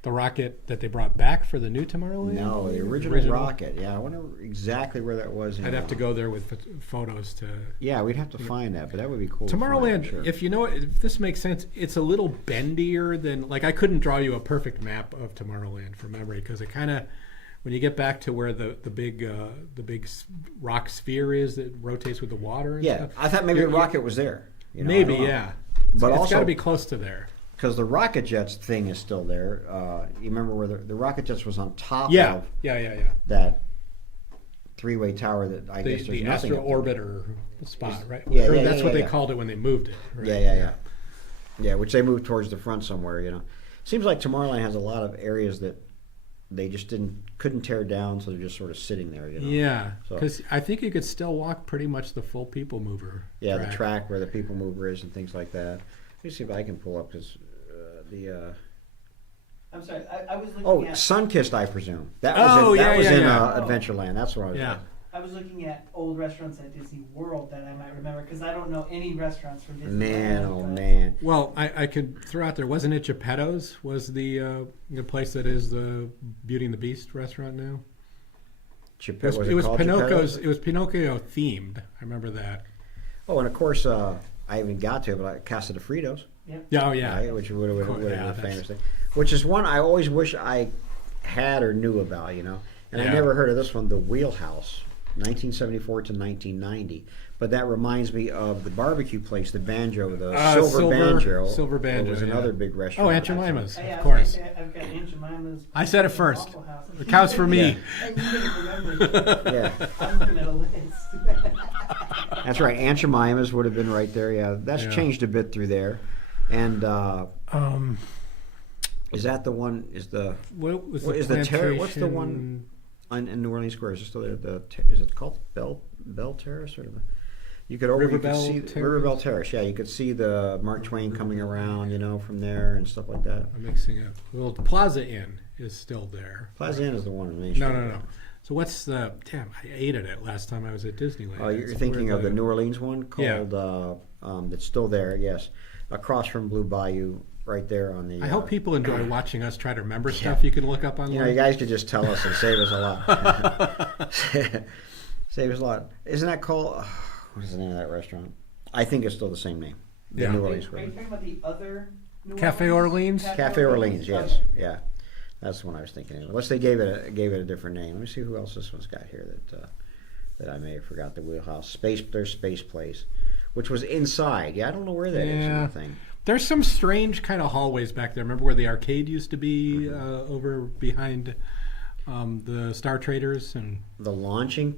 The rocket that they brought back for the new Tomorrowland? No, the original rocket. Yeah, I wonder exactly where that was. I'd have to go there with photos to... Yeah, we'd have to find that, but that would be cool. Tomorrowland, sure. If this makes sense, it's a little bendier than... Like, I couldn't draw you a perfect map of Tomorrowland from memory, because it kind of... When you get back to where the big rock sphere is that rotates with the water and stuff... I thought maybe the rocket was there. Maybe, yeah. But it's also, got to be close to there. Because the rocket jets thing is still there. You remember where the rocket jets was on top of that three-way tower that I guess there's the nothing Astro up there. Orbiter spot, right? Yeah, Or yeah, that's yeah, what yeah, they yeah. called it when they moved it. Right? Yeah, which they moved towards the front somewhere, you know. Seems like Tomorrowland has a lot of areas that they just couldn't tear down, so they're just sort of sitting there, you know. Yeah, So- because I think you could still walk pretty much the full People Mover. Yeah, the track where the People Mover is and things like that. Let me see if I can pull up because I'm sorry, I was looking Oh, at. Sunkissed, I presume. That Oh, was in, that yeah, was yeah, in yeah. Adventureland. That's what I was. Yeah. I was looking at old restaurants at Disney World that I might remember because I don't know any restaurants from Disney. Man, oh but- man. Well, I could throw out there, wasn't it Geppetto's was the place that is the Beauty and the Beast restaurant now? It was called Pinocchio's. Geppetto's? It was Pinocchio themed. I remember that. Oh, and of course, I haven't got to it, but Casa de Fritos. Yeah, oh yeah. Right, which would have course, been yeah, a that's- famous thing. Which is one I always wish I had or knew about, you know. And I Yeah. never heard of this one, The Wheelhouse, 1974 to 1990. But that reminds me of the barbecue place, the Banjo, the Silver Banjo. Silver Banjo, It was yeah. another big Oh, restaurant. Aunt Jemima's, Yeah, of course. I've got Aunt Jemima's. I said it first. Waffle House. It counts for me. And you didn't remember. Yeah, I'm looking at a list. that's right. Aunt Jemima's would have been right there. Yeah, that's Yeah. changed a bit through there. And is that the one? Is the What was What the is the terrace? What's the plantation- one in New Orleans Square? Is it still there? Is it called Bell Terrace or the? You could you could Riverbell see Terrace? Riverbell Terrace. Yeah, you could see the Mark Twain coming around, you know, from there and stuff like that. I'm mixing up. Well, the Plaza Inn is still there. Plaza Inn is the one in Main Street. No. So what's the? Damn, I ate at it last time I was at Disneyland. Oh, you're It's thinking where of the New Orleans one Yeah. called that's still there. Yes, across from Blue Bayou, right there on the. I hope people enjoy watching us try to remember stuff you can look up online. You know, you guys could just tell us and save us a lot. Save us a lot. Isn't that called? What is the name of that restaurant? I think it's still the same name. The Yeah. New Are Orleans you Square. talking about the other New Cafe Orleans? Cafe Orleans, yes, Okay. yeah, that's the one I was thinking of. Unless they gave it a different name. Let me see who else this one's got here that I may have forgot. The Wheelhouse there's Space Place, which was inside. Yeah, I don't know where that is in Yeah. the thing. There's some strange kind of hallways back there. Remember where the arcade used to be over behind the Star Traders? And The lunching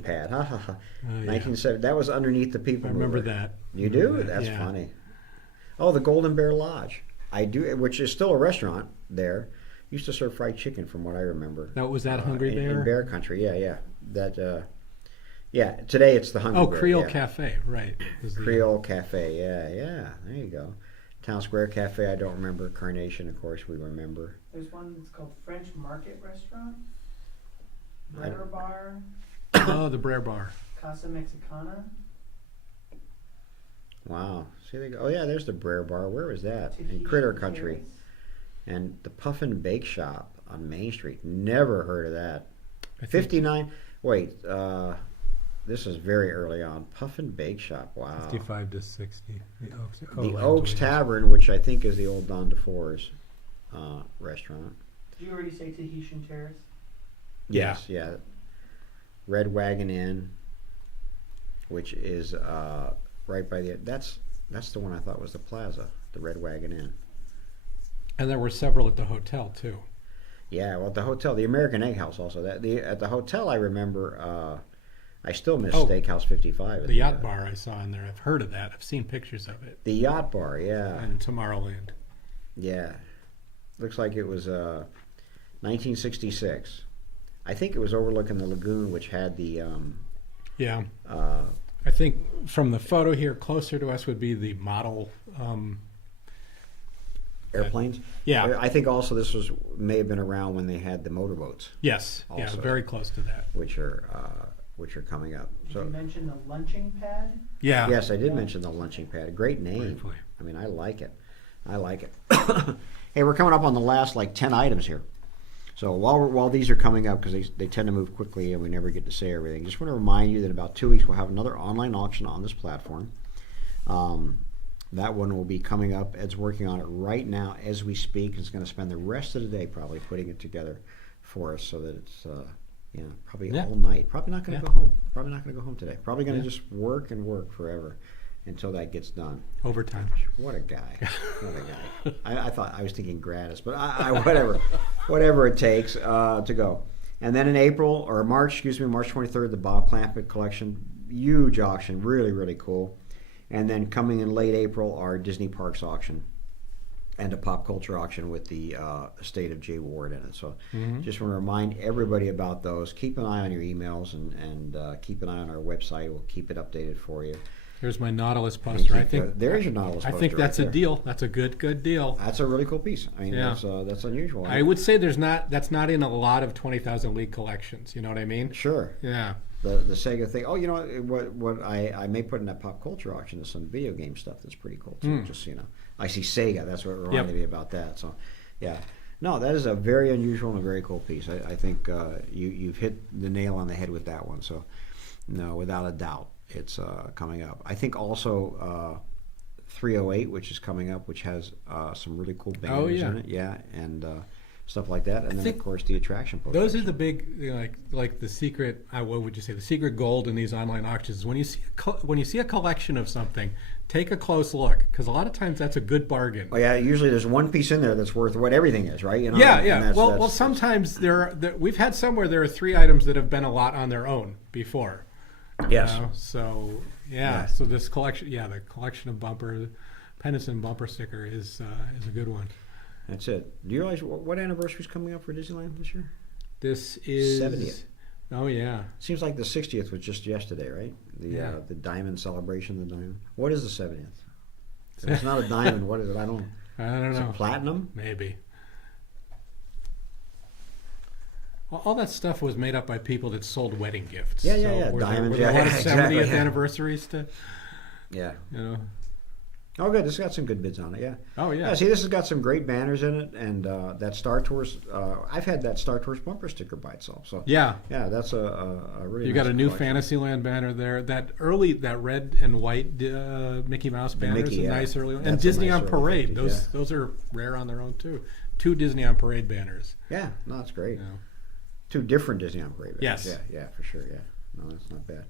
pad. Ha ha ha. yeah. 1970. That was underneath the People I remember Mover. that. You do? Remember that, That's yeah. funny. Oh, the Golden Bear Lodge. I do, which is still a restaurant there. Used to serve fried chicken, from what I remember. That was that Hungry Bear? in Bear Country. Yeah. That. Yeah. Today it's the Hungry Oh, Bear. Creole yeah. Cafe, right. Was the- Creole Cafe. Yeah. There you go. Town Square Cafe. I don't remember. Carnation, of course, we remember. There's one that's called French Market Restaurant, I don't- Burger Bar, Oh, the Brer Bar. Casa Mexicana, Wow. See, they go. Oh yeah, there's the Brer Bar. Where was that? In Tahitian Critter Country. Terrace. And the Puffin Bake Shop on Main Street. Never heard of that. I think 59. Wait, this is very early on. Puffin Bake Shop. Wow. 55 to 60. The Oaks. The Oaks Tavern, which I think is the old Don DeFore's restaurant. Did you already say Tahitian Terrace? Yeah. Yes, yeah. Red Wagon Inn, which is right by the. That's the one I thought was the Plaza, the Red Wagon Inn. And there were several at the hotel, too. Yeah, well, at the hotel, the American Egg House also. At the hotel, I remember. I still miss Oh, Steakhouse 55. at The yacht bar I saw in there. I've heard of that. I've seen pictures of it. The yacht bar, yeah, In Tomorrowland. yeah. Looks like it was 1966. I think it was overlooking the lagoon, which had the. Yeah. I think from the photo here, closer to us would be the model. Airplanes. Yeah. I think also this may have been around when they had the motorboats, Yes. Yeah, Also. very close to that. which are coming up. Did So you mention the lunching pad? Yeah. yes, I did mention the lunching pad. A great name. Briefly. I mean, I like it. Hey, we're coming up on the last 10 items here. So while these are coming up, because they tend to move quickly and we never get to say everything, just want to remind you that in about 2 weeks we'll have another online auction on this platform. That one will be coming up. Ed's working on it right now as we speak. He's going to spend the rest of the day probably putting it together for us so that it's probably Yeah. all night. Probably not going to Yeah. go home. Probably not going to go home today. Probably going to Yeah. just work and work forever until that gets done. Overtime. What a guy! What a guy! I thought I was thinking gratis, but I whatever it takes to go. And then in April, or March, excuse me, March 23rd, the Bob Clampett collection. Huge auction. Really, really cool. And then coming in late April, our Disney Parks auction and a pop culture auction with the estate of Jay Ward in it. So just want to remind everybody about those. Keep an eye on your emails and keep an eye on our website. We'll keep it updated for you. There's my Nautilus poster. I think there's your Nautilus poster. I think that's right a there. deal. That's a good deal. That's a really cool piece. I mean, Yeah. that's unusual. I would say that's not in a lot of 20,000 League collections. You know what I mean? Sure. Yeah. The Sega thing. Oh, you know what I may put in that pop culture auction is some video game stuff that's pretty cool too. Just so you know, I see Sega. That's what reminded me about that. So, yeah, no, that is a very unusual and a very cool piece. I think you've hit the nail on the head with that one. So, no, without a doubt, it's coming up. I think also 308, which is coming up, which has some really cool bangers in it. Yeah, and stuff like that, and then of course the attraction posters. Those are the big, like the secret. What would you say? The secret gold in these online auctions is when you see a collection of something, take a close look, because a lot of times that's a good bargain. Oh yeah, usually there's one piece in there that's worth what everything is, right? You know, Yeah, and yeah. Well, sometimes we've had some where there are 3 items that have been a lot on their own before. Yes. So Yeah. so this collection, the collection of pennants and bumper sticker is a good one. That's it. Do you realize what anniversary is coming up for Disneyland this year? This is 70th. Oh yeah. Seems like the 60th was just yesterday, right? The diamond celebration, the diamond. What is the 70th? If it's not a diamond, what is it? I don't know. Is it platinum? Maybe. Well, all that stuff was made up by people that sold wedding gifts. Yeah, yeah, yeah. Were Diamonds, there a lot of exactly, 70th yeah. anniversaries to, Yeah. you know? Oh, good. This has got some good bids on it. Yeah. Oh yeah. Yeah. See, this has got some great banners in it, and that Star Tours. I've had that Star Tours bumper sticker by itself. So Yeah. yeah, that's a really. You nice got a new collection. Fantasyland banner there. That red and white Mickey Mouse banner is Mickey, a yeah. nice early one. That's And a Disney nice on early Parade. 50s, Those are rare on their own too. 2 Disney on Parade banners. Yeah. No, that's great. You know. 2 different Disney on Parade. Yes. Yeah. Yeah. For sure. Yeah. No, that's not bad.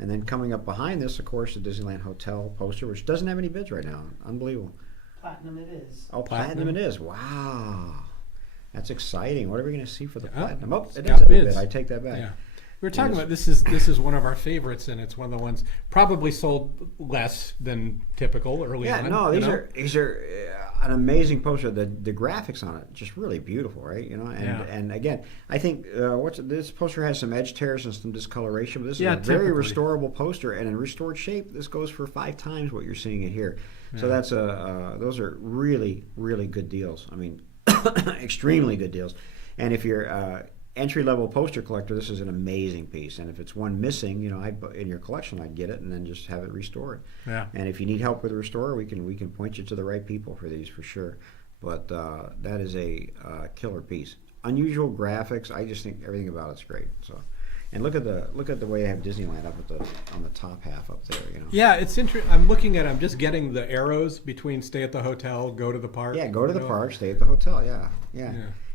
And then coming up behind this, of course, the Disneyland Hotel poster, which doesn't have any bids right now. Unbelievable. Platinum it is. Oh, platinum it is. Wow. That's exciting. What are we going to see for the Yeah. platinum? Oh, it Got does have a bids. bid. I take that back. Yeah. We were talking Yes. about this is one of our favorites, and it's one of the ones probably sold less than typical early Yeah, on. no, you these know? are an amazing poster. The graphics on it just really beautiful, right? You know, and again, I think this poster has some edge tears and some discoloration, but this is a very typically. restorable poster, and in restored shape, this goes for 5 times what you're seeing it here. So that's those are really really good deals. I mean, extremely good deals. And if you're entry-level poster collector, this is an amazing piece. And if it's one missing, you know, in your collection, I'd get it and then just have it restored. Yeah. And if you need help with a restorer, we can point you to the right people for these for sure. But that is a killer piece. Unusual graphics. I just think everything about it's great. So, and look at the way they have Disneyland up on the top half up there. You know. Yeah, it's interesting. I'm just getting the arrows between stay at the hotel, go to the park. Yeah, go to the you know? park, stay at the hotel. Yeah. Yeah.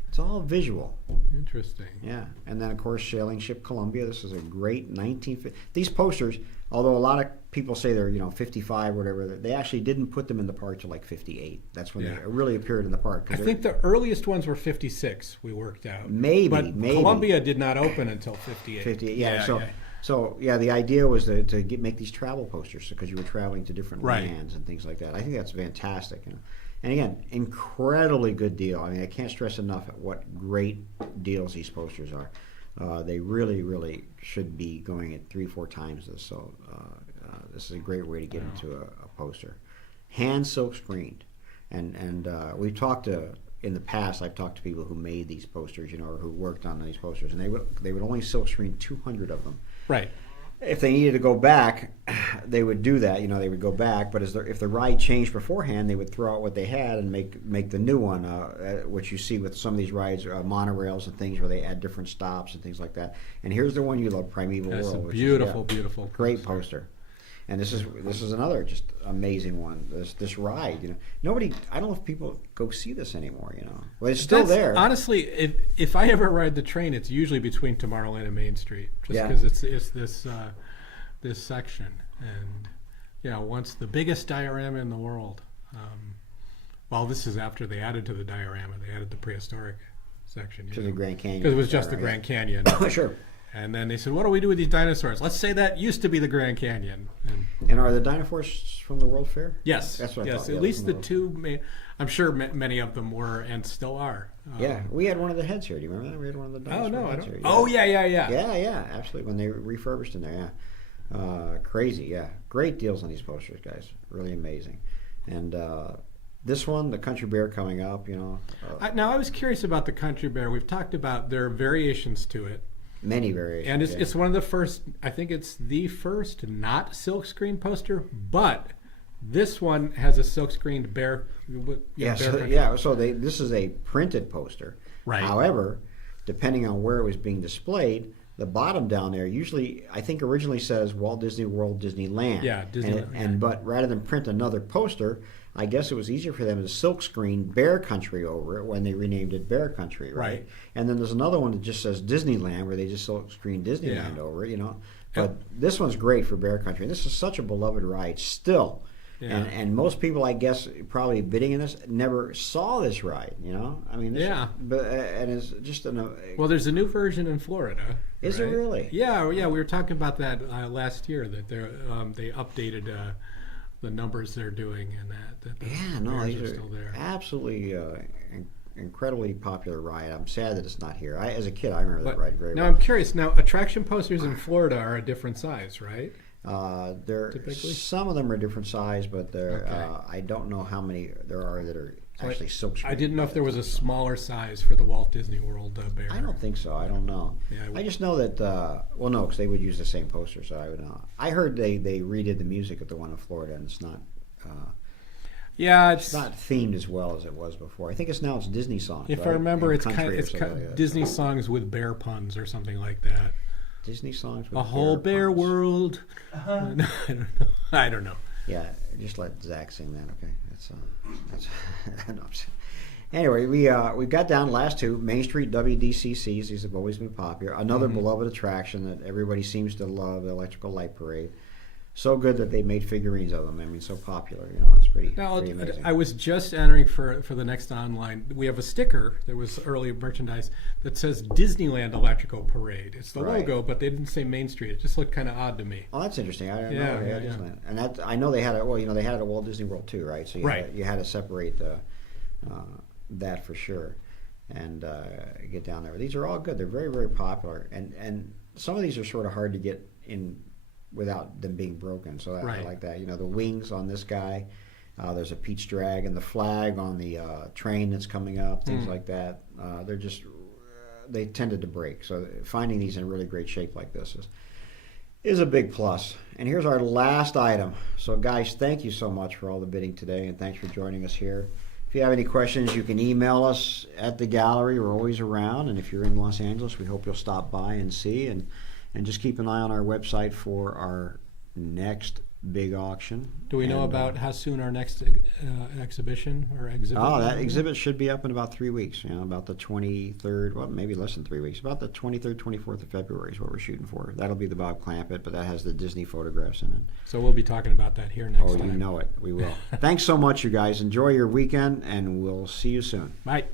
It's all visual. Interesting. Yeah, and then of course Sailing Ship Columbia. This is a great 1950. These posters, although a lot of people say they're 55 or whatever, they actually didn't put them in the park till like 58. That's when they really appeared in the park. I think the earliest ones were 56. We worked out. Maybe. Columbia did not open until 58. 58. Yeah. So the idea was to make these travel posters because you were traveling to different lands and things like that. I think that's fantastic. You know? And again, incredibly good deal. I mean, I can't stress enough what great deals these posters are. They really, really should be going at 3-4 times this. So this is a great way to get into a poster. Hand silk screened, and we've talked to in the past. I've talked to people who made these posters, or who worked on these posters, and they would only silk screen 200 of them. Right. If they needed to go back, they would do that. They would go back. But if the ride changed beforehand, they would throw out what they had and make the new one, which you see with some of these rides, monorails and things where they add different stops and things like that. And here's the one you love, Primeval That's World. a which beautiful, is, beautiful great poster. And this is another just amazing one. This ride, nobody. I don't know if people go see this anymore. Well, it's still there. Honestly, if I ever ride the train, it's usually between Tomorrowland and Main Street, just because it's this section. And once the biggest diorama in the world. Well, this is after they added to the diorama. They added the prehistoric section. To the Grand Canyon. Because it was just Yeah, the right. Grand Canyon. Sure. And then they said, what do we do with these dinosaurs? Let's say that used to be the Grand Canyon. And are the dinosaurs from the World Fair? Yes, That's what I yes. thought. At Yeah, least from the the World two. I'm sure many of them were and still are. Yeah, we had one of the heads here. Do you remember that? We had one of the dinosaur Oh no, I heads don't. here. Oh yeah, yeah. Yeah, absolutely. When they refurbished in there, yeah. Crazy, yeah. Great deals on these posters, guys. Really amazing. And this one, the Country Bear coming up, you know. Now I was curious about the Country Bear. We've talked about there are variations to it. Many variations. And yeah. it's one of the first, I think it's the first not silkscreen poster, but this one has a silkscreened bear. Yeah, bear so, country. yeah. So this is a printed poster. Right. However, depending on where it was being displayed, the bottom down there usually, I think, originally says Walt Disney World, Disneyland. Yeah, Disneyland. But rather than print another poster, I guess it was easier for them to silkscreen Bear Country over it when they renamed it Bear Country, right? And then there's another one that just says Disneyland, where they just silkscreen Disneyland over it, you know. But this one's great for Bear Country. This is such a beloved ride still. Yeah. And most people, I guess, probably bidding in this never saw this ride. You know, I mean, this, but and it's just well, there's a new version in Florida. Is it really? Yeah, yeah. We were talking about that last year that they updated the numbers they're doing and that the these bears are still there. Absolutely incredibly popular ride. I'm sad that it's not here. As a kid, I remember that ride very now well. I'm curious. Now attraction posters in Florida are a different size, right? Some of them are different size, but I don't know how many there are that are actually silkscreen. I didn't know if there was a smaller size for the Walt Disney World bear. I don't think so. I don't know. Yeah, I just know that. Well, no, because they would use the same poster, so I would know. I heard they redid the music at the one in Florida, and it's not. It's not themed as well as it was before. I think it's Disney songs. If right? I remember, And it's country or something like that. Disney songs with bear puns or something like that. Disney songs with A whole bear puns. world. I don't know. I don't know. Yeah, just let Zach sing that, okay? That's no, anyway, we got down the last two Main Street WDCCs. These have always been popular. Another beloved attraction that everybody seems to love, the Electrical Light Parade. So good that they made figurines of them. I mean, so popular. You know, it's pretty amazing. I was just entering for the next online. We have a sticker that was early merchandise that says Disneyland Electrical Parade. It's the logo, but they didn't say Main Street. It just looked kind of odd to me. Oh, that's interesting. I didn't know they had Disneyland. And that I know they had it. Well, you know, they had it at Walt Disney World too, right? So you had to separate that for sure, and get down there. These are all good. They're very, very popular, and some of these are sort of hard to get in without them being broken. So I like that. You know, the wings on this guy. There's a Pete's Dragon, the flag on the train that's coming up, things like that. They tended to break. So finding these in really great shape like this is a big plus. And here's our last item. So guys, thank you so much for all the bidding today, and thanks for joining us here. If you have any questions, you can email us at the gallery. We're always around. And if you're in Los Angeles, we hope you'll stop by and see. And just keep an eye on our website for our next big auction. Do we know about how soon our next exhibition or exhibit? Oh, that exhibit should be up in about 3 weeks. You know, about the 23rd, well, maybe less than 3 weeks. About the 23rd, 24th of February is what we're shooting for. That'll be the Bob Clampett, but that has the Disney photographs in it. So we'll be talking about that here next time. Oh, you know it. We will. Thanks so much, you guys. Enjoy your weekend, and we'll see you soon. Bye.